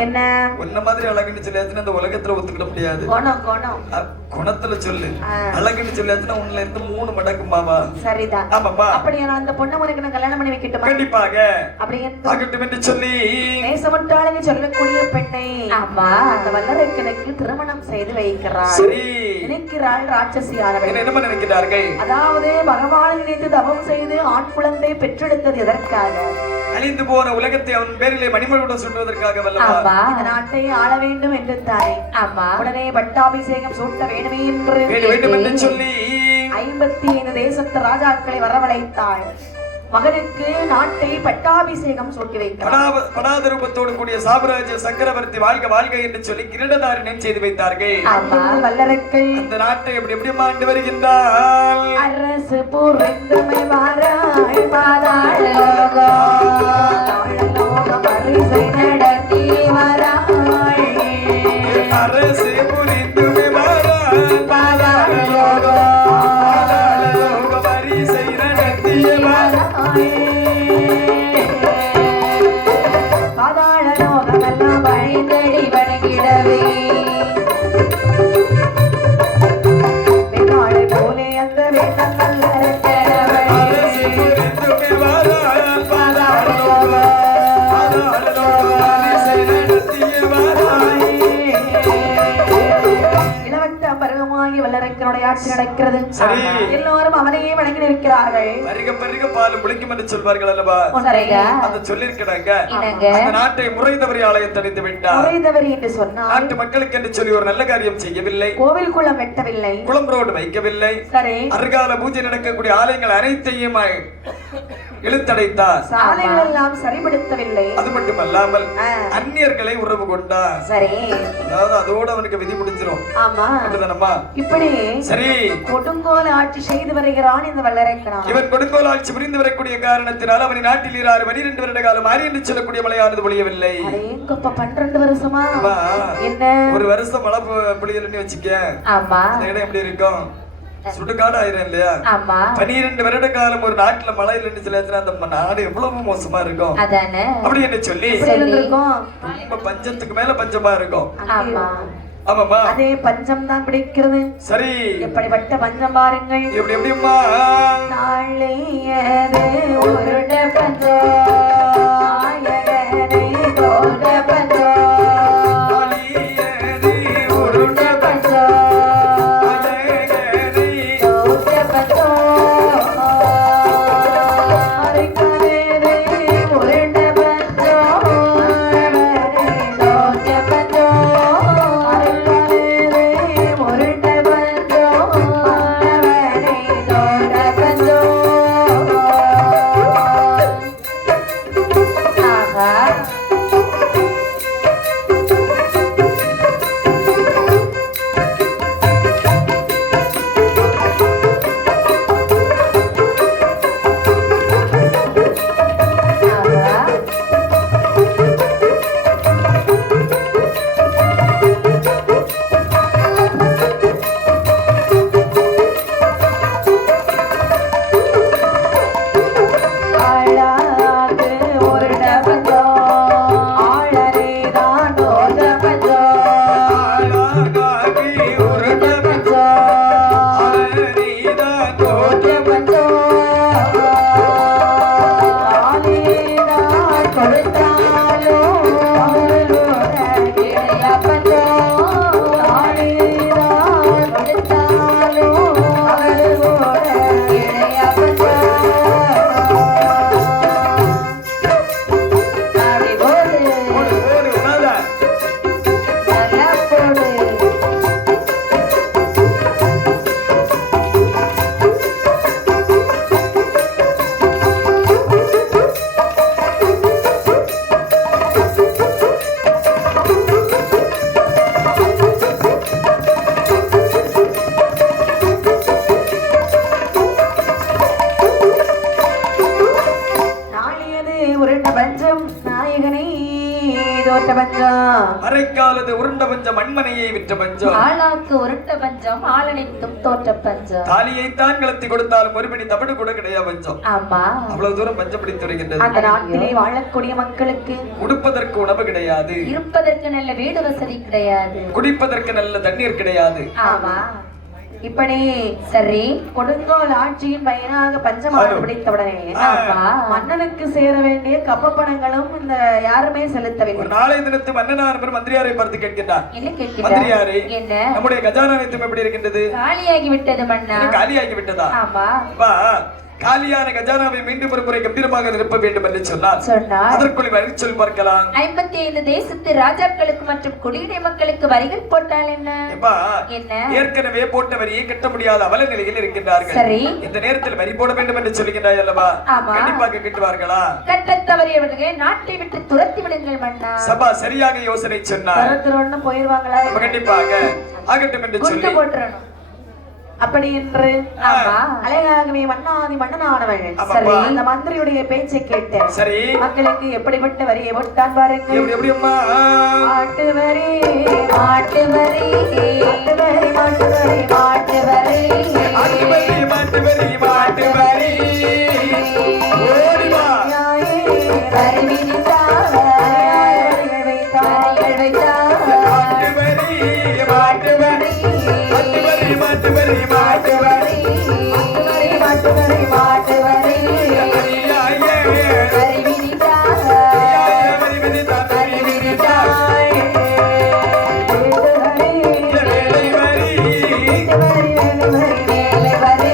என்ன உன்ன மாதிரி அழகுன்னு சொல்லியாச்சுன்னா அந்த உலகத்துல ஒத்துக்கிட முடியாது. குணத்துல சொல்லு. அழகுன்னு சொல்லியாச்சுன்னா உன்ல இருந்து 3 மடங்குமாவா? சரிதான். ஆமாம்மா. அப்படி அந்த பொண்ணை உனக்கு நான் கல்யாணம் பண்ணி வைக்கட்டுமா? கண்டிப்பாக. அப்படி ஆகட்டும் என்று சொல்லி நேசமற்றாளன்னு சொல்லக்கூடிய பெண்ணை ஆமா அந்த வல்லரக்கனுக்கு திருமணம் செய்து வைக்கிறாள். சரி. நினைக்கிறாள் ராட்சசியானவள். என்ன நினைக்கிறார்கள்? அதாவது பகவானை நினைத்து தவம் செய்து ஆண் குழந்தை பெற்றெடுத்தது எதற்காக? அழிந்து போன உலகத்தை அவன் பேரிலே மணிமொழியுடன் சொல்வதற்காக வல்லவா. இந்த நாட்டை ஆள வேண்டும் என்று தானே. ஆமா. உடனே பட்டாபிஷேகம் சூட்ட வேண்டுமே என்று சொல்லி 55 தேசத்து ராஜாக்களை வரவழைத்தாள். மகனுக்கு நாட்டை பட்டாபிஷேகம் சூட்டி வைத்தார். படாத ரூபத்தோடு கூடிய சாம்ராஜ்ய சக்கரவர்த்தி வாழ்க வாழ்க என்று சொல்லி கிரீடதாரியம் செய்து வைத்தார்கள். வல்லரக்கை அந்த நாட்டை எப்படி எப்படி ஆண்டு வருகின்றார். அரசு புரிந்தமை வாராய் பாதாள பரிசை நடத்தி வராய். அரசு புரிந்தமை வாராய் பாதாள பரிசை நடத்தி வராய். பாதாள லோகமெல்லாம் வழிதடி வருகிடவே வெண்ணாளை போலே அந்த வேட்டம் வல்லரக்கனுடைய ஆட்சி நடக்கிறது. எல்லோரும் அவனையே வணங்கி நிற்கிறார்கள். பருக பருக பால் புளிக்கும் என்று சொல்வார்கள் அல்லவா? அந்த சொல்லிருக்கிறாங்க. அந்த நாட்டை முறைதவறி ஆலயம் தடித்து விட்டார். முறைதவறி என்று சொன்னால் நாட்டு மக்களுக்கு என்று சொல்லி ஒரு நல்ல காரியம் செய்யவில்லை. கோவில் குளம் வெட்டவில்லை. குளம் ரோடு வைக்கவில்லை. சரி. அருகால பூஜை நடக்கக்கூடிய ஆலயங்கள் அனைத்தையும் இழுத்தடைத்தார். சாலைகள் எல்லாம் சரிபடுத்தவில்லை. அது மட்டுமல்லாமல் அந்நியர்களை உறவு கொண்டார். சரி. அதாவது அதோட அவனுக்கு விதி முடிஞ்சிரும். ஆமா. அப்படிதானம்மா? இப்படி சரி கொடுங்கோல் ஆட்சி செய்து வருகிறான் இந்த வல்லரக்கன். இவன் கொடுங்கோல் ஆட்சி புரிந்து வரக்கூடிய காரணத்தினால் அவன் நாட்டில் 12 வருட காலம் மாறி என்று சொல்லக்கூடிய மழையானது பொழியவில்லை. அடேங்கப்பா 12 வருஷமா? என்ன ஒரு வருஷம் மழை பொழியலன்னு வச்சுக்க. ஆமா. இடம் எப்படி இருக்கும்? சுடுகாடு ஆயிரும் இல்லையா? 12 வருட காலம் ஒரு நாட்டுல மழை இல்லைன்னு சொல்லியாச்சுன்னா அந்த நாடு எவ்வளவு மோசமா இருக்கும். அப்படி என்று சொல்லி ரொம்ப பஞ்சத்துக்கு மேல பஞ்சமா இருக்கும். ஆமாமா. அதே பஞ்சம் தான் பிடிக்கிறது. சரி. எப்படிப்பட்ட பஞ்சம் பாருங்கள். எப்படி எப்படிமா? நாளையது உருட பஞ்சம் நாயகனை போட பஞ்சம் நாளையது உருட பஞ்சம் கையோடு அரைக்காலது உருண்ட பஞ்சம் மண்மனையை விற்ற பஞ்சம் ஆளாக்கு உருண்ட பஞ்சம் ஆளனைத்தும் தோற்ற பஞ்சம் தாலியைத்தான் கலத்தி கொடுத்தாலும் ஒருபடி தவிடு கூட கிடையாது பஞ்சம். ஆமா அவ்வளவு தூரம் பஞ்சம் பிடித்து வருகின்றது. அந்த நாட்டிலே வாழக்கூடிய மக்களுக்கு உடுப்பதற்கு உணவு கிடையாது, இருப்பதற்கு நல்ல வீடு வசதி கிடையாது, குடிப்பதற்கு நல்ல தண்ணீர் கிடையாது. ஆமா இப்படி சரி கொடுங்கோல் ஆட்சியின் பயனாக பஞ்சமாக பிடித்தவுடனே மன்னனுக்கு சேர வேண்டிய கப்பப்பணங்களும் இந்த யாருமே செலுத்தவில்லை. ஒரு நாளை தினத்து மன்னனார் மந்திரியாரை பார்த்து கேட்கின்றார். என்ன கேட்கிறார்? மந்திரியாரே, என்ன நம்முடைய கஜானானித்தம் எப்படி இருக்கின்றது? காலியாகி விட்டது மன்னா. காலியாகி விட்டதா? ஆமா. காலியான கஜானாவை மீண்டும் ஒரு முறை கம்பீரமாக நிரப்ப வேண்டும் என்று சொன்னார். அதற்குள் வரி சொல் பார்க்கலாம். 55 தேசத்து ராஜாக்களுக்கு மற்றும் குடியுடை மக்களுக்கு வரிகள் போட்டால் என்ன? என்ன ஏற்கனவே போட்ட வரியை கட்ட முடியாத அவல நிலையில் இருக்கின்றார்கள். சரி, இந்த நேரத்தில் வரி போட வேண்டும் என்று சொல்லுகின்றாய் அல்லவா? கண்டிப்பாக கட்டுவார்களா? கட்ட தவறியவர்களை நாட்டை விட்டு துரத்தி விடுங்கள் மன்னா. சபா சரியாக யோசனை சொன்னார். போயிருவாங்களா? கண்டிப்பாக ஆகட்டும் என்று சொல்லி போட்டுறணும். அப்படி என்று அழகாகவே மன்னாதி மன்னனானவள் அந்த மந்திரியுடைய பேச்சை கேட்டு சரி மக்களுக்கு எப்படிப்பட்ட வரியை போட்டான் பாருங்க. மாட்டு வரி மாட்டு வரி மாட்டு வரி மாட்டு வரி மாட்டு வரி மாட்டு வரி மாட்டு வரி மாட்டு வரி வரி விதித்தார் வைத்தார் வைத்தார் மாட்டு வரி மாட்டு வரி மாட்டு வரி மாட்டு வரி மாட்டு வரி மாட்டு வரி வரி விதித்தார் வரி விதித்தார் வரி விதித்தார் வேலை வரி வேலை வரி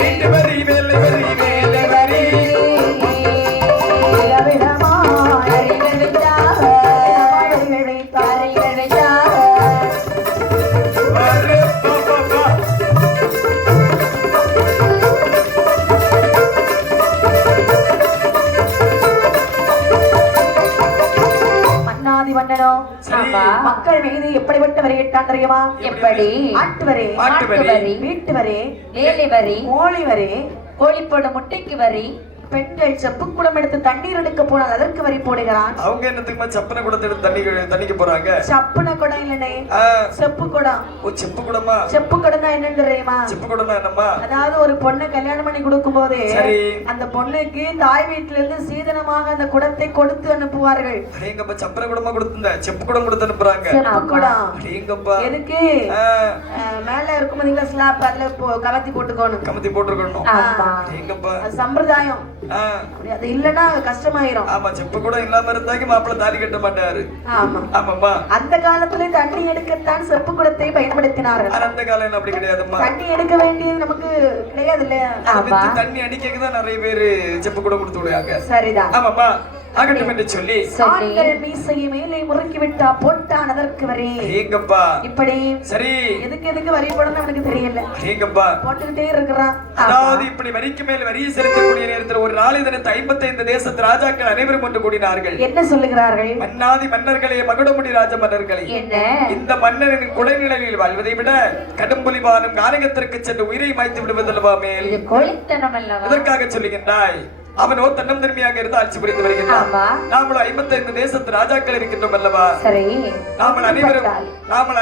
வீட்டு வரி வேலை வரி வேலை வரி விதவிதமா வரிகள் வைத்தார் வரிகள் வைத்தார் வரிகள் வைத்தார் மக்கள் மீது எப்படிப்பட்ட வரி இட்டான் தெரியுமா? எப்படி? ஆட்டு வரி, வீட்டு வரி, வேலை வரி, மோளி வரி, கோழி போட முட்டைக்கு வரி, பெண்கள் செப்பு குடம் எடுத்து தண்ணீர் எடுக்க போனால் அதற்கு வரி போடுகிறான். அவங்க என்னத்துக்குமா சப்பன குடத்தை எடுத்து தண்ணிக்கு போறாங்க? சப்பன குடம் இல்லனே, செப்பு குடம். ஓ, செப்பு குடமா? செப்பு குடம்னா என்னன்னு தெரியுமா? செப்பு குடம்னா என்னம்மா? அதாவது ஒரு பொண்ணை கல்யாணம் பண்ணி கொடுக்கும் போது அந்த பொண்ணுக்கு தாய் வீட்டுல இருந்து சீதனமாக அந்த குடத்தை கொடுத்து அனுப்புவார்கள். எங்கப்பா சப்பன குடமா கொடுத்த செப்பு குடம் கொடுத்து அனுப்புறாங்க? செப்பு குடம். எங்கப்பா எதுக்கு? மேல இருக்கும் நீங்க ஸ்லாப் அதுல கமத்தி போட்டுக்கணும். கமத்தி போட்டுக்கணும். எங்கப்பா சம்பிரதாயம். அது இல்லனா கஷ்டமாயிரும். ஆமா, செப்பு கூட இல்லாம இருந்தாங்க மாப்பிள்ளை தாலி கட்ட மாட்டாரு. ஆமா ஆமாம்மா. அந்த காலத்துல தண்ணி எடுக்கத்தான் செப்பு குடத்தை பயன்படுத்தினார்கள். அந்த காலம் அப்படி கிடையாதும்மா. தண்ணி எடுக்க வேண்டியது நமக்கு கிடையாது இல்லையா? தண்ணி அடிக்கதான் நிறைய பேரு செப்பு கூட கொடுத்து விடுவாங்க. சரிதான். ஆமாம்மா. ஆகட்டும் என்று சொல்லி ஆண்கள் மீசையை மேலே முறுக்கி விட்டா போட்டான் அதற்கு வரி. ஏங்கப்பா. இப்படி சரி எதுக்கு வரி போடணும் எனக்கு தெரியல. ஏங்கப்பா போட்டுக்கிட்டே இருக்கிறான். அதாவது இப்படி வரிக்கு மேல் வரி செலுத்தக்கூடிய நேரத்தில் ஒரு நாளை தினத்து 55 தேசத்து ராஜாக்கள் அனைவரும் கொண்டு கூடினார்கள். என்ன சொல்லுகிறார்கள்? மன்னாதி மன்னர்களே, மகுடமுடி ராஜ மன்னர்களே, இந்த மன்னரின் குலைநிலையில் வாழ்வதை விட கடும்புலிவானும் கானகத்திற்கு சென்று உயிரை மாய்த்து விடுவதல்லவா மேல்? இதற்காக சொல்லுகின்றாய். அவனோ தன்னம் திரும்பியாக இருந்து ஆட்சி புரிந்து வருகின்றான். நாமளும் 55 தேசத்து ராஜாக்கள் இருக்கின்றோம் அல்லவா? நாமல்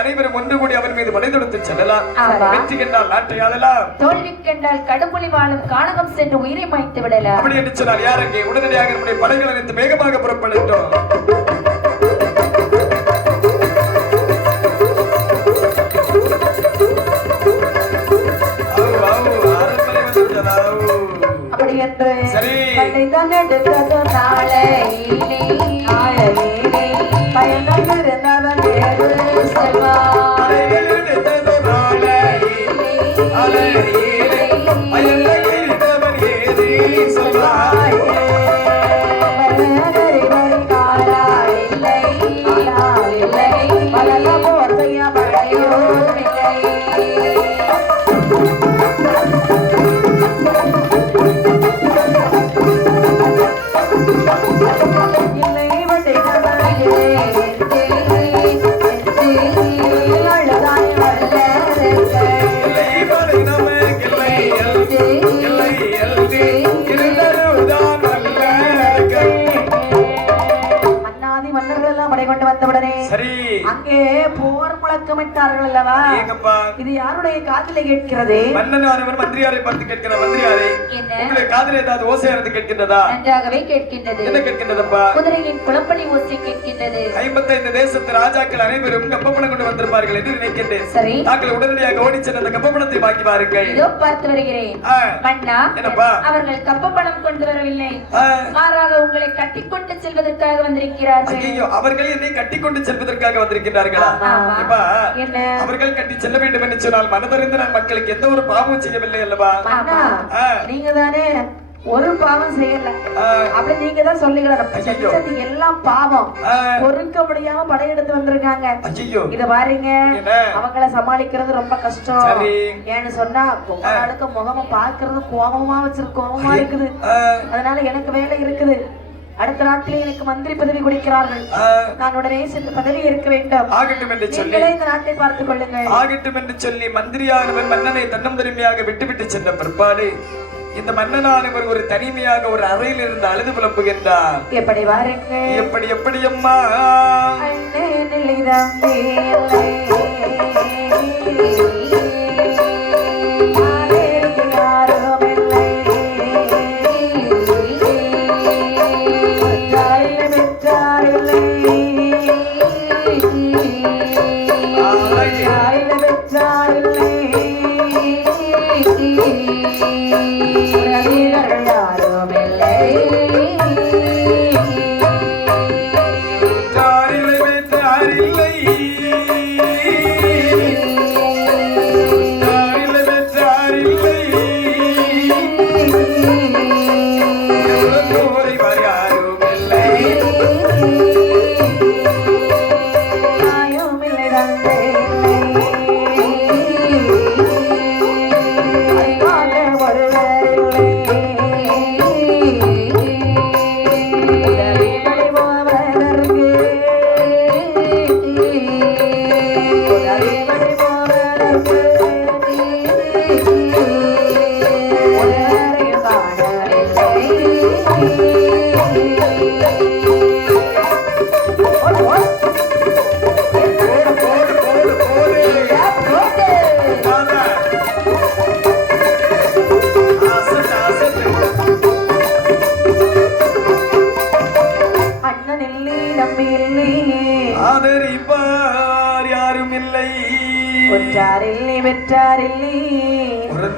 அனைவரும் ஒன்று கூடி அவன் மீது படை தொடுத்து செல்லலாம். வெற்றி கண்டால் நாட்டை ஆளலாம், தோல்வி கண்டால் கடும்புலி வாழும் கானகம் சென்று உயிரை மாய்த்து விடலாம். அப்படி என்று சொன்னால் யார் அங்கே? உடனடியாக நம்முடைய படைகள் அனைத்து வேகமாக புறப்படட்டும். சரி பயணம் இருந்தவன் செய்ய விட்டார்கள் அல்லவா? ஏங்கப்பா இது யாருடைய காதிலே கேட்கிறது? மன்னனானவர் மந்திரியாரை பார்த்து கேட்கிற மந்திரியாரே, உங்களுடைய காதிலே ஏதாவது ஓசையானது கேட்கின்றதா? நன்றாகவே கேட்கின்றது. என்ன கேட்கின்றதப்பா? குதிரையின் குளப்படி ஓசை கேட்கின்றது. 55 தேசத்து ராஜாக்கள் அனைவரும் கப்பப்பணம் கொண்டு வந்திருப்பார்கள் என்று நினைக்கின்றேன். சரி, தாங்கள் உடனடியாக ஓடி சென்று அந்த கப்பப்பணத்தை வாங்கி வாருங்கள். இதோ பார்த்து வருகிறேன். மன்னா, என்னப்பா? அவர்கள் கப்பப்பணம் கொண்டு வரவில்லை, மாறாக உங்களை கட்டிக்கொண்டு செல்வதற்காக வந்திருக்கிறார்கள். ஐயோ, அவர்கள் என்னை கட்டிக்கொண்டு செல்வதற்காக வந்திருக்கிறார்களா? அப்பா, அவர்கள் கட்டி செல்ல வேண்டும் என்று சொன்னால் மனதறிந்து நான் மக்களுக்கு எந்த ஒரு பாவமும் செய்யவில்லை அல்லவா? நீங்க தானே ஒரு பாவம் செய்யல, அப்படி நீங்க தான் சொல்லுங்க. எல்லாம் பாவம் பொறுக்க முடியாம படையெடுத்து வந்திருக்காங்க. இத பாருங்க, அவங்கள சமாளிக்கிறது ரொம்ப கஷ்டம். ஏன்னு சொன்னா உங்களுக்கு முகமும் பாக்குறது கோபமா கோபமா இருக்குது. அதனால எனக்கு வேலை இருக்குது. அடுத்த நாட்டிலே எனக்கு மந்திரி பதவி கொடுக்கிறார்கள். நான் உடனே சென்று பதவி இருக்க வேண்டும். ஆகட்டும் என்று சொல்லி இந்த நாட்டை பார்த்துக் கொள்ளுங்கள். ஆகட்டும் என்று சொல்லி மந்திரியானவர் மன்னனை தன்னந்தனிமையாக விட்டுவிட்டு சென்ற பிற்பாடு இந்த மன்னனானவர் ஒரு தனிமையாக ஒரு அறையில் இருந்து அழுது புலம்புகின்றார். எப்படி வாருங்க? எப்படி எப்படி அம்மா?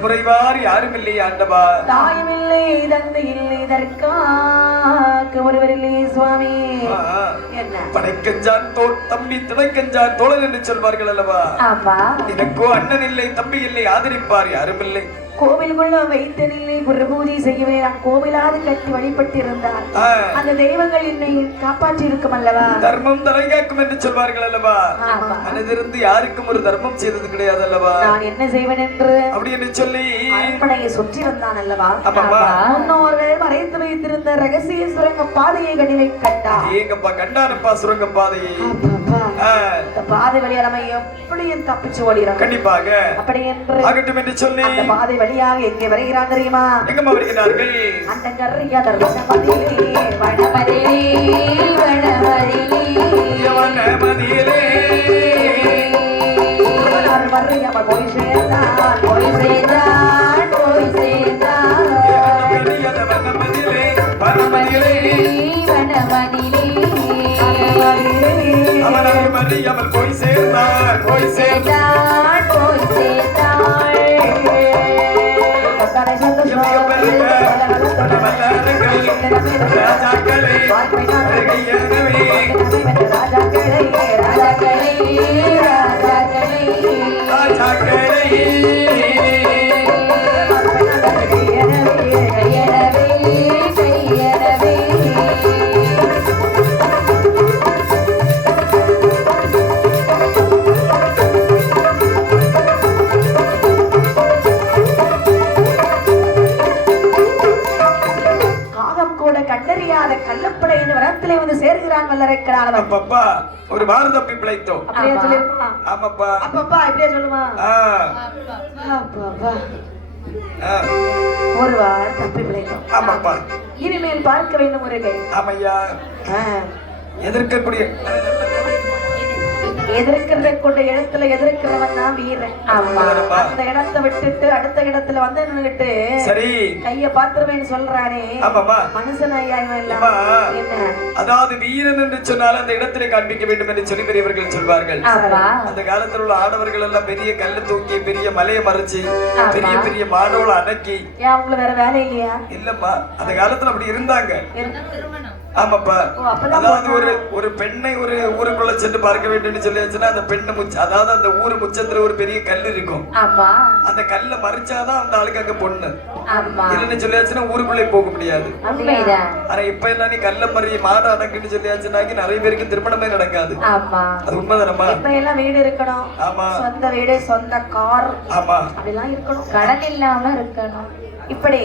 குறைவார் யாரும் இல்லை ஆண்டவா. தாயும் இல்லை, தந்தை இல்லை, இதற்காக ஒருவர் இல்லை சுவாமி. என்ன படைக்கஞ்சான் தம்பி திணைக்கஞ்சான் தோழன் என்று சொல்வார்கள் அல்லவா? எனக்கோ அண்ணன் இல்லை, தம்பி இல்லை, ஆதரிப்பார் யாரும் இல்லை. கோவிலுக்குள்ள வைத்து நிலை குரு பூஜை செய்யவே நான் கோவிலாவது கட்டி வழிபட்டு இருந்தார். அந்த தெய்வங்கள் என்னை காப்பாற்றி இருக்கும் அல்லவா? தர்மம் தலைகாக்கும் என்று சொல்வார்கள் அல்லவா? மனதிருந்து யாருக்கும் ஒரு தர்மம் செய்தது கிடையாது அல்லவா? நான் என்ன செய்வேன் என்று அப்படி என்று சொல்லி அரண்மனையை சுற்றி வந்தான் அல்லவா? முன்னோர்கள் மறைத்து வைத்திருந்த ரகசிய சுரங்க பாதையை கடிவை கண்டார். ஏங்கப்பா கண்டானப்பா சுரங்க பாதையை. பாதை வழியா நம்ம எப்படியும் தப்பிச்சு ஓடிறோம். கண்டிப்பாக அப்படி என்று ஆகட்டும் என்று சொல்லி அந்த பாதை வழியாக எங்கே வருகிறான் தெரியுமா? எங்கம்மா வருகிறார்கள்? அந்த கர்ரியாதர் வனமதிலே வனமதிலே வனமதிலே வனமதிலே வனார் வர்றியம போய் சேர்ந்தான் போய் சேர்ந்தான் போய் சேர்ந்தான் கர்ரியாதர் வனமதிலே வனமதிலே வனமதிலே அவனார் மறியாமல் போய் சேர்ந்தான் போய் சேர்ந்தான் போய் சேர்ந்தான். ராஜாக்களை கண்டறியாத கள்ளப்படையின் வரத்திலே வந்து சேர்கிறான் வல்லரைக்கிறான். அப்பப்பா ஒரு வாரம் தப்பி பிழைத்தோம். அப்படியே சொல்லிருப்பான். ஆமாப்பா அப்பப்பா இப்படியே சொல்லுமா? அப்பப்பா ஒரு வாரம் தப்பி பிழைத்தோம். ஆமாப்பா இனிமேல் பார்க்க வேண்டும் முருகை. ஆமையா எதிர்க்கக்கூடிய எதிர்க்கிறதை கொண்ட இடத்துல எதிர்க்கிறவன் தான் வீரன். ஆமா. அந்த இடத்தை விட்டுட்டு அடுத்த இடத்துல வந்து நின்னுட்டு சரி கைய பாத்துருவேன்னு சொல்றானே. ஆமாமா. மனுஷன் ஐயா இவன் எல்லாம். என்ன அதாவது வீரன் என்று சொன்னால் அந்த இடத்திலே காண்பிக்க வேண்டும் என்று சொல்லி பெரியவர்கள் சொல்வார்கள். அந்த காலத்தில் உள்ள ஆடவர்கள் எல்லாம் பெரிய கல்லை தூக்கி பெரிய மலையை மறைச்சு பெரிய பெரிய மாடோல அடக்கி. ஏன் உங்களுக்கு வேற வேலை இல்லையா? இல்லம்மா அந்த காலத்துல அப்படி இருந்தாங்க. ஆமாப்பா. அதாவது ஒரு பெண்ணை ஒரு ஊருக்குள்ள சென்று பார்க்க வேண்டும் சொல்லியாச்சுன்னா அந்த பெண்ணை அதாவது அந்த ஊரு முச்சத்துல ஒரு பெரிய கல் இருக்கும். அந்த கல்லை மறைச்சாதான் அந்த ஆளுக்கு அங்க பொண்ணு இல்லன்னு சொல்லியாச்சுன்னா ஊருக்குள்ளே போக முடியாது. ஆனா இப்ப என்ன நீ கல்ல மறிய மாட அடக்குன்னு சொல்லியாச்சுன்னாக்கி நிறைய பேருக்கு திருமணமே நடக்காது. அது உண்மைதானம்மா. இப்ப எல்லாம் வீடு இருக்கணும். ஆமா. சொந்த வீடு சொந்த கார். ஆமா. அப்படிலாம் இருக்கணும். கடன் இல்லாம இருக்கணும். இப்படி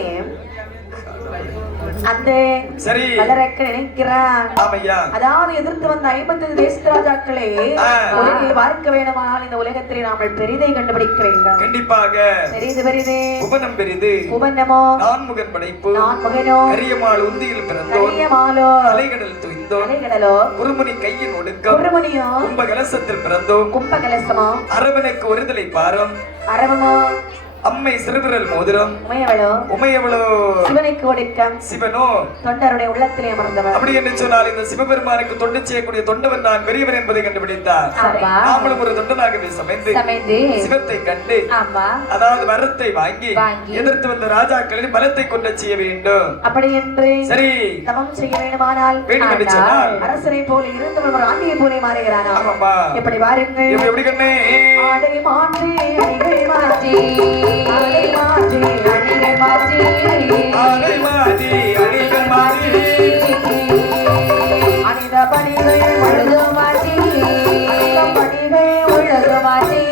அந்த சரி வளரக்க நினைக்கிறான். அதாவது எதிர்த்து வந்த 50 தேச ராஜாக்களே உலகில் பார்க்க வேண்டுமானால் இந்த உலகத்தில் நாமல் பெரிதை கண்டுபிடிக்க வேண்டும். கண்டிப்பாக. பெரிது பெரிது புவனம் பெரிது. புவனமோ நான்முகன் படைப்பு. நான்முகனோ கரியமாள் உந்தியில் பிறந்தோன். கரியமாலோ அலைகடல் துய்ந்தோன். அலைகடலோ குருமுனி கையின் ஒடுக்கம். குருமுனியோ கும்பகலசத்தில் பிறந்தோம். கும்பகலசமோ அரவனுக்கு ஒருதலை பாரம். அரவமோ அம்மை சிறுவிரல் மோதிரம். உமையவளோ சிவனுக்கு ஒடுக்கம். சிவனோ தொண்டருடைய உள்ளத்திலே அமர்ந்தவர். அப்படி என்று சொன்னால் இந்த சிவபெருமானுக்கு தொண்டு செய்யக்கூடிய தொண்டவன் நான் பெரியவன் என்பதை கண்டுபிடித்தார். நாமளும் ஒரு தொண்டனாகவே சமைந்து சிவத்தை கண்டு அதாவது வரத்தை வாங்கி எதிர்த்து வந்த ராஜாக்களின் பலத்தை கொண்டு செய்ய வேண்டும். அப்படி என்று சரி தவம் செய்ய வேண்டுமானால் வேண்டும் என்று சொன்னால் அரசனை போல இருந்தவன் ஒரு ஆண்டியை போல மாறுகிறானா. எப்படி பாருங்கள். எப்படி கண்ணே ஆடை மாற்றி அணிகள் மாற்றி ஆடை மாற்றி அணிகள் மாற்றி அணித பணிகள் உலகு மாற்றி பணிகள் உலகு மாற்றி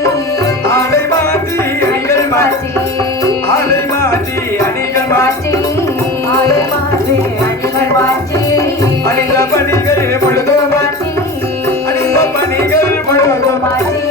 ஆடை மாற்றி அணிகள் மாற்றி ஆடை மாற்றி அணிகள் மாற்றி ஆடை மாற்றி அணிகள் மாற்றி அணித பணிகள் உலகு மாற்றி அணித பணிகள் உலகு மாற்றி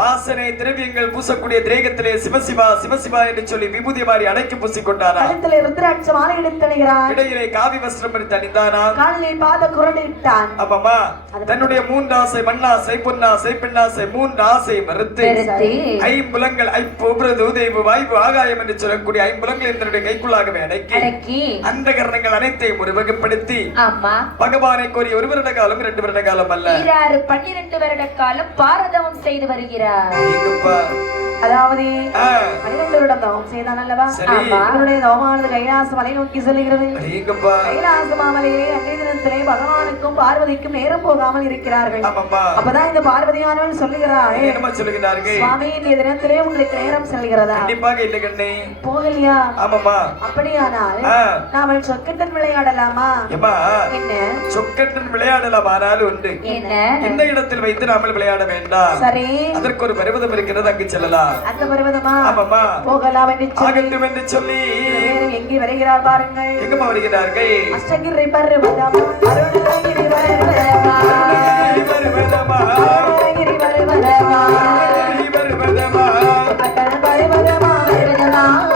வாசனை திரவியங்கள் பூசக்கூடிய திரேகத்திலே சிவசிவா சிவசிவா என்று சொல்லி விபூதி மாறி அடைக்கி பூசிக்கொண்டாரா. ருத்ராட்ச மாலை எடுத்தணிகிறான். இடையிலே காவி வஸ்திரம் எடுத்து அணிந்தானா. காலில் பாத குரடு இட்டான். ஆமாமா. தன்னுடைய 3 ஆசை மண்ணாசை பொன்னாசை பெண்ணாசை 3 ஆசை மறுத்து ஐம்புலங்கள் ஐம்புலது வாய்ப்பு ஆகாயம் என்று சொல்லக்கூடிய ஐம்புலங்கள் தன்னுடைய கைக்குள்ளாகவே அடக்கி அந்த கரணங்கள் அனைத்தையும் ஒருவகப்படுத்தி பகவானை கோரி 1 வருட காலம் 2 வருட காலம் அல்ல 12 வருட காலம் பாரதவம் செய்து வருகிறார். அதாவது 12 வருடம் தவம் செய்தான் அல்லவா. அவருடைய தவமானது கைலாச மலை நோக்கி செல்கிறது. கைலாச மாமலையிலே அன்றைய தினத்திலே பகவானுக்கும் பார்வதிக்கும் நேரம் போகாமல் இருக்கிறார்கள். அப்பதான் இந்த பார்வதியானவள் சொல்லுகிறாள், சுவாமி இந்த தினத்திலே உங்களுக்கு நேரம் செல்கிறதா? போகலையா? அப்படியானால் நாம சொக்கட்டன் விளையாடலாமா? என்ன சொக்கட்டன் விளையாடலாம் உண்டு. எந்த இடத்தில் வைத்து நாமல் விளையாட வேண்டாம். சரி, அதற்கு ஒரு பர்வதம் இருக்கிறது, அங்கு செல்லலாம். அந்த பர்வதமா? ஆமாமா. போகலாம் என்று சொல்லி எங்கே வருகிறார் பாருங்கள். எங்கம்மா வருகிறார்கள்? அஷ்டகிரி பர்வதம் அருணகிரி பர்வதமா பர்வதமா அருணகிரி பர்வதமா பர்வதமா அட்டன பர்வதமா பர்வதமா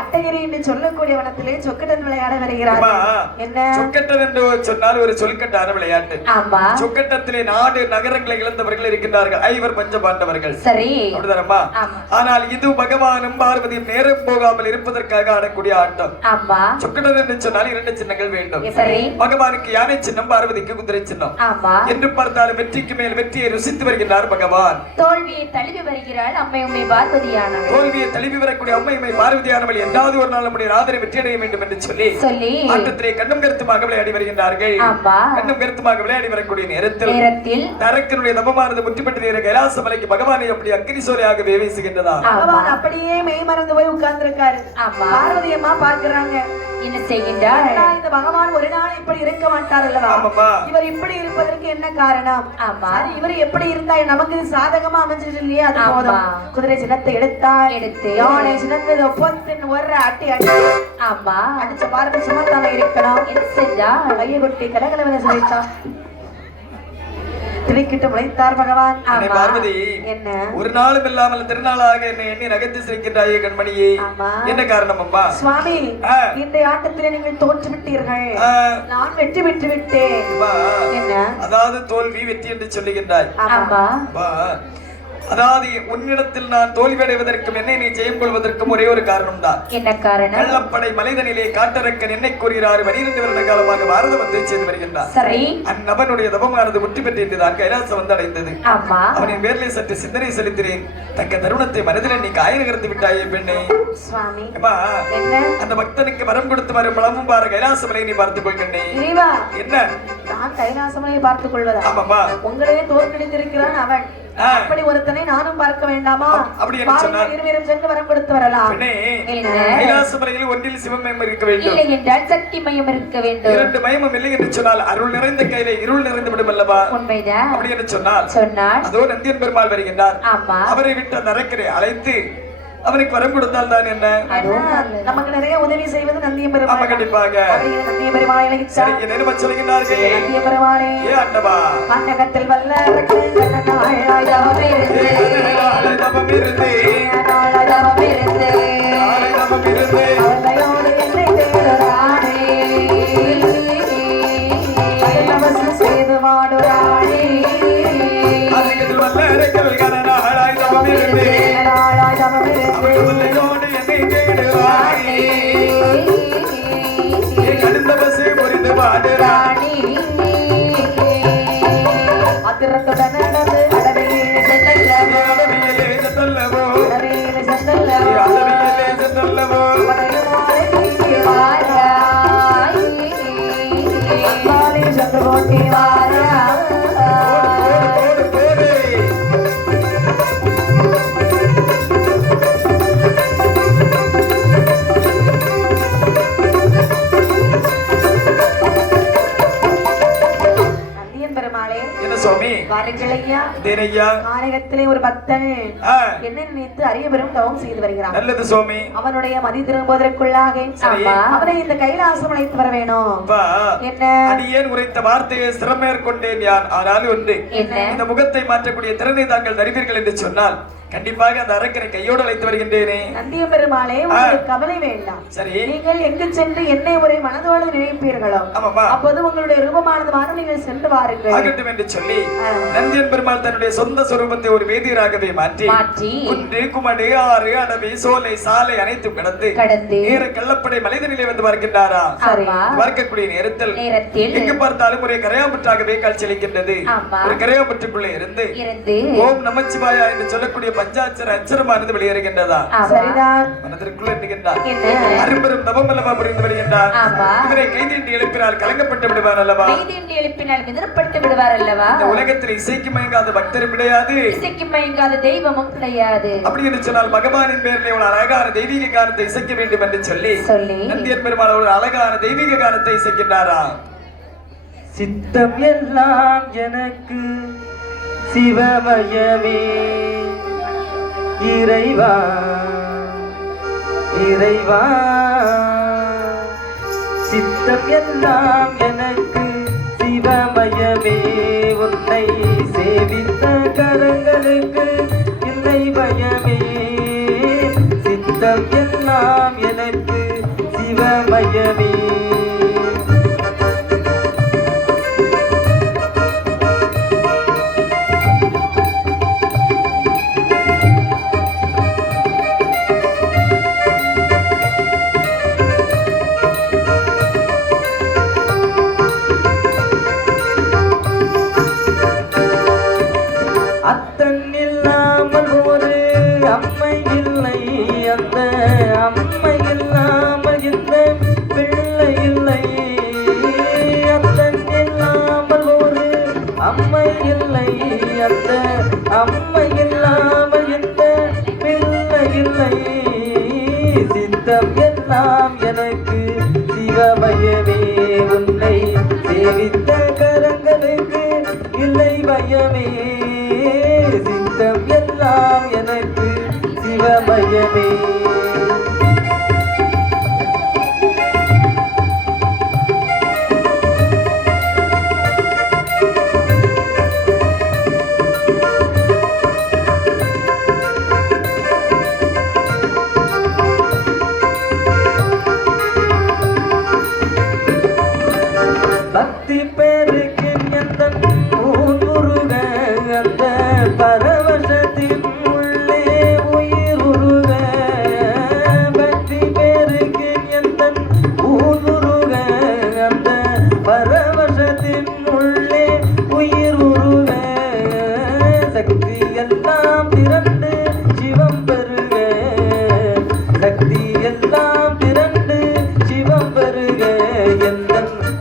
அட்டகிரி என்று சொல்லக்கூடிய வனத்திலே சொக்கட்டன் விளையாட வருகிறார். என்ன சொக்கட்டன் என்று சொன்னால் ஒரு சொல்கட்டான விளையாட்டு. ஆமா. சொக்கட்டத்திலே நாடு நகரங்களை இழந்தவர்கள் இருக்கின்றார்கள், ஐவர் பஞ்சபாண்டவர்கள். சரி, அப்படிதானம்மா? ஆனால் இது பகவானும் பார்வதியும் நேரம் போகாமல் இருப்பதற்காக ஆடக்கூடிய ஆட்டம். ஆமா. சொக்கட்டன் என்று சொன்னால் இரண்டு சின்னங்கள் வேண்டும். சரி. பகவானுக்கு யானை சின்னம், பார்வதிக்கு குதிரை சின்னம். ஆமா. என்று பார்த்தாலும் வெற்றிக்கு மேல் வெற்றியை ருசித்து வருகின்றார் பகவான். தோல்வியை தழுவி வருகிறாள் அம்மை உண்மை பார்வதியானவள். தோல்வியை தழுவி வரக்கூடிய அம்மை உண்மை பார்வதியானவள் என்றாவது ஒரு நாள் நம்முடைய ராதனை வெற்றியடைய வேண்டும் என்று சொல்லி ஆட்டத்திலே கண்ணும் கருத்துமாக விளையாடி வருகின்றார்கள். கண்ணும் கருத்துமாக விளையாடி வரக்கூடிய நேரத்தில் நரக்கனுடைய தபமானது முற்றி பெற்ற கைலாச மலைக்கு பகவானை அப்படி அக்னி சோலையாகவே வீசுகின்றதா. பகவான் அப்படியே மெய் மறந்து போய் உட்கார்ந்து இருக்காரு. பார்வதி அம்மா பார்க்கிறாங்க, என்ன செய்கின்றார்? இந்த பகவான் ஒரு நாள் இப்படி இருக்க மாட்டார் அல்லவா? இவர் இப்படி இருப்பதற்கு என்ன காரணம்? இவர் எப்படி இருந்தா நமக்கு சாதகமா அமைஞ்சது இல்லையா? அது போதும். குதிரை சின்னத்தை எடுத்து யானை சின்னத்தை ஒப்பத்தின் ஒரு அட்டி ஆமா அடிச்ச பார்வதி சுமத்தாம இருக்கணும். என்ன செஞ்சா? கையை கொட்டி கலகலவன சொல்லிட்டா திரைக்கிட்டு முளைத்தார் பகவான். பார்வதி, என்ன ஒரு நாளும் இல்லாமல் திருநாளாக என்னை எண்ணி நகைத்து சிரிக்கின்றாயே கண்மணியே, என்ன காரணம் அம்மா? சுவாமி, இந்த ஆட்டத்திலே நீங்கள் தோற்று விட்டீர்கள், நான் வெற்றி பெற்று விட்டேன். என்ன? அதாவது தோல்வி வெற்றி என்று சொல்லுகின்றாய். ஆமா. அதாவது உன்னிடத்தில் நான் தோல்வி அடைவதற்கும் என்னை நீ ஜெயம் கொள்வதற்கும் ஒரே ஒரு காரணம் தான். என்ன காரணம்? கள்ளப்படை மலைதனிலே காட்டரக்கன் என்னை கூறுகிறார் 12 வருட காலமாக பாரத வந்து செய்து வருகின்றார். சரி. அந்நபனுடைய தபமானது முற்றி பெற்றிருந்ததான் கைலாசம் வந்து அடைந்தது. ஆமா. அவனின் பேரிலே சற்று சிந்தனை செலுத்தினேன். தக்க தருணத்தை மனதிலே நீ காய நகர்த்து விட்டாயே பெண்ணே. சுவாமி, அந்த பக்தனுக்கு வரம் கொடுத்து வரும் பலமும் பாரு கைலாசமலை நீ பார்த்துக் கொள்கின்றே. என்ன? நான் கைலாசமலையை பார்த்துக் கொள்வதா? ஆமாமா. உங்களையே தோற்கடித்திருக்கிறான் அவன். அப்படி ஒருத்தனை நானும் பார்க்க வேண்டாமா? அப்படி என்ன சொன்னார்? இருவரும் சென்று வரம் கொடுத்து வரலாம். கைலாசமலையில் ஒன்றில் சிவமயம் இருக்க வேண்டும், இல்லை என்றால் சக்தி மயம் இருக்க வேண்டும். இரண்டு மயமும் இல்லை என்று சொன்னால் அருள் நிறைந்த கையிலே இருள் நிறைந்து விடும் அல்லவா? உண்மைதான். அப்படி என்று சொன்னால் அதோ நந்தியன் பெருமாள் வருகின்றார். அவரை விட்டு அந்த அரக்கரை அழைத்து அவனுக்கு வரம் கொடுத்தால் தான் என்ன? நமக்கு நிறைய உதவி செய்வது நந்தியம் பெருமாள். கண்டிப்பாக நந்தியம் பெருமாளை சொல்லுகின்றார்கள். நந்தியம் பெருமாளே, ஏ அண்டவா, பண்டகத்தில் வல்ல செய்து வாடுறாளே ஒரு பக்தன் என்ன நினைத்து அரிய பெரும் தவம் செய்து வருகிறான். நல்லது சுவாமி. அவனுடைய மதி திரும்புவதற்குள்ளாக அவனை இந்த கைலாசம் அழைத்து வர வேணும். என்ன? அடியேன் உரைத்த வார்த்தையை சிரமேற்கொண்டேன் யான். ஆனால் ஒன்று, இந்த முகத்தை மாற்றக்கூடிய திறனை தாங்கள் தருவீர்கள் என்று சொன்னால் கண்டிப்பாக அந்த அரக்கனை கையோடு அழைத்து வருகின்றேனே. நந்திய பெருமாளே, உங்களுக்கு கவலை வேண்டாம். சரி, நீங்கள் எங்கு சென்று என்னை ஒரு மனதோடு நினைப்பீர்களோ அப்போது உங்களுடைய ரூபமானது மாறும், நீங்கள் சென்று வாருங்கள் ஆகட்டும் என்று சொல்லி நந்தியன் பெருமாள் தன்னுடைய சொந்த சொரூபத்தை ஒரு வேதியராகவே மாற்றி குன்று குமடு ஆறு அடவி சோலை சாலை அனைத்தும் கடந்து நேர கள்ளப்படை மலைதனிலே வந்து பார்க்கின்றாரா. பார்க்கக்கூடிய நேரத்தில் எங்கு பார்த்தாலும் ஒரு கரையாம்பற்றாகவே காட்சியளிக்கின்றது. ஒரு கரையாம்பற்றுக்குள்ளே இருந்து ஓம் நமச்சிவாயா என்று சொல்லக்கூடிய பஞ்சாட்சர அச்சரமானது வெளியேறுகின்றதா. மனதிற்குள்ள எண்ணுகின்றார். அரும்பெரும் தவம் அல்லவா புரிந்து வருகின்றார். இவரை கைதீண்டி எழுப்பினால் கலங்கப்பட்டு விடுவார் அல்லவா? கைதீண்டி எழுப்பினால் மிதறப்பட்டு விடுவார் அல்லவா? இந்த உலகத்தில் இசைக்கு மயங்காத பக்தரும் கிடையாது, இசைக்கு மயங்காத தெய்வமும் கிடையாது. அப்படி என்று சொன்னால் பகவானின் பேரில் ஒரு அழகான தெய்வீக கானத்தை இசைக்க வேண்டும் என்று சொல்லி நந்தியன் பெருமாள் ஒரு அழகான தெய்வீக கானத்தை இசைக்கின்றாரா. சித்தம் எல்லாம் எனக்கு சிவமயமே இறைவா இறைவா, சித்தம் எல்லாம் எனக்கு சிவமயமே, உன்னை சேவித்த கரங்களுக்கு இல்லை பயமே, சித்தம் எல்லாம் எல்லாம் எனக்கு சிவமயமே. அத்தன் இல்லாமல் ஒரு அம்மை இல்லை, அந்த அம்மை இல்லாமல் இந்த பிள்ளை இல்லை. அத்தன் இல்லாமல் ஒரு அம்மை இல்லை, அந்த அம்மை இல்லாமல் இந்த பிள்ளை இல்லை. சித்தம் எல்லாம் எனக்கு சிவமயமே, உன்னை சேவித்த கரங்களுக்கு இல்லை பயமே. சித்தம் எல்லாம் எனக்கு சிவமயமே. பக்தி பேருக்கு எந்த ஊருக, அந்த பரவசத்தின் உள்ளே உயிர் உருக. பக்தி பேருக்கு எந்த ஊருக, அந்த பரவசத்தின் உள்ளே உயிர் உருக. சக்தி எல்லாம் திரண்டு சிவம் பெருக, சக்தி எல்லாம் திரண்டு சிவம் பெருக. எந்த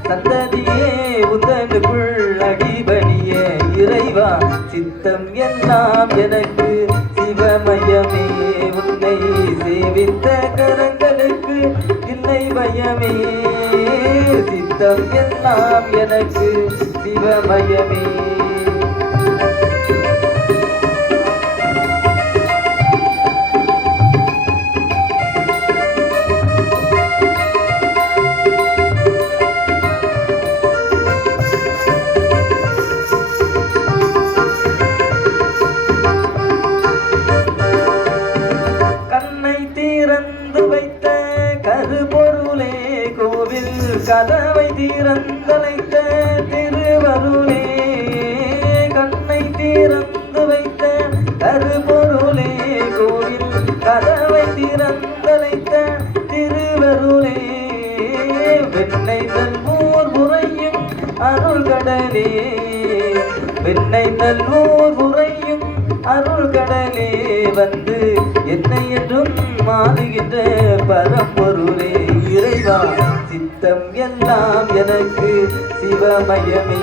சந்ததியே உதனுக்குள் அடிபணிய இறைவா, சித்தம் எல்லாம் எனக்கு சிவமயமே. உன்னை சேவித்த கரங்களுக்கு இல்லை பயமே. சித்தம் எல்லாம் எனக்கு சிவமயமே. கருப்பொருளே கோவில் கதவை திறந்தழைத்த திருவருளே. கண்ணை திறந்து வைத்த கருப்பொருளே கோவில் கதவை திறந்தழைத்த திருவருளே. வெண்ணை நல்லூர் உறையும் அருள் கடலே, வெண்ணை நல்லூர் உறையும் அருள் கடலே. வந்து என்னை என்றும் மாறுகின்ற பரம்பொருளே இறைவா, சித்தம் எல்லாம் எனக்கு சிவமயமே.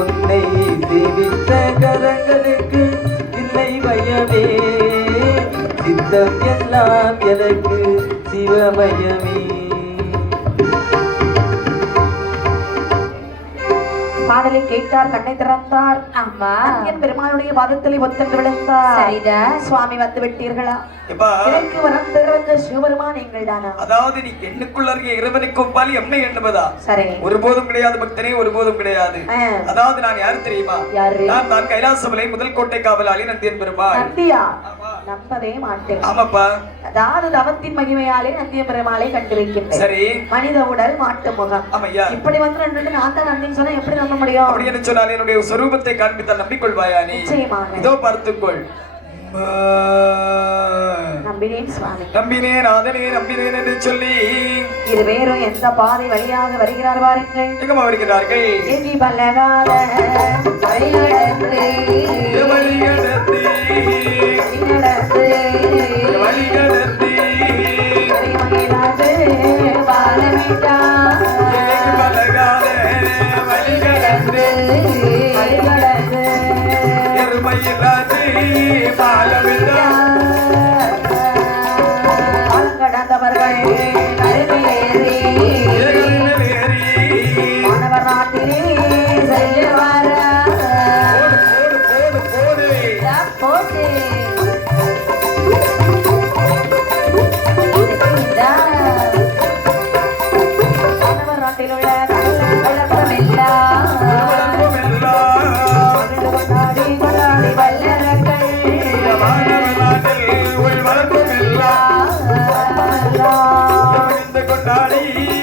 உன்னை சேவித்த கரங்களுக்கு இல்லை பயமே. சித்தம் எல்லாம் எனக்கு சிவமயமே. பாடலை கேட்டார், கண்ணை திறந்தார். அம்மா என் பெருமாளுடைய பாதத்திலே ஒத்தன்று விழுந்தார். சரிதான். சுவாமி வந்து விட்டீர்களா? எனக்கு வரம் திறந்த சிவபெருமான் எங்கள் தானா? அதாவது நீ எண்ணுக்குள்ள இருக்க இறைவனுக்கு ஒப்பாலி எம்மை எண்ணுவதா? சரி. ஒருபோதும் கிடையாது பக்தனே, ஒருபோதும் கிடையாது. அதாவது நான் யாரு தெரியுமா? யாரு? நான் கைலாசமலை முதல் கோட்டை காவலாளி நந்தியன் பெருமாள். நந்தியா? நம்பவே மாட்டேன். ஆமாப்பா. அதாவது தவத்தின் மகிமையாலே நந்திய பெருமாளை கண்டு வைக்கின்றேன். சரி. மனித உடல் மாட்டு முகம். ஆமையா. இப்படி வந்து ரெண்டு நான் தான் நந்தின்னு சொன்னா எப்படி நம்ப முடியும்? அப்படி என்ன சொன்னால் என்னுடைய சொரூபத்தை காண்பித்தால் நம்பிக்கொள்வாயா நீ? நிச்சயமாக. இதோ பார்த்துக்கொள். நம்பினேன் சுவாமி, நம்பினேன் நாதனே நம்பினேன் என்று சொல்லி இது வேறும் எந்த பாதை வழியாக வருகிறார் பாருங்கள். எங்கம்மா வருகிறார்கள்? எங்கி பல்லகாத வழிநடந்து வழிநடத்தி வழிநடத்தி பலகாத வழிநடந்து எருமையிலாது பாலவிடா கடந்தவர்கள் மாணவர் நாட்டிலே செல்லுவார போட்டு மாணவர் நாட்டில் உள்ள வல்லரங்கள்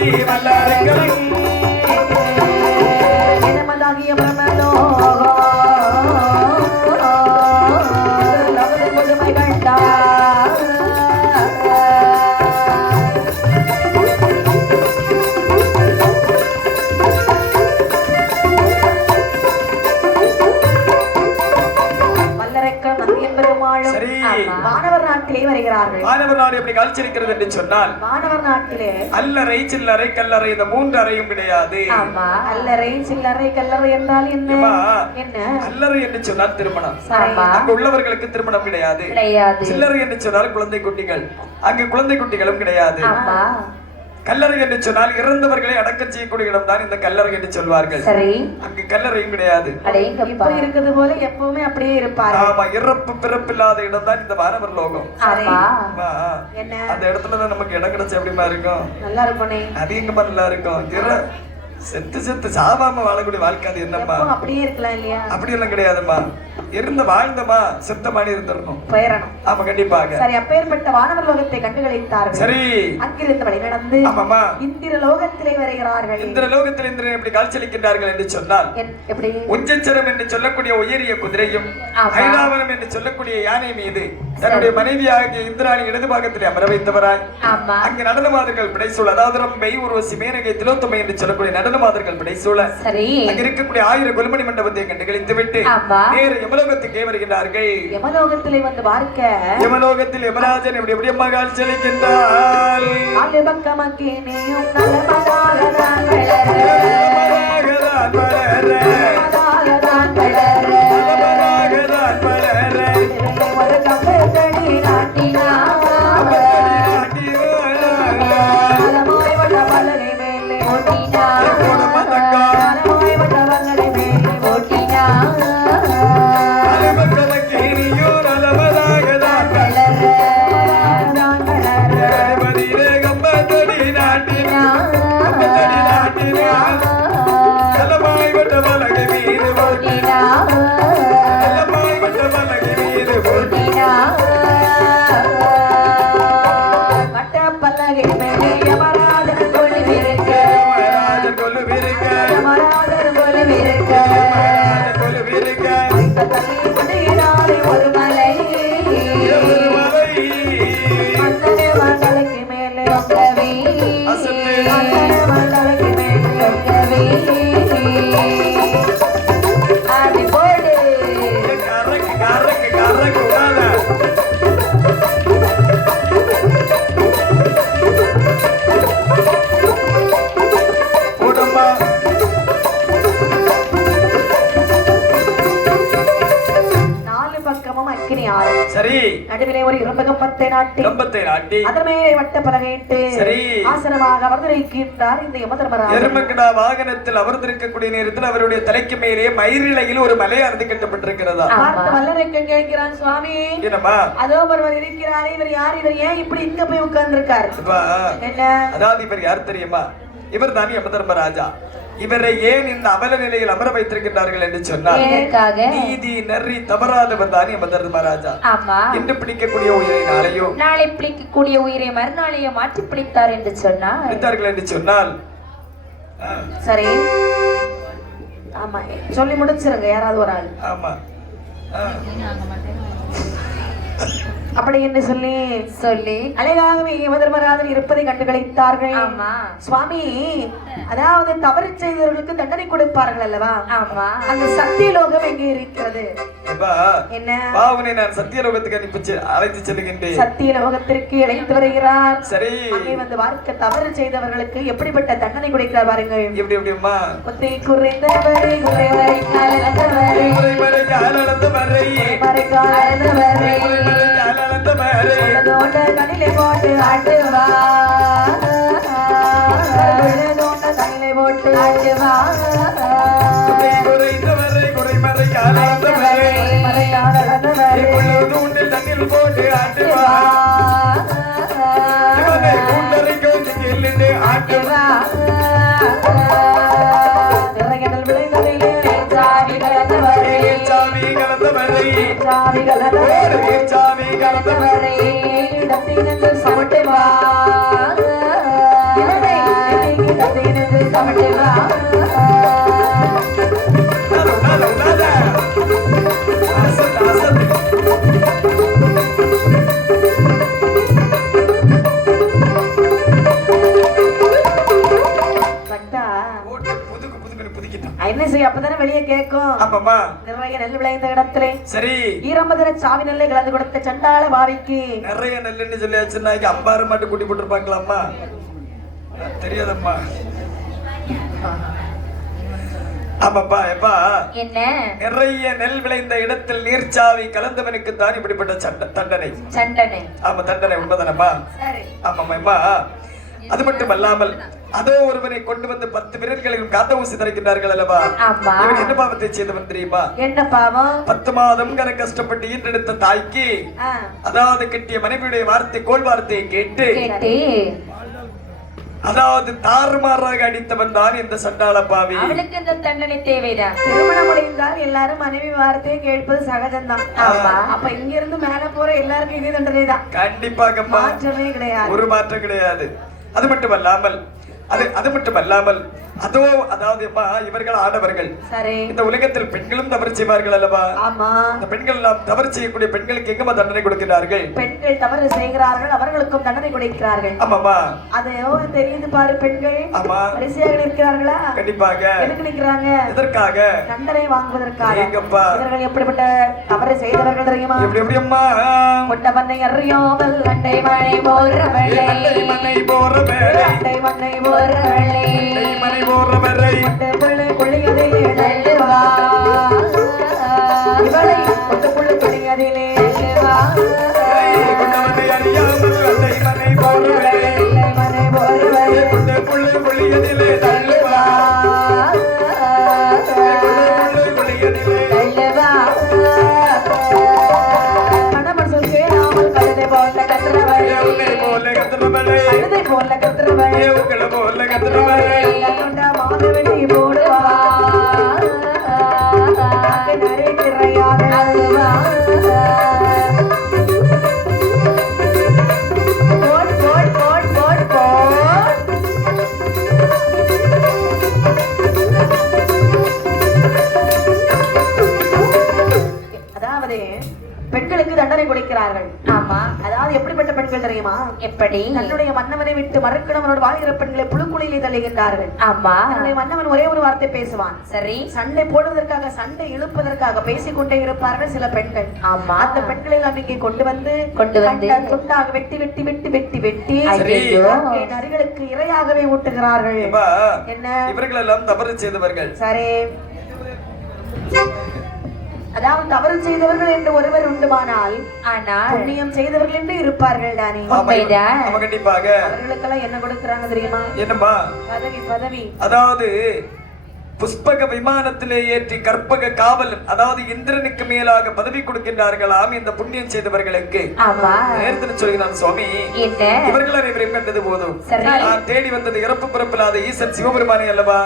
வல்லரைகளும் இனமதாகிய பிரமலோ லவத முதுமை கண்டா வானவர் நாட்டிலே வருகிறார்கள். வானவர் நாடு எப்படி காட்சியளிக்கிறது என்று சொன்னால் வானவர் நாட்டிலே அல்லறை சில்லறை கல்லறை இந்த மூன்று அறையும் கிடையாது. அல்லறை சில்லறை கல்லறை என்றால் என்ன? என்ன அல்லறை என்று சொன்னால் திருமணம், அங்கு உள்ளவர்களுக்கு திருமணம் கிடையாது. சில்லறை என்று சொன்னால் குழந்தை குட்டிகள், அங்கு குழந்தை குட்டிகளும் கிடையாது. கல்லறை என்று சொன்னால் இறந்தவர்களை அடக்கம் செய்யக்கூடிய இடம் தான் இந்த கல்லறை என்று சொல்வார்கள். அங்கு கல்லறையும் கிடையாது. இப்ப இருக்குது போல எப்பவுமே அப்படியே இருப்பாரு. ஆமா, இறப்பு பிறப்பு இல்லாத இடம் தான் இந்த வானவர் லோகம். என்ன அந்த இடத்துலதான் நமக்கு இடம் கிடைச்சா எப்படிமா இருக்கும்? நல்லா இருக்கும்னே. அது எங்கம்மா நல்லா இருக்கும்? செத்து செத்து சாவாம வாழக்கூடிய வாழ்க்கை அது என்னம்மா? அப்படியே இருக்கலாம் இல்லையா? அப்படி எல்லாம் கிடையாதும்மா. இருந்த வாழ்ந்தமா செத்தமானி இருந்திருக்கும். போயிடணும். ஆமா, கண்டிப்பாக. சரி, அப்பேற்பட்ட வானவர் லோகத்தை கண்டுகளித்தார்கள். சரி, அங்கிருந்து வழி நடந்து ஆமாமா இந்திர லோகத்திலே வருகிறார்கள். இந்திர லோகத்தில் இந்திரன் எப்படி காட்சியளிக்கின்றார்கள் என்று சொன்னால் எப்படி உஞ்சச்சரம் என்று சொல்லக்கூடிய உயரிய குதிரையும் ஐராவனம் என்று சொல்லக்கூடிய யானை மீது தன்னுடைய மனைவியாகிய இந்திராணி இடது பாகத்திலே அமர வைத்தவராய் அங்கு நடனமாதர்கள் பிடைசூழ, அதாவது ரம்பை உருவசி மேனகை திலோத்தமை என்று சொல்லக்கூடிய நடனமாதர்கள் பிடைசூழ அங்கு இருக்கக்கூடிய 1000 கொலுமணி மண்டபத்தை கண்டுகளித்து விட்டு நேர யமலோகத்துக்கே வருகின்றார்கள். யமலோகத்திலே வந்து பார்க்க யமலோகத்தில் யமராஜன் எப்படி எப்படி அம்மா காட்சியளிக்கின்றார்? நடுவிலே ஒரு இரும்பகம்பத்தை நாட்டி அதன் மேலே வட்ட பலகையிட்டு ஆசனமாக அமர்ந்திருக்கின்றார் இந்த யமதர்மராஜன். எருமக்கடா வாகனத்தில் அமர்ந்திருக்கக்கூடிய நேரத்தில் அவருடைய தலைக்கு மேலே மயிரிழையில் ஒரு மலையானது கட்டப்பட்டிருக்கிறதா? பார்த்த வல்லரைக்கு கேட்கிறான், சுவாமி என்னமா அதோ ஒருவர் இருக்கிறாரே, இவர் யார்? இவர் ஏன் இப்படி இங்க போய் உட்கார்ந்து இருக்காரு? என்ன அதாவது இவர் யார் தெரியுமா? இவர் தான் யமதர்மராஜா. இவரை ஏன் இந்த அவல நிலையில் அமர வைத்திருக்கிறார்கள் என்று சொன்னால் நீதி நெறி தவறாதவர் தான் யமதர்மராஜா. இன்று பிடிக்கக்கூடிய உயிரை நாளை பிடிக்கக்கூடிய உயிரை மறுநாளையோ மாற்றி பிடித்தார் என்று சொன்னால் சரி, ஆமா சொல்லி முடிச்சிருங்க யாராவது ஒரு ஆள். ஆமா, அப்படி என்று சொல்லி அழகாகவே யமதர்மராஜன் இருப்பதை கண்டுகளித்தார்கள். சுவாமி, அதாவது தவறு செய்தவர்களுக்கு தண்டனை கொடுப்பார்கள் அல்லவா? அந்த சத்தியலோகம் எங்கே இருக்கிறது? என்ன பாவனை நான் சத்தியலோகத்துக்கு அழைத்து செல்லுகின்றேன். சத்தியலோகத்திற்கு அழைத்து வருகிறார். சரி, அங்கே வந்து வாழ்க்கை தவறு செய்தவர்களுக்கு எப்படிப்பட்ட தண்டனை கொடுக்கிறார் பாருங்கள். எப்படி எப்படிமா? குறை குறைந்தவரை குறைவரை காலந்தவரை குறைவரை காலந்தவரை காலந்தவரை கண்ணிலே போட்டு ஆட்டுவா, கண்ணிலே போட்டு ஆட்டுவா, குறைந்தவரை குறைமறை காலந்தவரை தண்ணில் போட்டு ஆட்டுவா, ஆட்டுவா சமட்டுவா ஆமாமா நிறைய நெல் விளைந்த இடத்திலே சரி ஈரம்பதர சாவி நெல்லை கலந்து கொடுத்த சண்டாள பாவிக்கு நிறைய நெல்லுன்னு சொல்லியாச்சுன்னா அம்பாறு மாட்டு கூட்டி போட்டு இருப்பாங்களாம்மா தெரியாதம்மா ஆமாப்பா எப்பா என்ன நிறைய நெல் விளைந்த இடத்தில் நீர்ச்சாவி கலந்தவனுக்கு தான் இப்படிப்பட்ட தண்டனை ஆமா தண்டனை உண்மைதானம்மா ஆமாம்மா எப்பா அது மட்டும் அல்லாமல் அதோ ஒருவனை கொண்டு வந்து 10 விரல்களையும் காத்த ஊசி தரைக்கின்றார்கள் அல்லவா இவன் என்ன பாவத்தை செய்தவன் தெரியுமா என்ன பாவம் 10 மாதம் கஷ்டப்பட்டு ஈன்றெடுத்த தாய்க்கு அதாவது கட்டிய மனைவியுடைய வார்த்தை கோல் வார்த்தையை கேட்டு அதாவது தாறுமாறாக அடித்தவன் தான் இந்த சண்டாள பாவி. அவளுக்கு இந்த தண்டனை தேவைதான். திருமணம் முடிந்தால் எல்லாரும் மனைவி வார்த்தையை கேட்பது சகஜம்தான். அப்ப இங்க இருந்து மேல போற எல்லாருக்கும் இதே தண்டனை தான். கண்டிப்பாக மாற்றமே கிடையாது, ஒரு மாற்றம் கிடையாது. அது மட்டுமல்லாமல் அதோ அதாவது இவர்கள் ஆடவர்கள் இந்த உலகத்தில் பெண்களும் தவறு செய்வார்கள் அல்லவா? இந்த பெண்கள் எல்லாம் தவறு செய்யக்கூடிய பெண்களுக்கு எங்கம்மா தண்டனை கொடுக்கிறார்கள்? பெண்கள் தவறு செய்கிறார்கள், அவர்களுக்கும் தண்டனை கொடுக்கிறார்கள். ஆமாமா, அது தெரியுது பாரு. பெண்கள் வரிசையாக நிற்கிறார்களா? கண்டிப்பாக. எதுக்கு நிற்கிறாங்க? எதற்காக? தண்டனை வாங்குவதற்காக. எங்கப்பா இவர்கள் எப்படிப்பட்ட தவறு செய்தவர்கள் தெரியுமா? எப்படி எப்படியம்மா? கொண்ட பண்ணை அறியாமல் அண்டை மனை போறவளே, மனை போறவளே, அண்டை மனை போறவளே, மனை போறவளே, புள்ளை புள்ளியதிலே நல்லவா, இவளை கொண்டு புள்ளை புள்ளியதிலே நல்லவா, கொண்டவனை அறியாமல் அண்டை மனை போறவளே, மனை போறவளே, கொண்டு புள்ளை புள்ளியதிலே நல்லவா, புள்ளை புள்ளியதிலே நல்லவா, கணவன் சொல் கேளாமல் கழுதை போல கத்துறவளே, உன்னை போல கத்துறவளே, கழுதை போல கத்துறவளே, உங்களை போல கத்துறவளே, கொண்ட மாதவனை போடுவா, நரை திரையாத போட் போட் போட் போட் போட். அதாவது பெண்களுக்கு தண்டனை கொடுக்கிறார்கள். ஆமா, அதாவது எப்படிப்பட்ட பெண்கள் தெரியுமா? எப்படி? தன்னுடைய மன்னவனை விட்டு மறுக்கணவனோடு வாழ்கிற பெண்களை புழுக்குழியிலே தள்ளுகின்றார்கள். ஆமா, தன்னுடைய மன்னவன் ஒரே ஒரு வார்த்தை பேசுவான். சரி, சண்டை போடுவதற்காக, சண்டை இழுப்பதற்காக பேசிக்கொண்டே இருப்பார்கள் சில பெண்கள். ஆமா, அந்த பெண்களை எல்லாம் இங்கே கொண்டு வந்து துண்டாக வெட்டி வெட்டி வெட்டி வெட்டி வெட்டி நரிகளுக்கு இரையாகவே ஊட்டுகிறார்கள். என்ன? இவர்கள் எல்லாம் தவறு செய்தவர்கள். சரி, அதாவது தவறு செய்தவர்கள் என்று ஒருவர் உண்டுமானால், ஆனால் புண்ணியம் செய்தவர்கள் என்று இருப்பார்கள் தானே? கண்டிப்பாக. அவர்களுக்கெல்லாம் என்ன கொடுக்கறாங்க தெரியுமா? என்னம்மா? பதவி. பதவி அதாவது புஷ்பக விமானத்திலே ஏற்றி கற்பக காவலன், அதாவது இந்திரனுக்கு மேலாக பதவி கொடுக்கின்றார்களாம் இந்த புண்ணியம் செய்தவர்களுக்கு. நேரத்தில் சொல்கிறான் சுவாமி, இவர்கள் அனைவரையும் கண்டது போதும் நான் தேடி வந்தது இறப்பு பிறப்பில்லாத ஈசன் சிவபெருமானே அல்லவா?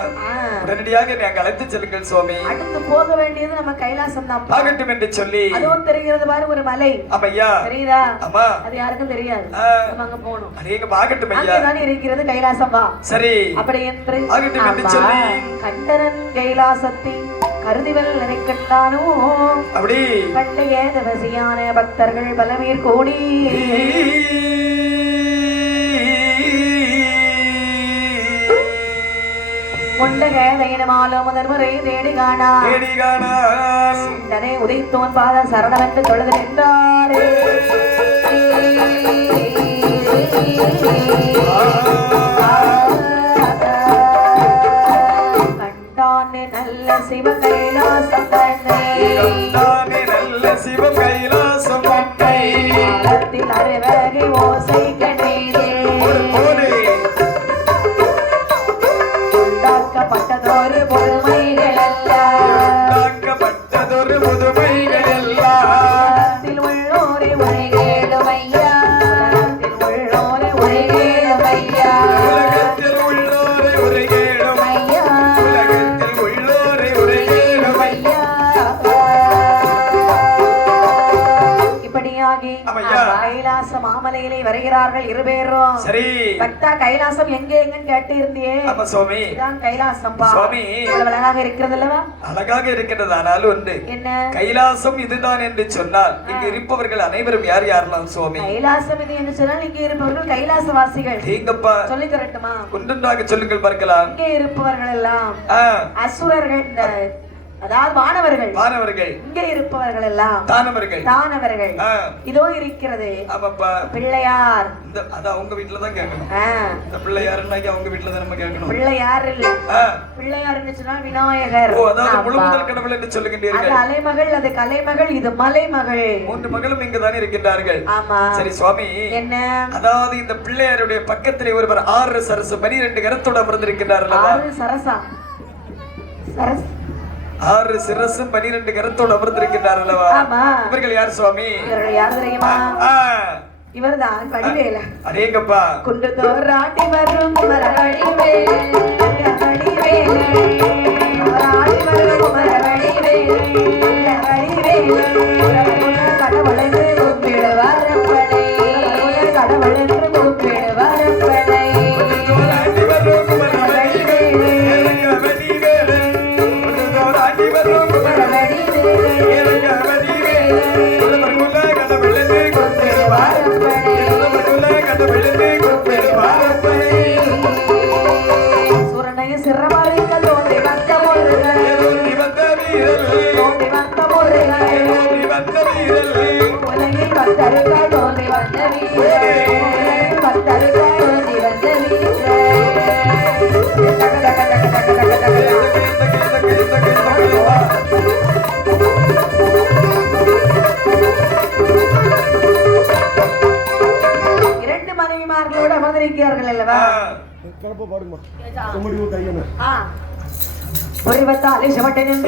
உடனடியாக என்னை அங்கு அழைத்து செல்லுங்கள் சுவாமி. அடுத்து போக வேண்டியது நம்ம கைலாசம் தான். ஆகட்டும் என்று சொல்லி அதுவும் தெரிகிறது பாரு, ஒரு மலை. ஆமையா, தெரியுதா? ஆமா, அது யாருக்கும் தெரியாது. நம்ம அங்க போகணும். அநேகம் ஆகட்டும் ஐயா. அங்கதான் இருக்கிறது கைலாசம். வா. சரி, அப்படி என்று ஆகட்டும் என்று சொல்லி கண்டன கைலாசத்தின் கருதிவல் நினைக்கட்டானோ அப்படி பண்டைய தவசியான பக்தர்கள் பலமீர் கூடி முண்டகேதமாலோ முதன்முறை தேடி காணா சிந்தனை உதைத்தோன் பாத சரணமென்று தொழுது நின்றாரே. நல்ல சிவ கைலாசம் நல்ல சிவ கைலாசம் அறிவகை ஓசை கண்டீரே. உண்டாக்கப்பட்டதொரு புதுமைகள் உண்டாக்கப்பட்டதொரு புதுமைகள் எல்லாம் உள்ளோரை உரைகேடுமையா, உள்ளோரை உரைகேடுமையா, உலகத்தில் உள்ளோரை உரைகேடுமையா, உலகத்தில் உள்ளோரை உரைகேடுமையா. இப்படியாகி கைலாச மாமலையிலே வருகிறார்கள் இருபேரும். சரி, பக்தா கைலாசம் எங்க எங்கன்னு கேட்டு இருந்தியே? ஆமா சுவாமி, இதான் கைலாசம் பா. சுவாமி, அழகாக இருக்கிறது அல்லவா? அழகாக இருக்கிறது. ஆனாலும் ஒன்று, என்ன கைலாசம் இதுதான் என்று சொன்னால் இங்கு இருப்பவர்கள் அனைவரும் யார் யாரெல்லாம் சுவாமி? கைலாசம் இது என்று சொன்னால் இங்கே இருப்பவர்கள் கைலாசவாசிகள். நீங்கப்பா சொல்லி தரட்டுமா? ஒன்றொன்றாக சொல்லுங்கள் பார்க்கலாம். இங்கே இருப்பவர்கள் எல்லாம் அசுரர்கள். இந்த அதாவது வானவர்கள் இங்க இருப்பவர்கள் எல்லாம் தானவர்கள் இதோ இருக்கிறது பிள்ளையார். அதான் உங்க வீட்டுல தான் கேட்கணும். இந்த பிள்ளையாருன்னா அவங்க வீட்டுல தான் நம்ம கேட்கணும். பிள்ளையார் இல்ல, பிள்ளையார்னு சொன்னா விநாயகர். அதாவது முழு முதல் கடவுள் என்று சொல்லுகின்றீர்கள். அது அலைமகள், அது கலைமகள், இது மலைமகள். 3 மகளும் இங்க தானே இருக்கின்றார்கள். ஆமா. சரி சுவாமி, என்ன? அதாவது இந்த பிள்ளையாருடைய பக்கத்திலே ஒருவர் 6 சரசு 12 கரத்தோட அமர்ந்திருக்கிறார் அல்லவா? 6 சரசா? சரஸ் 6 சிரசும் 12 கரத்தோடு அமர்ந்திருக்கிறார் அல்லவா? இவர்கள் யார் சுவாமி? இவர்கள் யார் தெரியுமா? இவர்தான் வடிவேல. அடேங்கப்பா. குன்றத்தோர் ஆட்டி வரும் மரவடிவேல, வடிவேல ஆட்டி வரும் மரவடிவேல, கடவுளென்று கூப்பிடுவார் அப்பனை, கடவுளென்று கூப்பிடுவார் அப்பனை. ஒருவத்தாலே சிவட்டனின்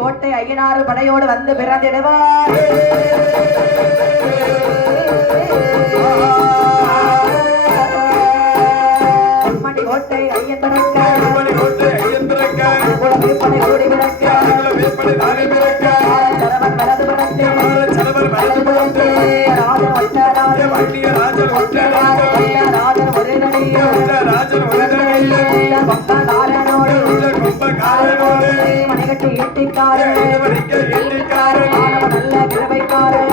கோட்டை ஐயனாறு படையோடு வந்து பிறந்திடுவார். கோட்டை ஐயன் பிறக்க ஓடி பிறக்க மணிகட்டு ஈட்டிக்காரன் நல்ல கிருபைக்காரன்